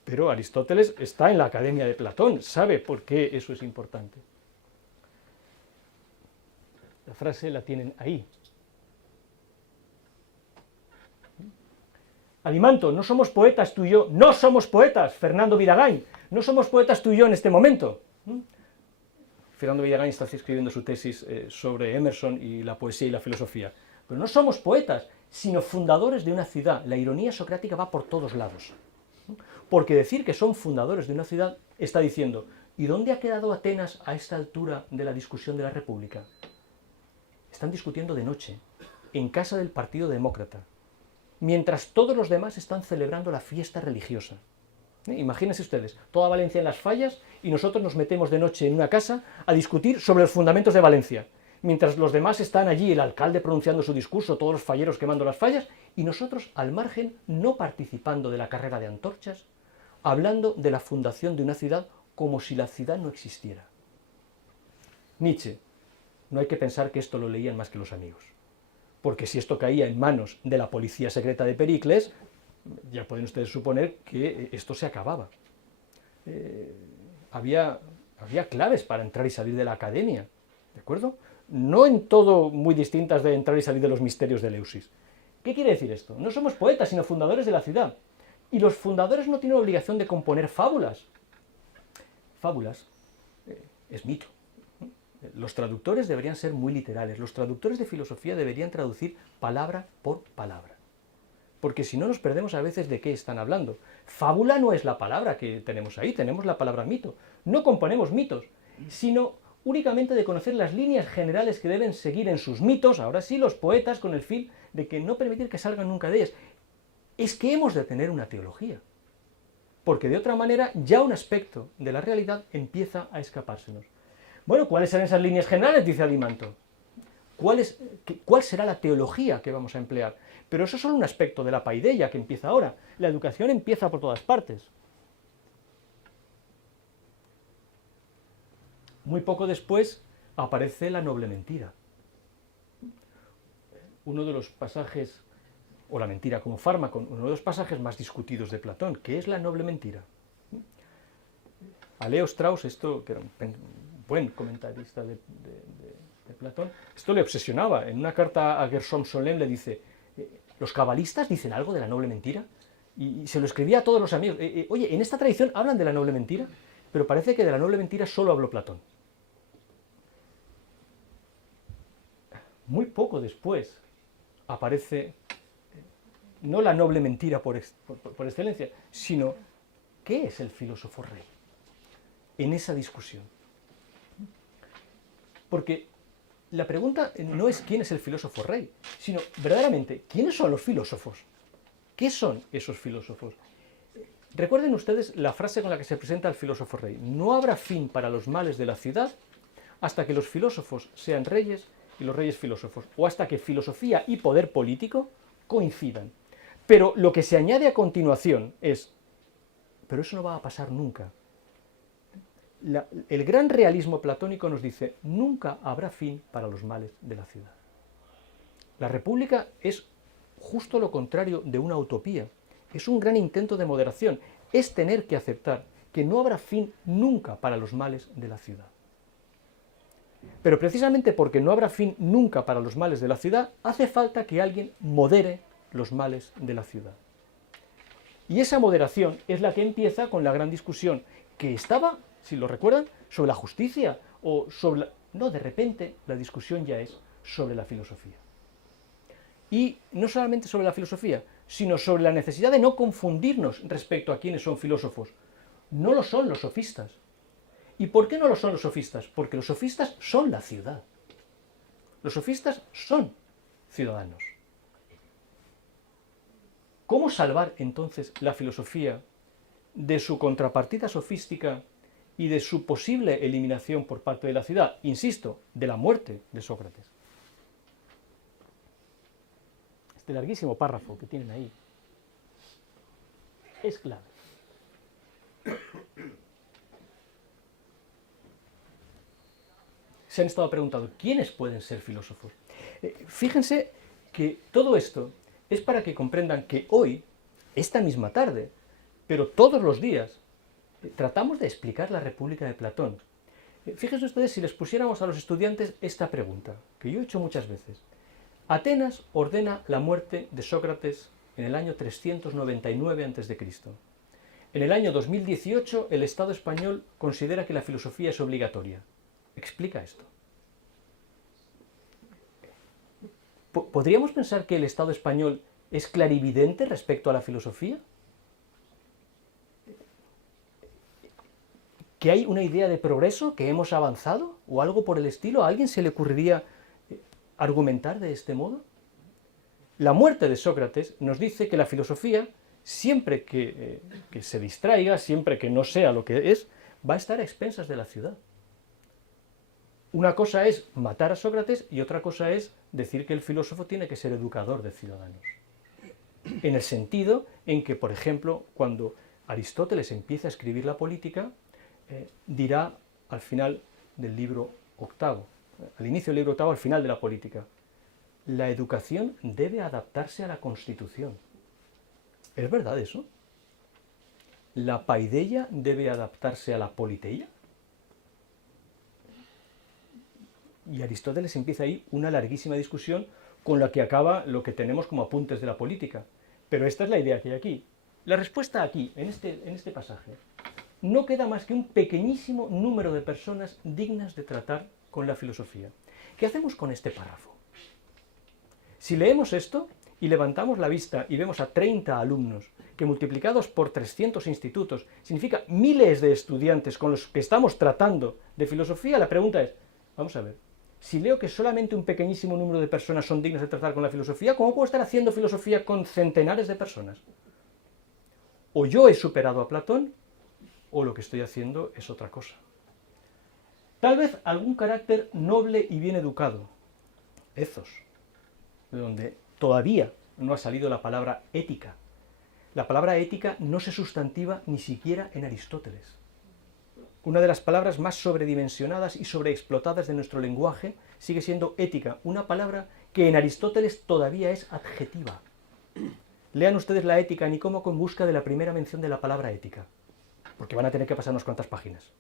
Pero Aristóteles está en la Academia de Platón, sabe por qué eso es importante. La frase la tienen ahí. Adimanto, no somos poetas tú y yo, no somos poetas, Fernando Vidagain, no somos poetas tú y yo en este momento. Fernando Vidagain está escribiendo su tesis sobre Emerson y la poesía y la filosofía. Pero no somos poetas, sino fundadores de una ciudad. La ironía socrática va por todos lados. Porque decir que son fundadores de una ciudad está diciendo, ¿y dónde ha quedado Atenas a esta altura de la discusión de la República? Están discutiendo de noche, en casa del Partido Demócrata, mientras todos los demás están celebrando la fiesta religiosa. Imagínense ustedes, toda Valencia en las fallas y nosotros nos metemos de noche en una casa a discutir sobre los fundamentos de Valencia, mientras los demás están allí, el alcalde pronunciando su discurso, todos los falleros quemando las fallas, y nosotros al margen no participando de la carrera de antorchas, hablando de la fundación de una ciudad como si la ciudad no existiera. Nietzsche, no hay que pensar que esto lo leían más que los amigos, porque si esto caía en manos de la policía secreta de Pericles, ya pueden ustedes suponer que esto se acababa. Había claves para entrar y salir de la academia, ¿de acuerdo? No en todo muy distintas de entrar y salir de los misterios de Eleusis. ¿Qué quiere decir esto? No somos poetas, sino fundadores de la ciudad. Y los fundadores no tienen obligación de componer fábulas. Fábulas es mito. Los traductores deberían ser muy literales. Los traductores de filosofía deberían traducir palabra por palabra. Porque si no nos perdemos a veces de qué están hablando. Fábula no es la palabra que tenemos ahí, tenemos la palabra mito. No componemos mitos, sino únicamente de conocer las líneas generales que deben seguir en sus mitos, ahora sí, los poetas, con el fin de que no permitir que salgan nunca de ellas. Es que hemos de tener una teología, porque de otra manera ya un aspecto de la realidad empieza a escapársenos. Bueno, ¿cuáles serán esas líneas generales?, dice Adimanto. ¿Cuál será la teología que vamos a emplear? Pero eso es solo un aspecto de la paideia que empieza ahora. La educación empieza por todas partes. Muy poco después aparece la noble mentira. Uno de los pasajes, o la mentira como fármaco, uno de los pasajes más discutidos de Platón, que es la noble mentira. A Leo Strauss, que era un buen comentarista de Platón, esto le obsesionaba. En una carta a Gershom Solem le dice, ¿los cabalistas dicen algo de la noble mentira? Y se lo escribía a todos los amigos. Oye, en esta tradición hablan de la noble mentira, pero parece que de la noble mentira solo habló Platón. muy poco después aparece no la noble mentira por excelencia, sino ¿qué es el filósofo rey? En esa discusión. Porque la pregunta no es quién es el filósofo rey, sino verdaderamente, ¿quiénes son los filósofos? ¿Qué son esos filósofos? Recuerden ustedes la frase con la que se presenta el filósofo rey. No habrá fin para los males de la ciudad hasta que los filósofos sean reyes y los reyes filósofos, o hasta que filosofía y poder político coincidan. Pero lo que se añade a continuación es, pero eso no va a pasar nunca. El gran realismo platónico nos dice, nunca habrá fin para los males de la ciudad. La república es justo lo contrario de una utopía. Es un gran intento de moderación. Es tener que aceptar que no habrá fin nunca para los males de la ciudad. Pero precisamente porque no habrá fin nunca para los males de la ciudad, hace falta que alguien modere los males de la ciudad. Y esa moderación es la que empieza con la gran discusión que estaba, si lo recuerdan, sobre la justicia o sobre... No, de repente la discusión ya es sobre la filosofía. Y no solamente sobre la filosofía, sino sobre la necesidad de no confundirnos respecto a quiénes son filósofos. No lo son los sofistas. ¿Y por qué no lo son los sofistas? Porque los sofistas son la ciudad. Los sofistas son ciudadanos. ¿Cómo salvar entonces la filosofía de su contrapartida sofística y de su posible eliminación por parte de la ciudad? Insisto, de la muerte de Sócrates. Este larguísimo párrafo que tienen ahí es clave. Se han estado preguntando, ¿quiénes pueden ser filósofos? Fíjense que todo esto es para que comprendan que hoy, esta misma tarde, pero todos los días, tratamos de explicar la República de Platón. Fíjense ustedes si les pusiéramos a los estudiantes esta pregunta, que yo he hecho muchas veces. Atenas ordena la muerte de Sócrates en el año 399 a.C. En el año 2018 el Estado español considera que la filosofía es obligatoria. Explica esto. ¿Podríamos pensar que el Estado español es clarividente respecto a la filosofía? ¿Que hay una idea de progreso, que hemos avanzado o algo por el estilo? ¿A alguien se le ocurriría argumentar de este modo? La muerte de Sócrates nos dice que la filosofía, siempre que se distraiga, siempre que no sea lo que es, va a estar a expensas de la ciudad. Una cosa es matar a Sócrates y otra cosa es decir que el filósofo tiene que ser educador de ciudadanos. En el sentido en que, por ejemplo, cuando Aristóteles empieza a escribir la política, dirá al final del libro octavo, al inicio del libro octavo, al final de la política, la educación debe adaptarse a la Constitución. ¿Es verdad eso? ¿La paideia debe adaptarse a la politeia? Y Aristóteles empieza ahí una larguísima discusión con la que acaba lo que tenemos como apuntes de la política. Pero esta es la idea que hay aquí. La respuesta aquí, en este pasaje, no queda más que un pequeñísimo número de personas dignas de tratar con la filosofía. ¿Qué hacemos con este párrafo? Si leemos esto y levantamos la vista y vemos a 30 alumnos, que multiplicados por 300 institutos significa miles de estudiantes con los que estamos tratando de filosofía, la pregunta es, vamos a ver, si leo que solamente un pequeñísimo número de personas son dignas de tratar con la filosofía, ¿cómo puedo estar haciendo filosofía con centenares de personas? O yo he superado a Platón, o lo que estoy haciendo es otra cosa. Tal vez algún carácter noble y bien educado, ethos, de donde todavía no ha salido la palabra ética. La palabra ética no se sustantiva ni siquiera en Aristóteles. Una de las palabras más sobredimensionadas y sobreexplotadas de nuestro lenguaje sigue siendo ética, una palabra que en Aristóteles todavía es adjetiva. Lean ustedes la Ética a Nicómaco en busca de la primera mención de la palabra ética, porque van a tener que pasar unas cuantas páginas.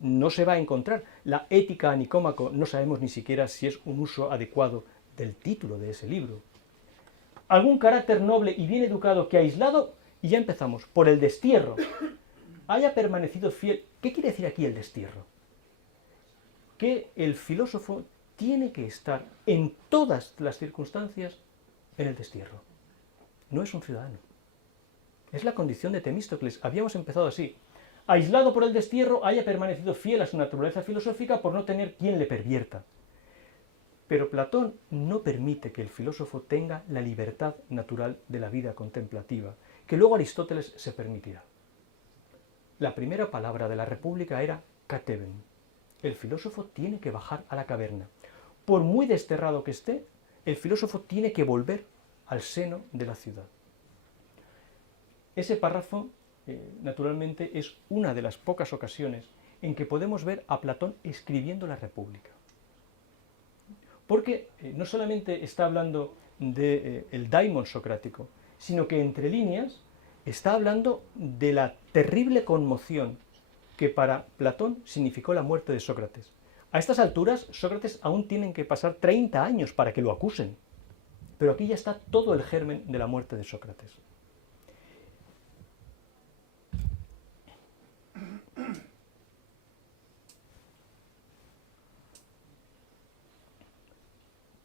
No se va a encontrar. La Ética a Nicómaco no sabemos ni siquiera si es un uso adecuado del título de ese libro. Algún carácter noble y bien educado que aislado, y ya empezamos, por el destierro, haya permanecido fiel. ¿Qué quiere decir aquí el destierro? Que el filósofo tiene que estar en todas las circunstancias en el destierro. No es un ciudadano. Es la condición de Temístocles. Habíamos empezado así. Aislado por el destierro, haya permanecido fiel a su naturaleza filosófica por no tener quien le pervierta. Pero Platón no permite que el filósofo tenga la libertad natural de la vida contemplativa, que luego Aristóteles se permitirá. La primera palabra de la República era kateben. El filósofo tiene que bajar a la caverna. Por muy desterrado que esté, el filósofo tiene que volver al seno de la ciudad. Ese párrafo, naturalmente, es una de las pocas ocasiones en que podemos ver a Platón escribiendo la República. Porque no solamente está hablando del daimon socrático, sino que entre líneas está hablando de la terrible conmoción que para Platón significó la muerte de Sócrates. A estas alturas, Sócrates aún tienen que pasar 30 años para que lo acusen. Pero aquí ya está todo el germen de la muerte de Sócrates.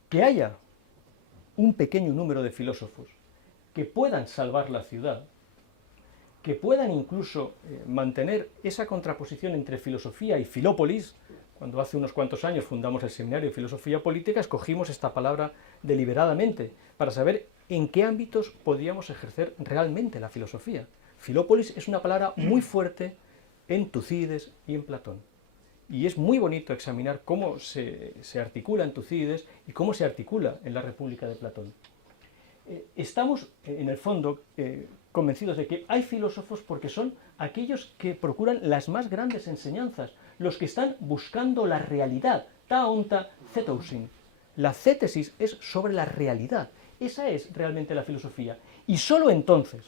Que haya un pequeño número de filósofos que puedan salvar la ciudad, que puedan incluso mantener esa contraposición entre filosofía y filópolis. Cuando hace unos cuantos años fundamos el Seminario de Filosofía Política, escogimos esta palabra deliberadamente para saber en qué ámbitos podíamos ejercer realmente la filosofía. Filópolis es una palabra muy fuerte en Tucídides y en Platón. Y es muy bonito examinar cómo se articula en Tucídides y cómo se articula en la República de Platón. Estamos, en el fondo, convencidos de que hay filósofos porque son aquellos que procuran las más grandes enseñanzas, los que están buscando la realidad, ta onta zetousin. La cétesis es sobre la realidad, esa es realmente la filosofía. Y solo entonces,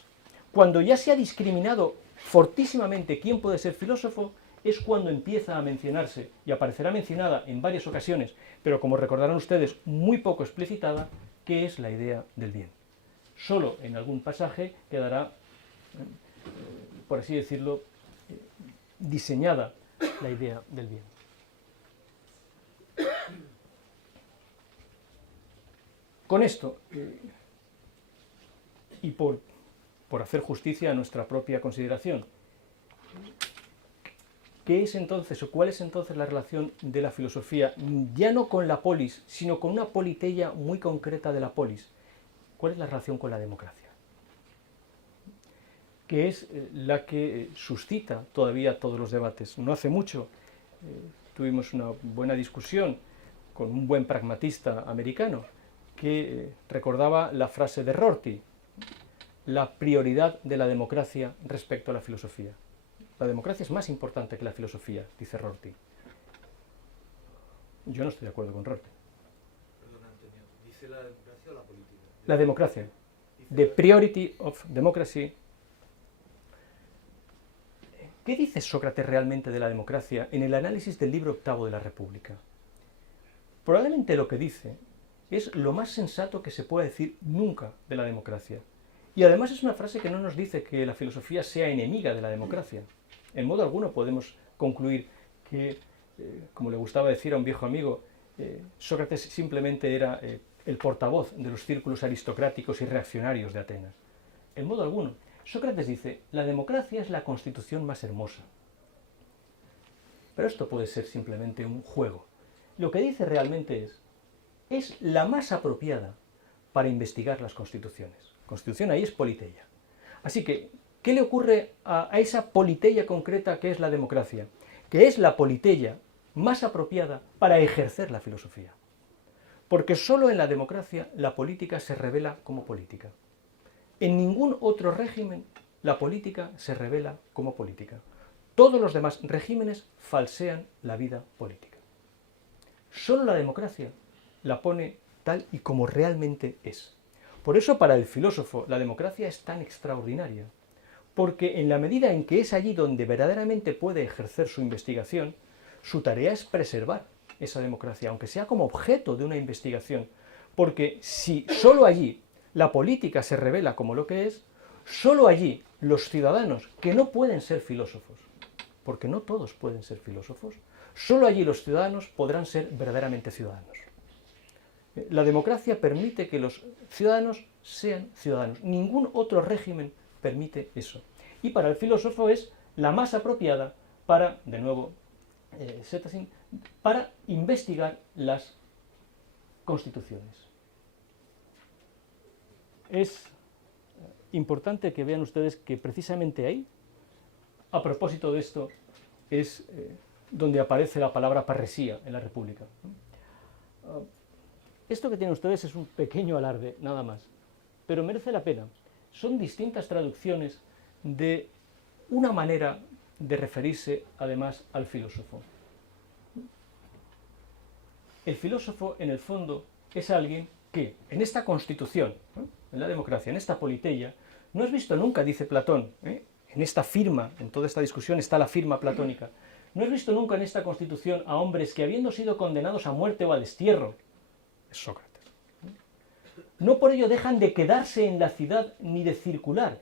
cuando ya se ha discriminado fortísimamente quién puede ser filósofo, es cuando empieza a mencionarse, y aparecerá mencionada en varias ocasiones, pero como recordarán ustedes, muy poco explicitada, qué es la idea del bien. Solo en algún pasaje quedará, por así decirlo, diseñada la idea del bien. Con esto, y por hacer justicia a nuestra propia consideración, ¿qué es entonces o cuál es entonces la relación de la filosofía, ya no con la polis, sino con una politeia muy concreta de la polis? ¿Cuál es la relación con la democracia? Que es la que suscita todavía todos los debates. No hace mucho tuvimos una buena discusión con un buen pragmatista americano que recordaba la frase de Rorty, la prioridad de la democracia respecto a la filosofía. La democracia es más importante que la filosofía, dice Rorty. Yo no estoy de acuerdo con Rorty. Perdona, Antonio, ¿dice la democracia o la política? La democracia. The priority of democracy. ¿Qué dice Sócrates realmente de la democracia en el análisis del libro octavo de la República? Probablemente lo que dice es lo más sensato que se pueda decir nunca de la democracia. Y además es una frase que no nos dice que la filosofía sea enemiga de la democracia. En modo alguno podemos concluir que, como le gustaba decir a un viejo amigo, Sócrates simplemente era el portavoz de los círculos aristocráticos y reaccionarios de Atenas. En modo alguno. Sócrates dice, la democracia es la constitución más hermosa. Pero esto puede ser simplemente un juego. Lo que dice realmente es la más apropiada para investigar las constituciones. Constitución ahí es politeia. Así que, ¿qué le ocurre a esa politeia concreta que es la democracia? Que es la politeia más apropiada para ejercer la filosofía. Porque solo en la democracia la política se revela como política. En ningún otro régimen la política se revela como política. Todos los demás regímenes falsean la vida política. Solo la democracia la pone tal y como realmente es. Por eso para el filósofo la democracia es tan extraordinaria, porque en la medida en que es allí donde verdaderamente puede ejercer su investigación, su tarea es preservar esa democracia, aunque sea como objeto de una investigación, porque si solo allí la política se revela como lo que es, solo allí los ciudadanos que no pueden ser filósofos, porque no todos pueden ser filósofos, Solo allí los ciudadanos podrán ser verdaderamente ciudadanos. La democracia permite que los ciudadanos sean ciudadanos. Ningún otro régimen permite eso. Y para el filósofo es la más apropiada para, de nuevo, Settasing, para investigar las constituciones. Es importante que vean ustedes que precisamente ahí, a propósito de esto, es donde aparece la palabra parresía en la República. Esto que tienen ustedes es un pequeño alarde, nada más, pero merece la pena. Son distintas traducciones de una manera de referirse, además, al filósofo. El filósofo, en el fondo, es alguien que, en esta constitución, en la democracia, en esta politeia, no has visto nunca, dice Platón, en esta firma, en toda esta discusión está la firma platónica, no has visto nunca en esta constitución a hombres que, habiendo sido condenados a muerte o a destierro, es Sócrates, no por ello dejan de quedarse en la ciudad ni de circular,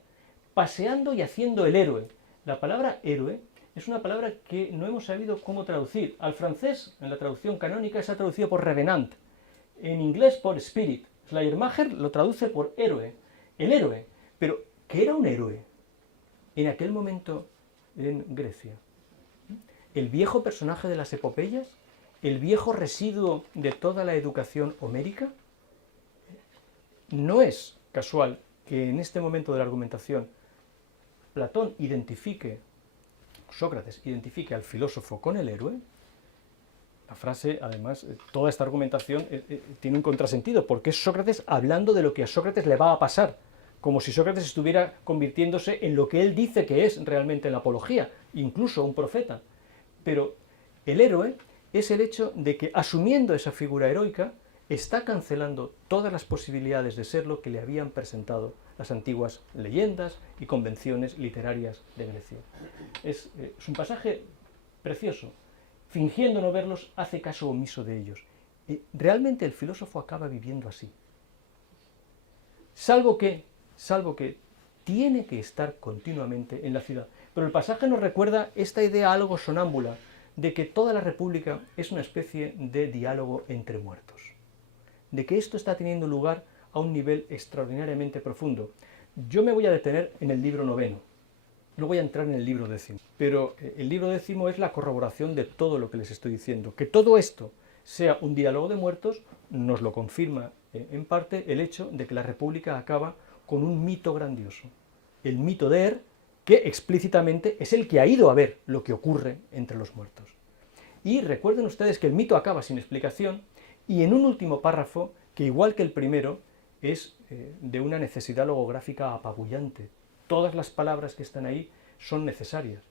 paseando y haciendo el héroe. La palabra héroe es una palabra que no hemos sabido cómo traducir. Al francés, en la traducción canónica, se ha traducido por revenant, en inglés por spirit. Schleiermacher lo traduce por héroe, el héroe. Pero, ¿qué era un héroe en aquel momento en Grecia? ¿El viejo personaje de las epopeyas? ¿El viejo residuo de toda la educación homérica? No es casual que en este momento de la argumentación Platón identifique, Sócrates identifique al filósofo con el héroe. La frase, además, toda esta argumentación tiene un contrasentido, porque es Sócrates hablando de lo que a Sócrates le va a pasar, como si Sócrates estuviera convirtiéndose en lo que él dice que es realmente en la apología, incluso un profeta. Pero el héroe es el hecho de que, asumiendo esa figura heroica, está cancelando todas las posibilidades de ser lo que le habían presentado las antiguas leyendas y convenciones literarias de Grecia. Es un pasaje precioso. Fingiendo no verlos, hace caso omiso de ellos. Realmente el filósofo acaba viviendo así. Salvo que tiene que estar continuamente en la ciudad. Pero el pasaje nos recuerda esta idea algo sonámbula de que toda la República es una especie de diálogo entre muertos. De que esto está teniendo lugar a un nivel extraordinariamente profundo. Yo me voy a detener en el libro 9, no voy a entrar en el libro 10, pero el libro 10 es la corroboración de todo lo que les estoy diciendo. Que todo esto sea un diálogo de muertos nos lo confirma en parte el hecho de que la República acaba con un mito grandioso. El mito de Er, que explícitamente es el que ha ido a ver lo que ocurre entre los muertos. Y recuerden ustedes que el mito acaba sin explicación y en un último párrafo, que igual que el primero, es de una necesidad logográfica apabullante. Todas las palabras que están ahí son necesarias.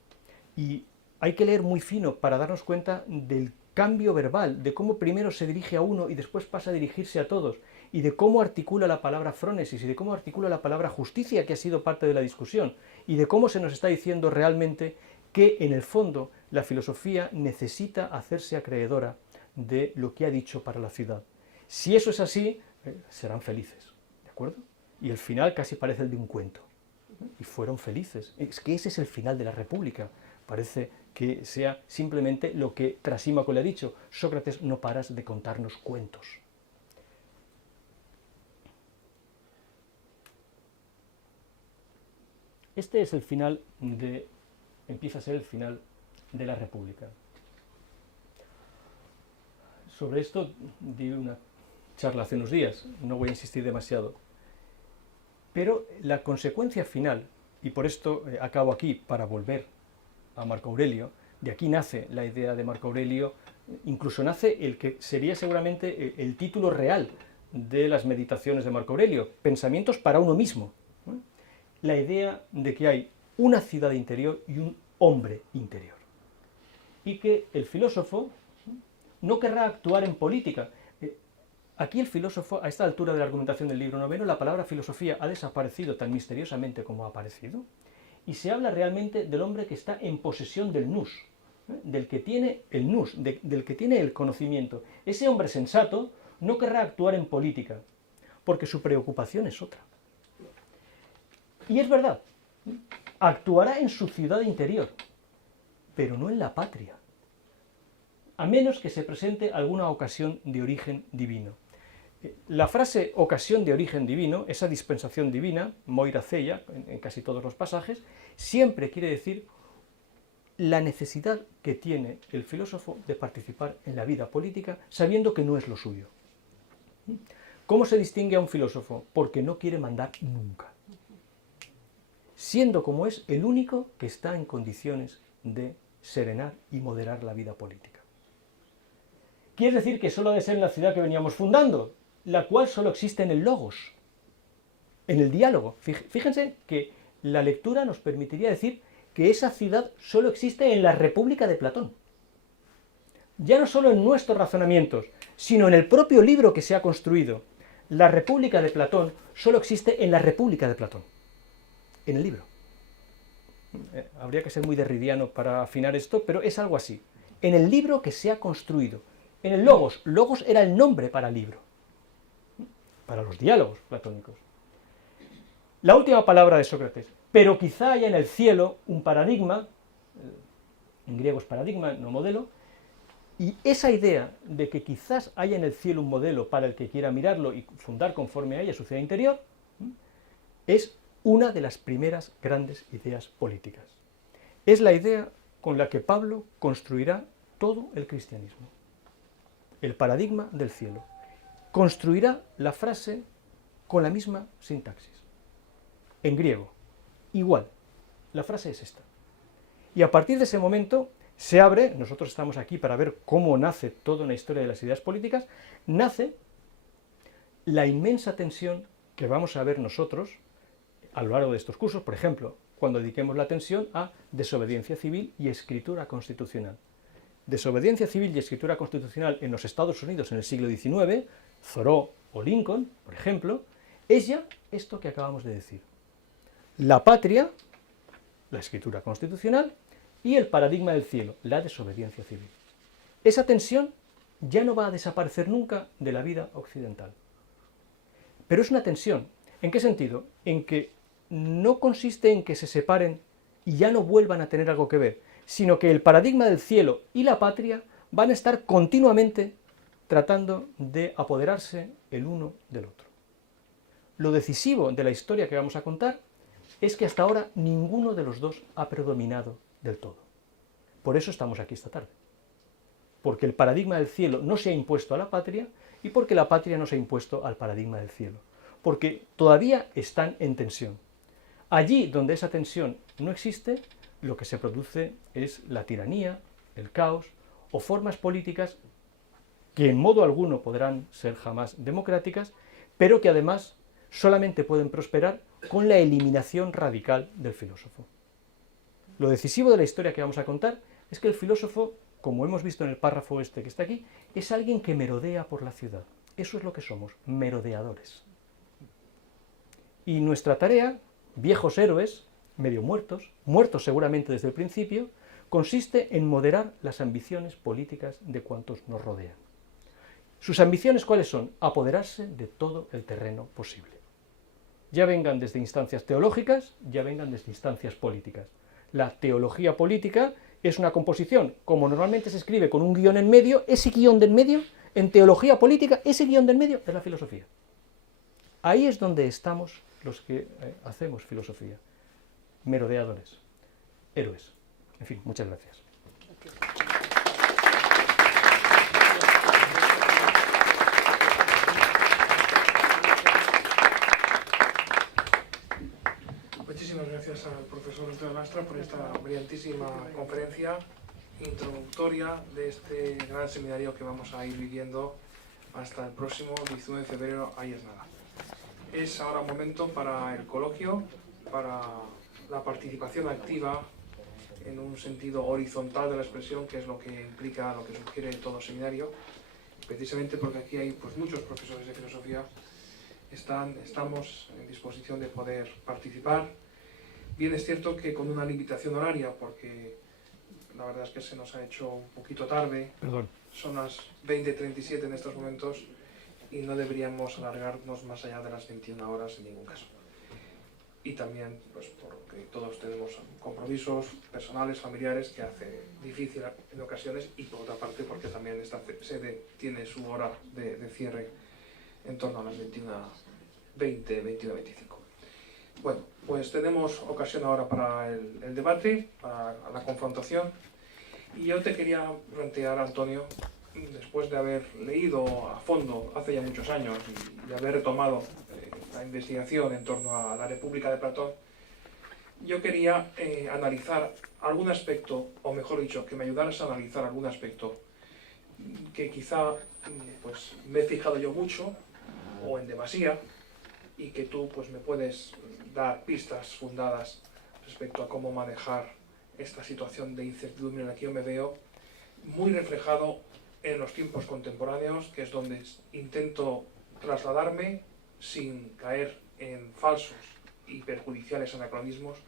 Y hay que leer muy fino para darnos cuenta del cambio verbal, de cómo primero se dirige a uno y después pasa a dirigirse a todos, y de cómo articula la palabra frónesis, y de cómo articula la palabra justicia, que ha sido parte de la discusión, y de cómo se nos está diciendo realmente que, en el fondo, la filosofía necesita hacerse acreedora de lo que ha dicho para la ciudad. Si eso es así, serán felices, ¿de acuerdo? Y el final casi parece el de un cuento. Y fueron felices. Es que ese es el final de la República. Parece que sea simplemente lo que Trasímaco le ha dicho: Sócrates, no paras de contarnos cuentos. Este es el final empieza a ser el final de la República. Sobre esto di una charla hace unos días, no voy a insistir demasiado. Pero la consecuencia final, y por esto acabo aquí para volver a Marco Aurelio, de aquí nace la idea de Marco Aurelio, incluso nace el que sería seguramente el título real de las meditaciones de Marco Aurelio, Pensamientos para uno mismo. La idea de que hay una ciudad interior y un hombre interior. Y que el filósofo no querrá actuar en política. Aquí el filósofo, a esta altura de la argumentación del libro 9, la palabra filosofía ha desaparecido tan misteriosamente como ha aparecido, y se habla realmente del hombre que está en posesión del nous, del que tiene el nous, del que tiene el conocimiento. Ese hombre sensato no querrá actuar en política, porque su preocupación es otra. Y es verdad, actuará en su ciudad interior, pero no en la patria. a menos que se presente alguna ocasión de origen divino. La frase ocasión de origen divino, esa dispensación divina, moira theia, en casi todos los pasajes, siempre quiere decir la necesidad que tiene el filósofo de participar en la vida política sabiendo que no es lo suyo. ¿Cómo se distingue a un filósofo? Porque no quiere mandar nunca, siendo como es el único que está en condiciones de serenar y moderar la vida política. Quiere decir que solo ha de ser en la ciudad que veníamos fundando, la cual solo existe en el logos, en el diálogo. Fíjense que la lectura nos permitiría decir que esa ciudad solo existe en la República de Platón. Ya no solo en nuestros razonamientos, sino en el propio libro que se ha construido. La República de Platón solo existe en la República de Platón, en el libro. Habría que ser muy derridiano para afinar esto, pero es algo así. En el libro que se ha construido. En el logos. Logos era el nombre para libro, para los diálogos platónicos. La última palabra de Sócrates. Pero quizá haya en el cielo un paradigma, en griego es paradigma, no modelo, y esa idea de que quizás haya en el cielo un modelo para el que quiera mirarlo y fundar conforme a ella su ciudad interior, es una de las primeras grandes ideas políticas. Es la idea con la que Pablo construirá todo el cristianismo. El paradigma del cielo. Construirá la frase con la misma sintaxis. En griego, igual. La frase es esta. Y a partir de ese momento se abre, nosotros estamos aquí para ver cómo nace toda una historia de las ideas políticas, nace la inmensa tensión que vamos a ver nosotros a lo largo de estos cursos, por ejemplo, cuando dediquemos la atención a desobediencia civil y escritura constitucional. Desobediencia civil y escritura constitucional en los Estados Unidos en el siglo XIX, Thoreau o Lincoln, por ejemplo, es ya esto que acabamos de decir. La patria, la escritura constitucional, y el paradigma del cielo, la desobediencia civil. Esa tensión ya no va a desaparecer nunca de la vida occidental. Pero es una tensión. ¿En qué sentido? En que no consiste en que se separen y ya no vuelvan a tener algo que ver, sino que el paradigma del cielo y la patria van a estar continuamente tratando de apoderarse el uno del otro. Lo decisivo de la historia que vamos a contar es que hasta ahora ninguno de los dos ha predominado del todo. Por eso estamos aquí esta tarde. Porque el paradigma del cielo no se ha impuesto a la patria y porque la patria no se ha impuesto al paradigma del cielo. Porque todavía están en tensión. Allí donde esa tensión no existe, lo que se produce es la tiranía, el caos o formas políticas que en modo alguno podrán ser jamás democráticas, pero que además solamente pueden prosperar con la eliminación radical del filósofo. Lo decisivo de la historia que vamos a contar es que el filósofo, como hemos visto en el párrafo este que está aquí, es alguien que merodea por la ciudad. Eso es lo que somos, merodeadores. Y nuestra tarea, viejos héroes, medio muertos, muertos seguramente desde el principio, consiste en moderar las ambiciones políticas de cuantos nos rodean. ¿Sus ambiciones cuáles son? Apoderarse de todo el terreno posible. Ya vengan desde instancias teológicas, ya vengan desde instancias políticas. La teología política es una composición, como normalmente se escribe con un guión en medio, ese guión del medio, en teología política, ese guión del medio es la filosofía. Ahí es donde estamos los que hacemos filosofía. Merodeadores, héroes. En fin, muchas gracias. Muchísimas gracias al profesor Antonio Lastra por esta brillantísima conferencia introductoria de este gran seminario que vamos a ir viviendo hasta el próximo 19 de febrero, ahí es nada. Es ahora momento para el coloquio, para la participación activa en un sentido horizontal de la expresión, que es lo que implica, lo que sugiere todo seminario, precisamente porque aquí hay pues, muchos profesores de filosofía, estamos en disposición de poder participar. Bien es cierto que con una limitación horaria, porque la verdad es que se nos ha hecho un poquito tarde. Perdón. Son las 20:37 en estos momentos y no deberíamos alargarnos más allá de las 21 horas en ningún caso. y también pues, porque todos tenemos compromisos personales, familiares, que hace difícil en ocasiones, y por otra parte porque también esta sede tiene su hora de cierre en torno a las 21:20, 21:25. Bueno, pues tenemos ocasión ahora para el debate, para la confrontación, y yo te quería plantear, Antonio, después de haber leído a fondo hace ya muchos años y de haber retomado la investigación en torno a la República de Platón, yo quería analizar algún aspecto, o mejor dicho, que me ayudaras a analizar algún aspecto que quizá pues, me he fijado yo mucho o en demasía, y que tú pues, me puedes dar pistas fundadas respecto a cómo manejar esta situación de incertidumbre en la que yo me veo, muy reflejado en los tiempos contemporáneos, que es donde intento trasladarme sin caer en falsos y perjudiciales anacronismos,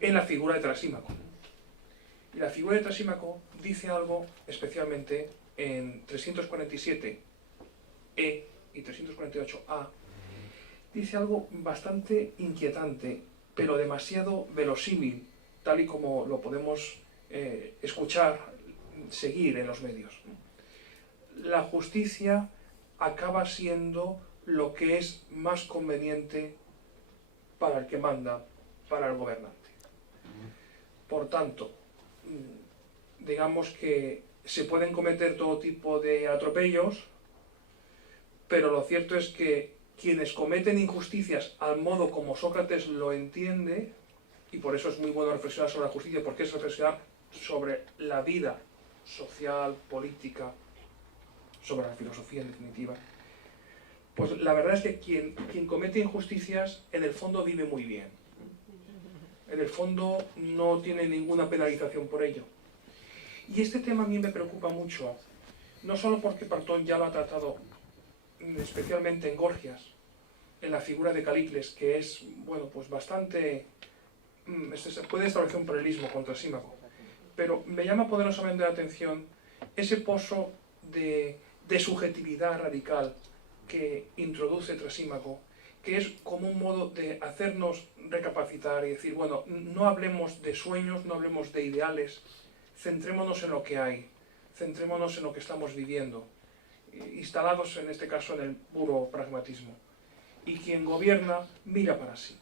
en la figura de Trasímaco. Y la figura de Trasímaco dice algo especialmente en 347e y 348a, dice algo bastante inquietante, pero demasiado verosímil, tal y como lo podemos escuchar, seguir en los medios. La justicia acaba siendo lo que es más conveniente para el que manda, para el gobernante. Por tanto, digamos que se pueden cometer todo tipo de atropellos, pero lo cierto es que quienes cometen injusticias al modo como Sócrates lo entiende, y por eso es muy bueno reflexionar sobre la justicia, porque es reflexionar sobre la vida social, política, sobre la filosofía en definitiva, pues la verdad es que quien comete injusticias en el fondo vive muy bien. En el fondo no tiene ninguna penalización por ello. Y este tema a mí me preocupa mucho, no solo porque Platón ya lo ha tratado especialmente en Gorgias, en la figura de Calícles, que es, bueno, pues bastante... se puede establecer un paralelismo con Trasímaco, pero me llama poderosamente la atención ese pozo de subjetividad radical que introduce Trasímaco, que es como un modo de hacernos recapacitar y decir, bueno, no hablemos de sueños, no hablemos de ideales, centrémonos en lo que hay, centrémonos en lo que estamos viviendo, instalados en este caso en el puro pragmatismo. Y quien gobierna mira para sí.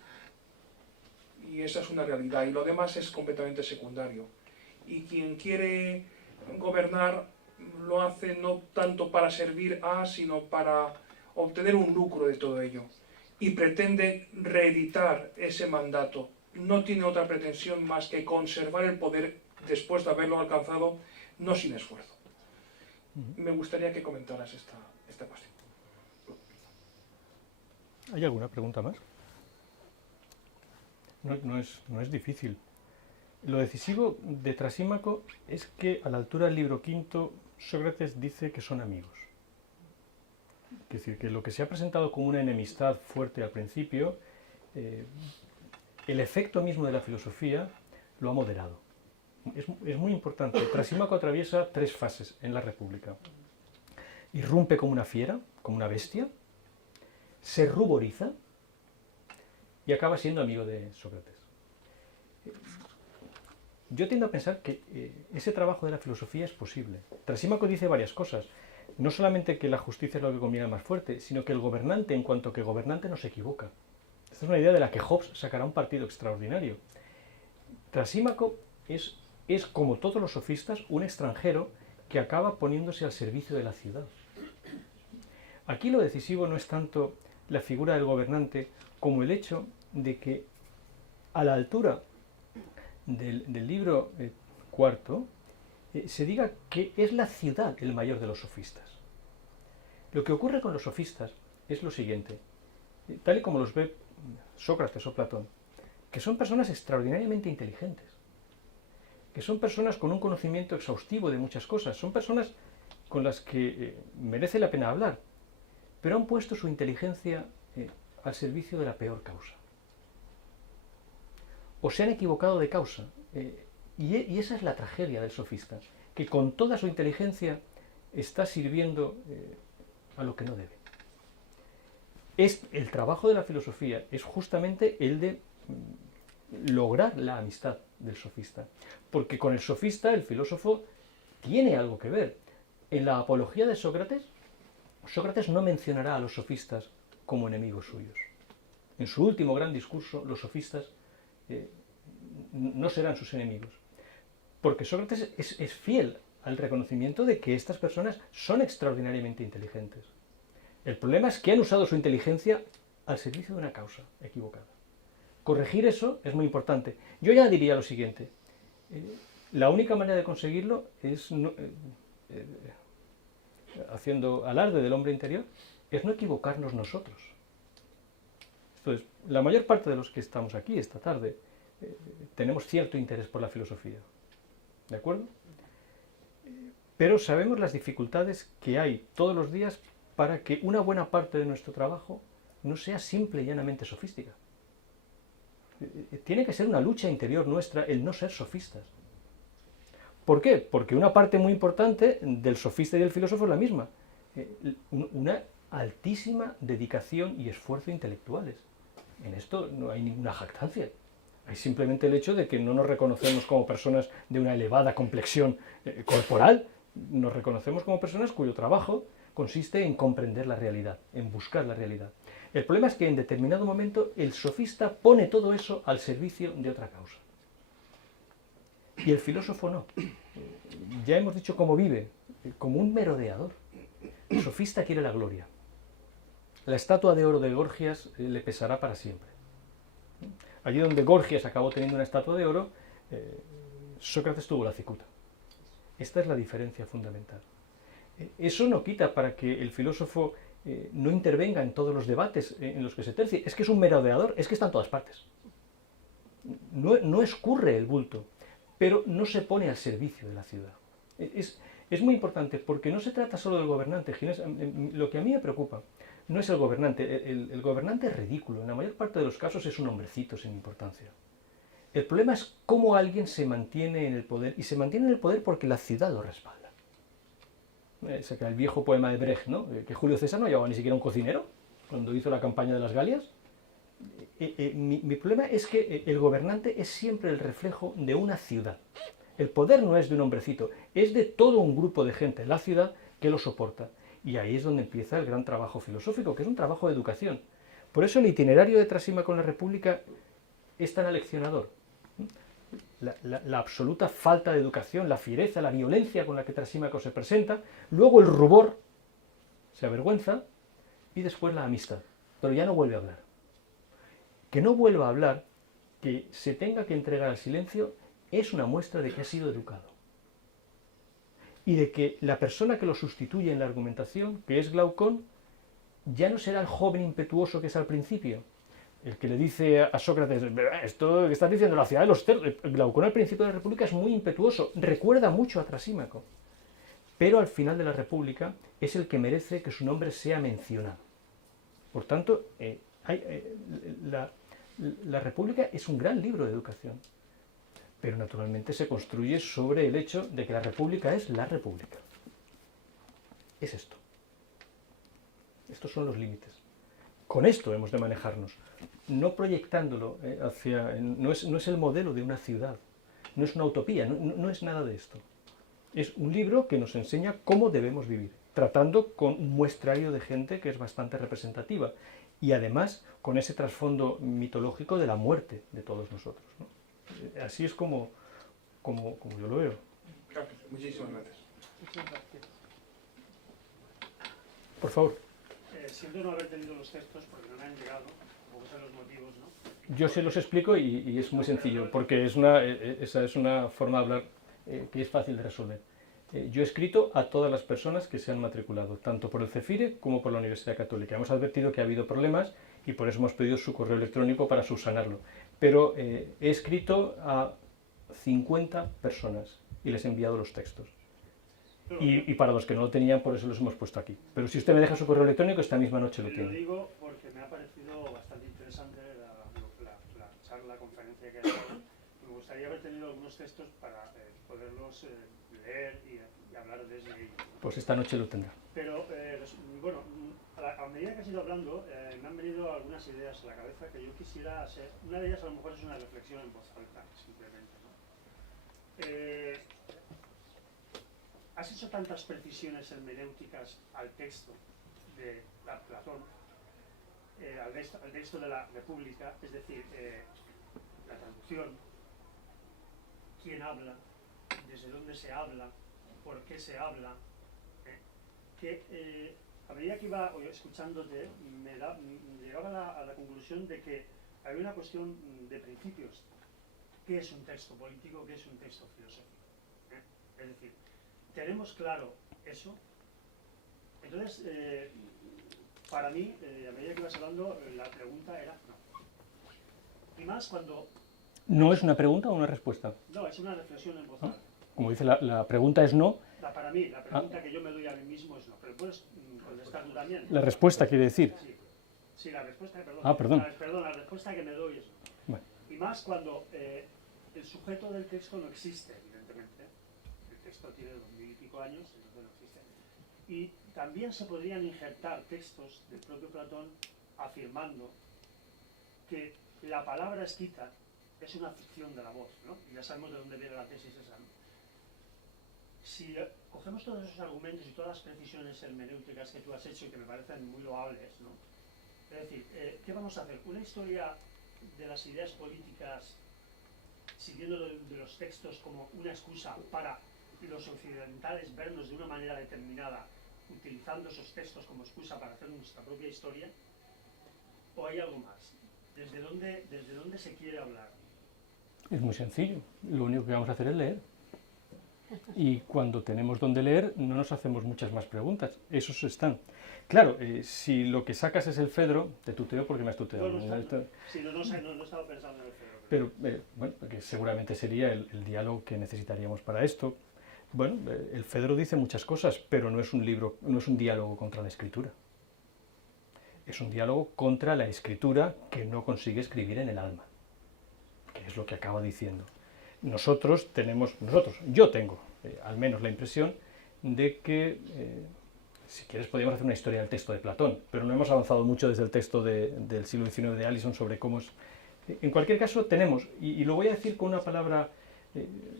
Y esa es una realidad, y lo demás es completamente secundario. Y quien quiere gobernar lo hace no tanto para servir a, sino para obtener un lucro de todo ello. Y pretende reeditar ese mandato. No tiene otra pretensión más que conservar el poder después de haberlo alcanzado, no sin esfuerzo. Me gustaría que comentaras esta cuestión. ¿Hay alguna pregunta más? No es difícil. Lo decisivo de Trasímaco es que a la altura del libro quinto Sócrates dice que son amigos. Es decir, que lo que se ha presentado como una enemistad fuerte al principio, el efecto mismo de la filosofía lo ha moderado. Es muy importante. Trasímaco atraviesa 3 fases en la República. Irrumpe como una fiera, como una bestia, se ruboriza y acaba siendo amigo de Sócrates. Yo tiendo a pensar que ese trabajo de la filosofía es posible. Trasímaco dice varias cosas. No solamente que la justicia es lo que conviene al más fuerte, sino que el gobernante, en cuanto que gobernante, no se equivoca. Esta es una idea de la que Hobbes sacará un partido extraordinario. Trasímaco es, como todos los sofistas, un extranjero que acaba poniéndose al servicio de la ciudad. Aquí lo decisivo no es tanto la figura del gobernante como el hecho de que a la altura del libro cuarto se diga que es la ciudad el mayor de los sofistas. Lo que ocurre con los sofistas es lo siguiente, tal y como los ve Sócrates o Platón, que son personas extraordinariamente inteligentes, que son personas con un conocimiento exhaustivo de muchas cosas, son personas con las que merece la pena hablar, pero han puesto su inteligencia al servicio de la peor causa. O se han equivocado de causa, y esa es la tragedia del sofista, que con toda su inteligencia está sirviendo a lo que no debe. El trabajo de la filosofía es justamente el de lograr la amistad del sofista. Porque con el sofista, el filósofo, tiene algo que ver. En la apología de Sócrates, Sócrates no mencionará a los sofistas como enemigos suyos. En su último gran discurso, los sofistas no serán sus enemigos. Porque Sócrates es fiel al reconocimiento de que estas personas son extraordinariamente inteligentes. El problema es que han usado su inteligencia al servicio de una causa equivocada. Corregir eso es muy importante. Yo ya diría lo siguiente. La única manera de conseguirlo es, haciendo alarde del hombre interior, es no equivocarnos nosotros. Entonces, la mayor parte de los que estamos aquí esta tarde tenemos cierto interés por la filosofía. ¿De acuerdo? Pero sabemos las dificultades que hay todos los días para que una buena parte de nuestro trabajo no sea simple y llanamente sofística. Tiene que ser una lucha interior nuestra el no ser sofistas. ¿Por qué? Porque una parte muy importante del sofista y del filósofo es la misma. Una altísima dedicación y esfuerzo intelectuales. En esto no hay ninguna jactancia. Hay simplemente el hecho de que no nos reconocemos como personas de una elevada complexión corporal. Nos reconocemos como personas cuyo trabajo consiste en comprender la realidad, en buscar la realidad. El problema es que en determinado momento el sofista pone todo eso al servicio de otra causa. Y el filósofo no. Ya hemos dicho cómo vive, como un merodeador. El sofista quiere la gloria. La estatua de oro de Gorgias le pesará para siempre. Allí donde Gorgias acabó teniendo una estatua de oro, Sócrates tuvo la cicuta. Esta es la diferencia fundamental. Eso no quita para que el filósofo no intervenga en todos los debates en los que se tercie. Es que es un merodeador, es que está en todas partes. No escurre el bulto, pero no se pone al servicio de la ciudad. Es muy importante porque no se trata solo del gobernante, Ginés. Lo que a mí me preocupa no es el gobernante. El gobernante es ridículo. En la mayor parte de los casos es un hombrecito sin importancia. El problema es cómo alguien se mantiene en el poder, y se mantiene en el poder porque la ciudad lo respalda. El viejo poema de Brecht, ¿no? Que Julio César no llevaba ni siquiera un cocinero cuando hizo la campaña de las Galias. Mi problema es que el gobernante es siempre el reflejo de una ciudad. El poder no es de un hombrecito, es de todo un grupo de gente en la ciudad que lo soporta. Y ahí es donde empieza el gran trabajo filosófico, que es un trabajo de educación. Por eso el itinerario de Trasímaco en la República es tan aleccionador. La absoluta falta de educación, la fiereza, la violencia con la que Trasímaco se presenta, luego el rubor, se avergüenza, y después la amistad. Pero ya no vuelve a hablar. Que no vuelva a hablar, que se tenga que entregar al silencio, es una muestra de que ha sido educado. Y de que la persona que lo sustituye en la argumentación, que es Glaucón, ya no será el joven impetuoso que es al principio. El que le dice a Sócrates, esto que estás diciendo, la ciudad de los cerdos. Glaucón al principio de la República es muy impetuoso, recuerda mucho a Trasímaco. Pero al final de la República es el que merece que su nombre sea mencionado. Por tanto, la República es un gran libro de educación. Pero naturalmente se construye sobre el hecho de que la República es la República. Es esto. Estos son los límites. Con esto hemos de manejarnos, no proyectándolo hacia... No es el modelo de una ciudad, no es una utopía, no es nada de esto. Es un libro que nos enseña cómo debemos vivir, tratando con un muestrario de gente que es bastante representativa y además con ese trasfondo mitológico de la muerte de todos nosotros, ¿no? Así es como yo lo veo. Gracias. Muchísimas gracias. Por favor. Siento no haber tenido los textos porque no me han llegado, tampoco sé los motivos, ¿no? Yo se los explico y es muy sencillo, porque esa es una forma de hablar que es fácil de resolver. Yo he escrito a todas las personas que se han matriculado, tanto por el CEFIRE como por la Universidad Católica. Hemos advertido que ha habido problemas y por eso hemos pedido su correo electrónico para subsanarlo. Pero he escrito a 50 personas y les he enviado los textos. Y para los que no lo tenían, por eso los hemos puesto aquí. Pero si usted me deja su correo electrónico, esta misma noche lo tiene. Lo digo porque me ha parecido bastante interesante la charla, la conferencia que ha dado. Me gustaría haber tenido algunos textos para poderlos leer y hablar desde ellos. Pues esta noche lo tendrá. Pero, bueno, a medida que has ido hablando, me han venido algunas ideas a la cabeza que yo quisiera hacer. Una de ellas a lo mejor es una reflexión en voz alta, simplemente, ¿no? Has hecho tantas precisiones hermenéuticas al texto de Platón, al texto de la República, es decir, la traducción, quién habla, desde dónde se habla, por qué se habla, que a medida que iba escuchándote, llegaba a la conclusión de que hay una cuestión de principios. ¿Qué es un texto político? ¿Qué es un texto filosófico? Es decir, ¿tenemos claro eso? Entonces, para mí, a medida que ibas hablando, la pregunta era no. Y más cuando... ¿No es una pregunta o una respuesta? No, es una reflexión en voz alta. Como dice, la pregunta es no. Para mí, la pregunta que yo me doy a mí mismo es no. Pero puedes contestar tú también. La respuesta quiere decir. Sí, la respuesta, perdón. La respuesta que me doy es no. Bueno. Y más cuando el sujeto del texto no existe, evidentemente. El texto tiene 2000 y pico años, entonces no existe. Y también se podrían injertar textos del propio Platón afirmando que la palabra escrita es una ficción de la voz, ¿no? Y ya sabemos de dónde viene la tesis esa, ¿no? Si cogemos todos esos argumentos y todas las precisiones hermenéuticas que tú has hecho y que me parecen muy loables, ¿no? Es decir, ¿qué vamos a hacer? ¿Una historia de las ideas políticas siguiendo de los textos como una excusa para los occidentales vernos de una manera determinada, utilizando esos textos como excusa para hacer nuestra propia historia? ¿O hay algo más? ¿Desde dónde se quiere hablar? Es muy sencillo. Lo único que vamos a hacer es leer. Y cuando tenemos donde leer, no nos hacemos muchas más preguntas. Esos están. Claro, si lo que sacas es el Fedro, te tuteo porque me has tuteado. No he estado pensando en el Fedro. Pero, bueno, que seguramente sería el diálogo que necesitaríamos para esto. Bueno, el Fedro dice muchas cosas, pero no es un libro, no es un diálogo contra la escritura. Es un diálogo contra la escritura que no consigue escribir en el alma, que es lo que acaba diciendo. Yo tengo al menos la impresión de que, si quieres, podríamos hacer una historia del texto de Platón, pero no hemos avanzado mucho desde el texto del siglo XIX de Allison sobre cómo es. En cualquier caso, tenemos, y lo voy a decir con una palabra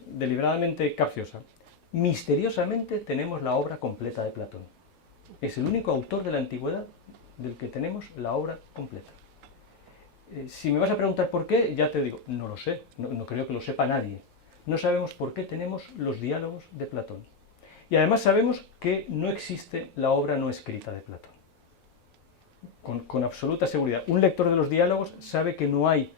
deliberadamente capciosa, misteriosamente tenemos la obra completa de Platón. Es el único autor de la antigüedad del que tenemos la obra completa. Si me vas a preguntar por qué, ya te digo, no lo sé, no creo que lo sepa nadie. No sabemos por qué tenemos los diálogos de Platón. Y además sabemos que no existe la obra no escrita de Platón. Con absoluta seguridad. Un lector de los diálogos sabe que no hay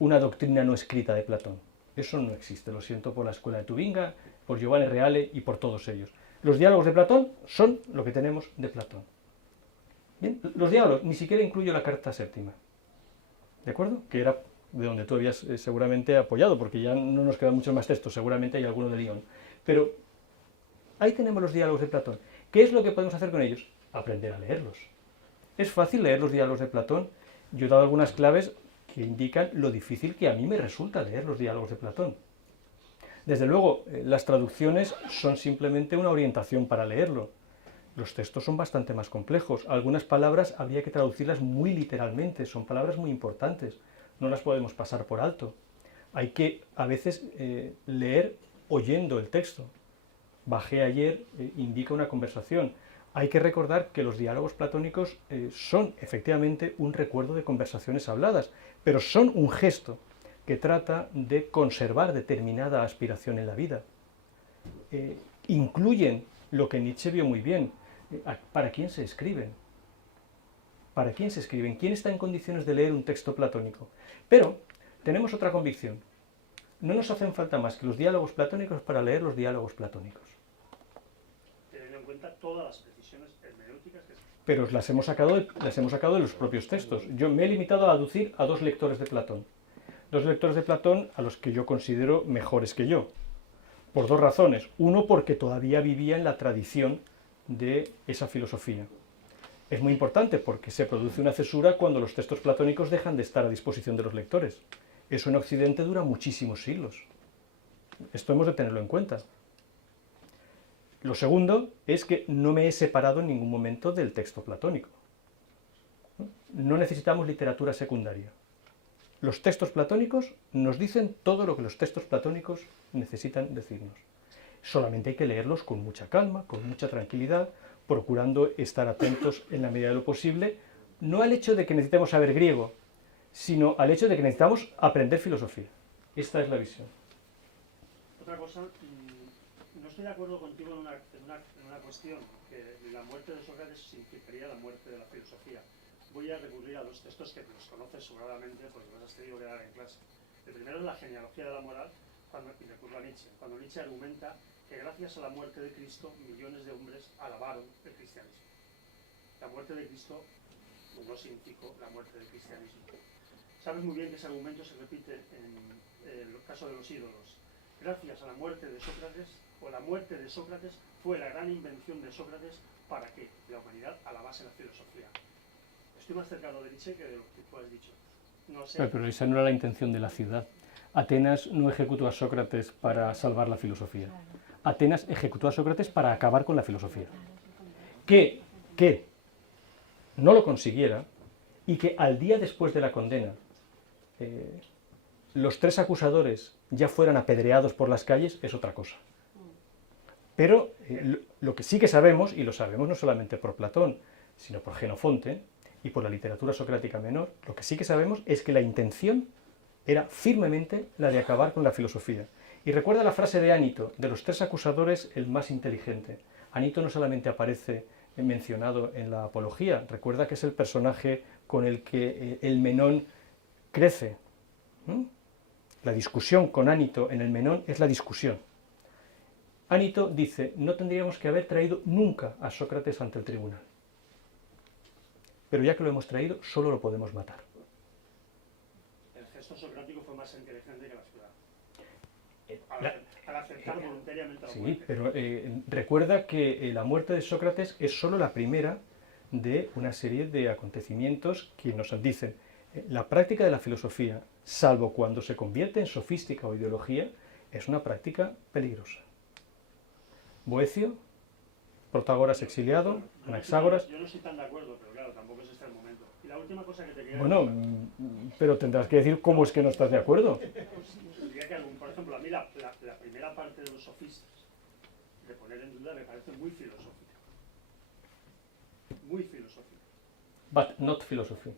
una doctrina no escrita de Platón. Eso no existe, lo siento por la escuela de Tubinga, por Giovanni Reale y por todos ellos. Los diálogos de Platón son lo que tenemos de Platón. Bien, los diálogos, ni siquiera incluyo la carta séptima. ¿De acuerdo? Que era de donde tú habías seguramente apoyado, porque ya no nos quedan muchos más textos, seguramente hay alguno de León. Pero ahí tenemos los diálogos de Platón. ¿Qué es lo que podemos hacer con ellos? Aprender a leerlos. Es fácil leer los diálogos de Platón. Yo he dado algunas claves que indican lo difícil que a mí me resulta leer los diálogos de Platón. Desde luego, las traducciones son simplemente una orientación para leerlo. Los textos son bastante más complejos. Algunas palabras habría que traducirlas muy literalmente, son palabras muy importantes. No las podemos pasar por alto. Hay que, a veces, leer oyendo el texto. Bajé ayer indica una conversación. Hay que recordar que los diálogos platónicos son, efectivamente, un recuerdo de conversaciones habladas, pero son un gesto que trata de conservar determinada aspiración en la vida. Incluyen lo que Nietzsche vio muy bien. ¿Para quién se escriben? ¿Para quién se escriben? ¿Quién está en condiciones de leer un texto platónico? Pero tenemos otra convicción. No nos hacen falta más que los diálogos platónicos para leer los diálogos platónicos. Teniendo en cuenta todas las precisiones hermenéuticas que... Pero las hemos sacado de los propios textos. Yo me he limitado a aducir a dos lectores de Platón. Dos lectores de Platón a los que yo considero mejores que yo. Por dos razones. Uno, porque todavía vivía en la tradición de esa filosofía. Es muy importante porque se produce una cesura cuando los textos platónicos dejan de estar a disposición de los lectores. Eso en Occidente dura muchísimos siglos. Esto hemos de tenerlo en cuenta. Lo segundo es que no me he separado en ningún momento del texto platónico. no necesitamos literatura secundaria. Los textos platónicos nos dicen todo lo que los textos platónicos necesitan decirnos. Solamente hay que leerlos con mucha calma, con mucha tranquilidad, procurando estar atentos en la medida de lo posible, no al hecho de que necesitemos saber griego, sino al hecho de que necesitamos aprender filosofía. Esta es la visión. Otra cosa, no estoy de acuerdo contigo en una cuestión, que la muerte de Sócrates significaría la muerte de la filosofía. Voy a recurrir a dos textos que los conoces sobradamente porque los has tenido que dar en clase. El primero es la genealogía de la moral, y recurro a Nietzsche, cuando Nietzsche argumenta que gracias a la muerte de Cristo millones de hombres alabaron el cristianismo. La muerte de Cristo no significó la muerte del cristianismo. Sabes muy bien que ese argumento se repite en el caso de los ídolos. Gracias a la muerte de Sócrates, o la muerte de Sócrates, fue la gran invención de Sócrates para que la humanidad alabase la filosofía. Estoy más cercano de Nietzsche que de lo que tú has dicho. No sé. Pero esa no era la intención de la ciudad. Atenas no ejecutó a Sócrates para salvar la filosofía. Atenas ejecutó a Sócrates para acabar con la filosofía. Que no lo consiguiera y que al día después de la condena los tres acusadores ya fueran apedreados por las calles es otra cosa. Pero lo que sí que sabemos, y lo sabemos no solamente por Platón, sino por Jenofonte y por la literatura socrática menor, lo que sí que sabemos es que la intención era firmemente la de acabar con la filosofía. Y recuerda la frase de Ánito, de los tres acusadores el más inteligente. Ánito no solamente aparece mencionado en la Apología, recuerda que es el personaje con el que el Menón crece. La discusión con Ánito en el Menón es la discusión. Ánito dice, no tendríamos que haber traído nunca a Sócrates ante el tribunal. Pero ya que lo hemos traído, solo lo podemos matar. El gesto socrático fue más inteligente que la ciudad. Al aceptar voluntariamente la muerte. Sí, pero recuerda que la muerte de Sócrates es solo la primera de una serie de acontecimientos que nos dicen la práctica de la filosofía, salvo cuando se convierte en sofística o ideología, es una práctica peligrosa. Boecio, Protágoras exiliado, Anaxágoras... Yo no estoy tan de acuerdo, pero claro, tampoco es este el momento. Y la última cosa que te quería Bueno, pero tendrás que decir cómo es que no estás de acuerdo. Por ejemplo, a mí la primera parte de los sofistas, de poner en duda, me parece muy filosófica. Muy filosófica. But not philosophy.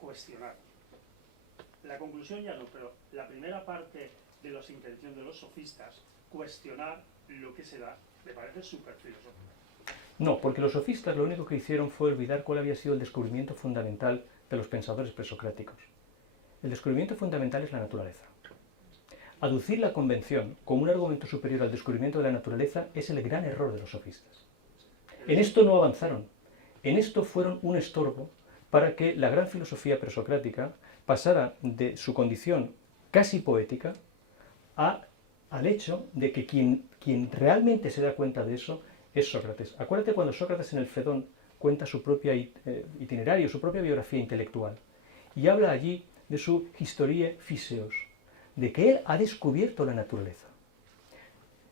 Cuestionar. La conclusión ya no, pero la primera parte de la intención de los sofistas, cuestionar lo que se da, me parece súper filosófico. No, porque los sofistas lo único que hicieron fue olvidar cuál había sido el descubrimiento fundamental de los pensadores presocráticos. El descubrimiento fundamental es la naturaleza. Aducir la convención como un argumento superior al descubrimiento de la naturaleza es el gran error de los sofistas. En esto no avanzaron. En esto fueron un estorbo para que la gran filosofía presocrática pasara de su condición casi poética al hecho de que quien realmente se da cuenta de eso es Sócrates. Acuérdate cuando Sócrates en el Fedón cuenta su propio itinerario, su propia biografía intelectual, y habla allí de su historie physeos, de que él ha descubierto la naturaleza.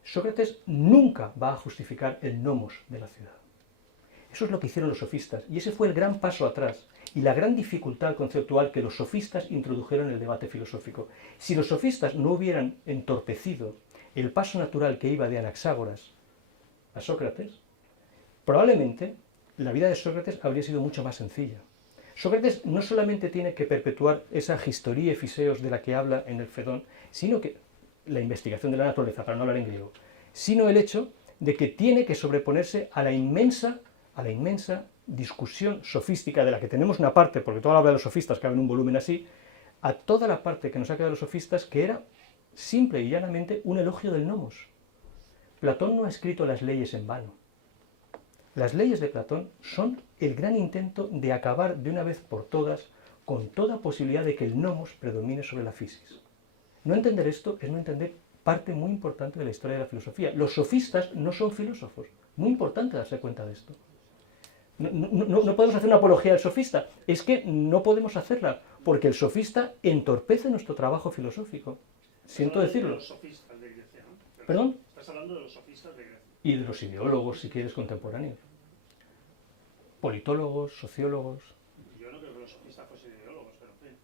Sócrates nunca va a justificar el nomos de la ciudad. Eso es lo que hicieron los sofistas, y ese fue el gran paso atrás, y la gran dificultad conceptual que los sofistas introdujeron en el debate filosófico. Si los sofistas no hubieran entorpecido el paso natural que iba de Anaxágoras a Sócrates, probablemente la vida de Sócrates habría sido mucho más sencilla. Sócrates no solamente tiene que perpetuar esa historie physeos de la que habla en el Fedón, sino que la investigación de la naturaleza, para no hablar en griego, sino el hecho de que tiene que sobreponerse a la inmensa discusión sofística de la que tenemos una parte, porque toda la obra de los sofistas cabe en un volumen así, a toda la parte que nos ha quedado de los sofistas, que era simple y llanamente un elogio del nomos. Platón no ha escrito las leyes en vano. Las leyes de Platón son el gran intento de acabar de una vez por todas con toda posibilidad de que el nomos predomine sobre la physis. No entender esto es no entender parte muy importante de la historia de la filosofía. Los sofistas no son filósofos. Muy importante darse cuenta de esto. No podemos hacer una apología al sofista. Es que no podemos hacerla, porque el sofista entorpece nuestro trabajo filosófico. Siento decirlo. Los sofistas de Grecia, ¿no? ¿Perdón? Estás hablando de los sofistas de Grecia. Y de los ideólogos, si quieres, contemporáneos. politólogos, sociólogos. Yo no creo que los sofistas fuesen ideólogos, pero en fin.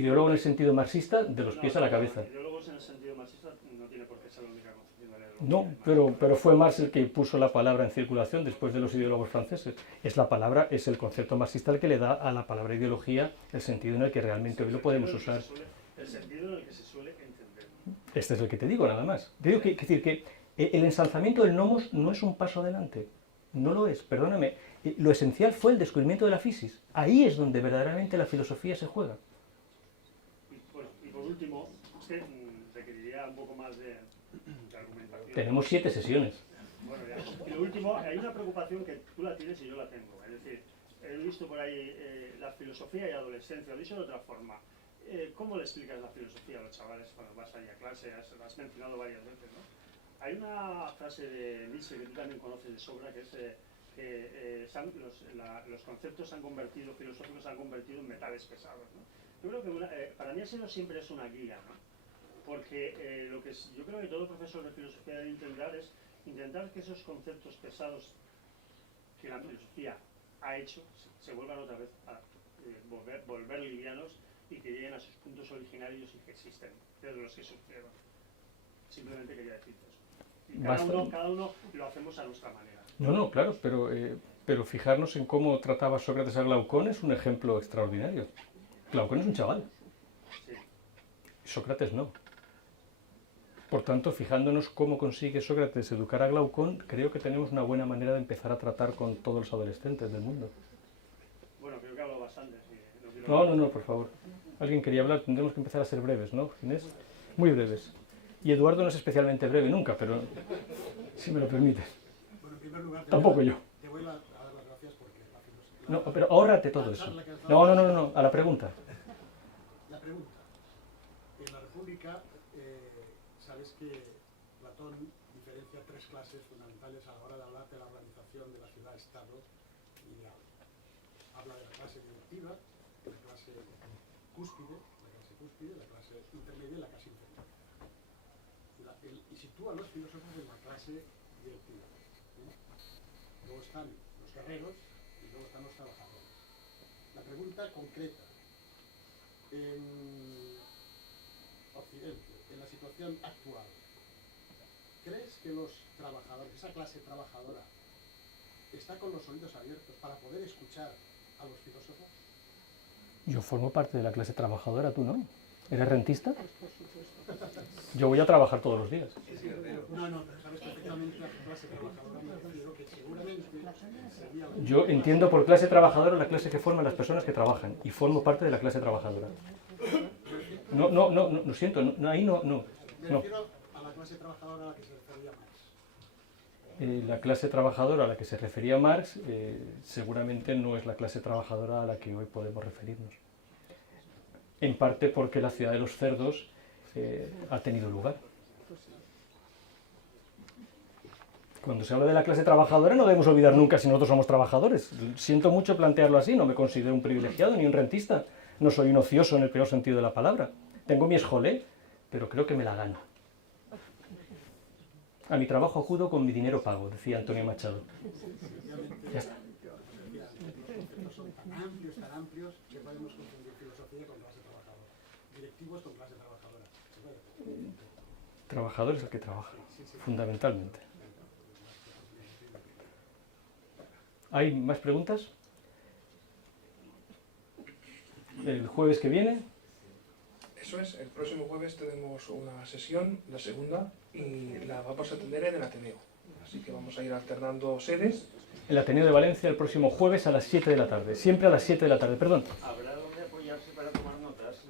Ideólogo en el sentido marxista, de los pies a la cabeza. Ideólogos en el sentido marxista no tiene por qué ser la única concepción de la ideología. No, pero fue Marx el que puso la palabra en circulación después de los ideólogos franceses. Es la palabra, es el concepto marxista el que le da a la palabra ideología el sentido en el que realmente hoy lo podemos usar. El sentido en el que se suele entender. Este es el que te digo, nada más. Te digo que decir que el ensalzamiento del nomos no es un paso adelante. No lo es, perdóname. Lo esencial fue el descubrimiento de la fisis. Ahí es donde verdaderamente la filosofía se juega. Y por último, usted requeriría un poco más de argumentación. Tenemos 7 sesiones. Bueno, ya. Y lo último, hay una preocupación que tú la tienes y yo la tengo. Es decir, he visto por ahí la filosofía y la adolescencia. Lo he dicho de otra forma. ¿Cómo le explicas la filosofía a los chavales cuando vas ahí a clase? Lo has mencionado varias veces, ¿no? Hay una frase de Nietzsche que tú también conoces de sobra, que es que los conceptos filosóficos se han convertido en metales pesados, ¿no? Yo creo que para mí eso siempre es una guía, ¿no? Porque yo creo que todo profesor de filosofía debe intentar que esos conceptos pesados que la filosofía ha hecho se vuelvan otra vez a volver livianos y que lleguen a sus puntos originarios y que existen, desde los que surgieron. Simplemente quería decir eso. Y cada uno lo hacemos a nuestra manera. No, claro, pero fijarnos en cómo trataba Sócrates a Glaucón es un ejemplo extraordinario. Glaucón es un chaval. Sí. Sócrates no. Por tanto, fijándonos cómo consigue Sócrates educar a Glaucón, creo que tenemos una buena manera de empezar a tratar con todos los adolescentes del mundo. Bueno, creo que hablo bastante. Sí. No, por favor. Alguien quería hablar, tendremos que empezar a ser breves, ¿no, Ginés? Muy breves. Y Eduardo no es especialmente breve nunca, pero si me lo permites. Bueno, en primer lugar, Tampoco yo. Te voy a dar las gracias porque la filosofía... No, pero ahórrate todo eso. No, a la pregunta. La pregunta. En la República, sabes que Platón diferencia 3 clases fundamentales a la hora de hablar de la organización de la ciudad-estado ideal. Habla de la clase directiva, la clase cúspide, la clase intermedia y la clase inferior. Y sitúa a los filósofos en la clase directiva. Luego están los guerreros y luego están los trabajadores. La pregunta concreta. En Occidente, en la situación actual, ¿crees que los trabajadores, esa clase trabajadora, está con los oídos abiertos para poder escuchar a los filósofos? Yo formo parte de la clase trabajadora, ¿tú no? ¿Eres rentista? Yo voy a trabajar todos los días. No, pero sabes perfectamente a qué clase trabajadora me refiero, que seguramente sería... Yo entiendo por clase trabajadora la clase que forman las personas que trabajan, y formo parte de la clase trabajadora. No, lo siento, ahí no. Me refiero a la clase trabajadora a la que se refería Marx. La clase trabajadora a la que se refería Marx seguramente no es la clase trabajadora a la que hoy podemos referirnos. En parte porque la ciudad de los cerdos ha tenido lugar. Cuando se habla de la clase trabajadora no debemos olvidar nunca si nosotros somos trabajadores. Siento mucho plantearlo así, no me considero un privilegiado ni un rentista. No soy un ocioso en el peor sentido de la palabra. Tengo mi esjolé, pero creo que me la gano. A mi trabajo acudo con mi dinero pago, decía Antonio Machado. Ya está. Los conceptos son tan amplios, que podemos confundir filosofía con clase trabajadora. Directivos con clase trabajadora. Trabajador es el que trabaja, fundamentalmente. ¿Hay más preguntas? El jueves que viene. Eso es, el próximo jueves tenemos una sesión, la segunda, y la vamos a tener en el Ateneo. Así que vamos a ir alternando sedes. El Ateneo de Valencia el próximo jueves a las 7 de la tarde. Siempre a las 7 de la tarde, perdón. ¿Habrá donde apoyarse para tomar notas?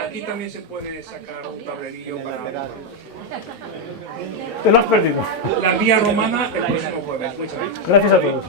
Aquí también se puede sacar un tablerillo para Te lo has perdido. la vía romana el próximo jueves. Muchas gracias. Gracias a todos.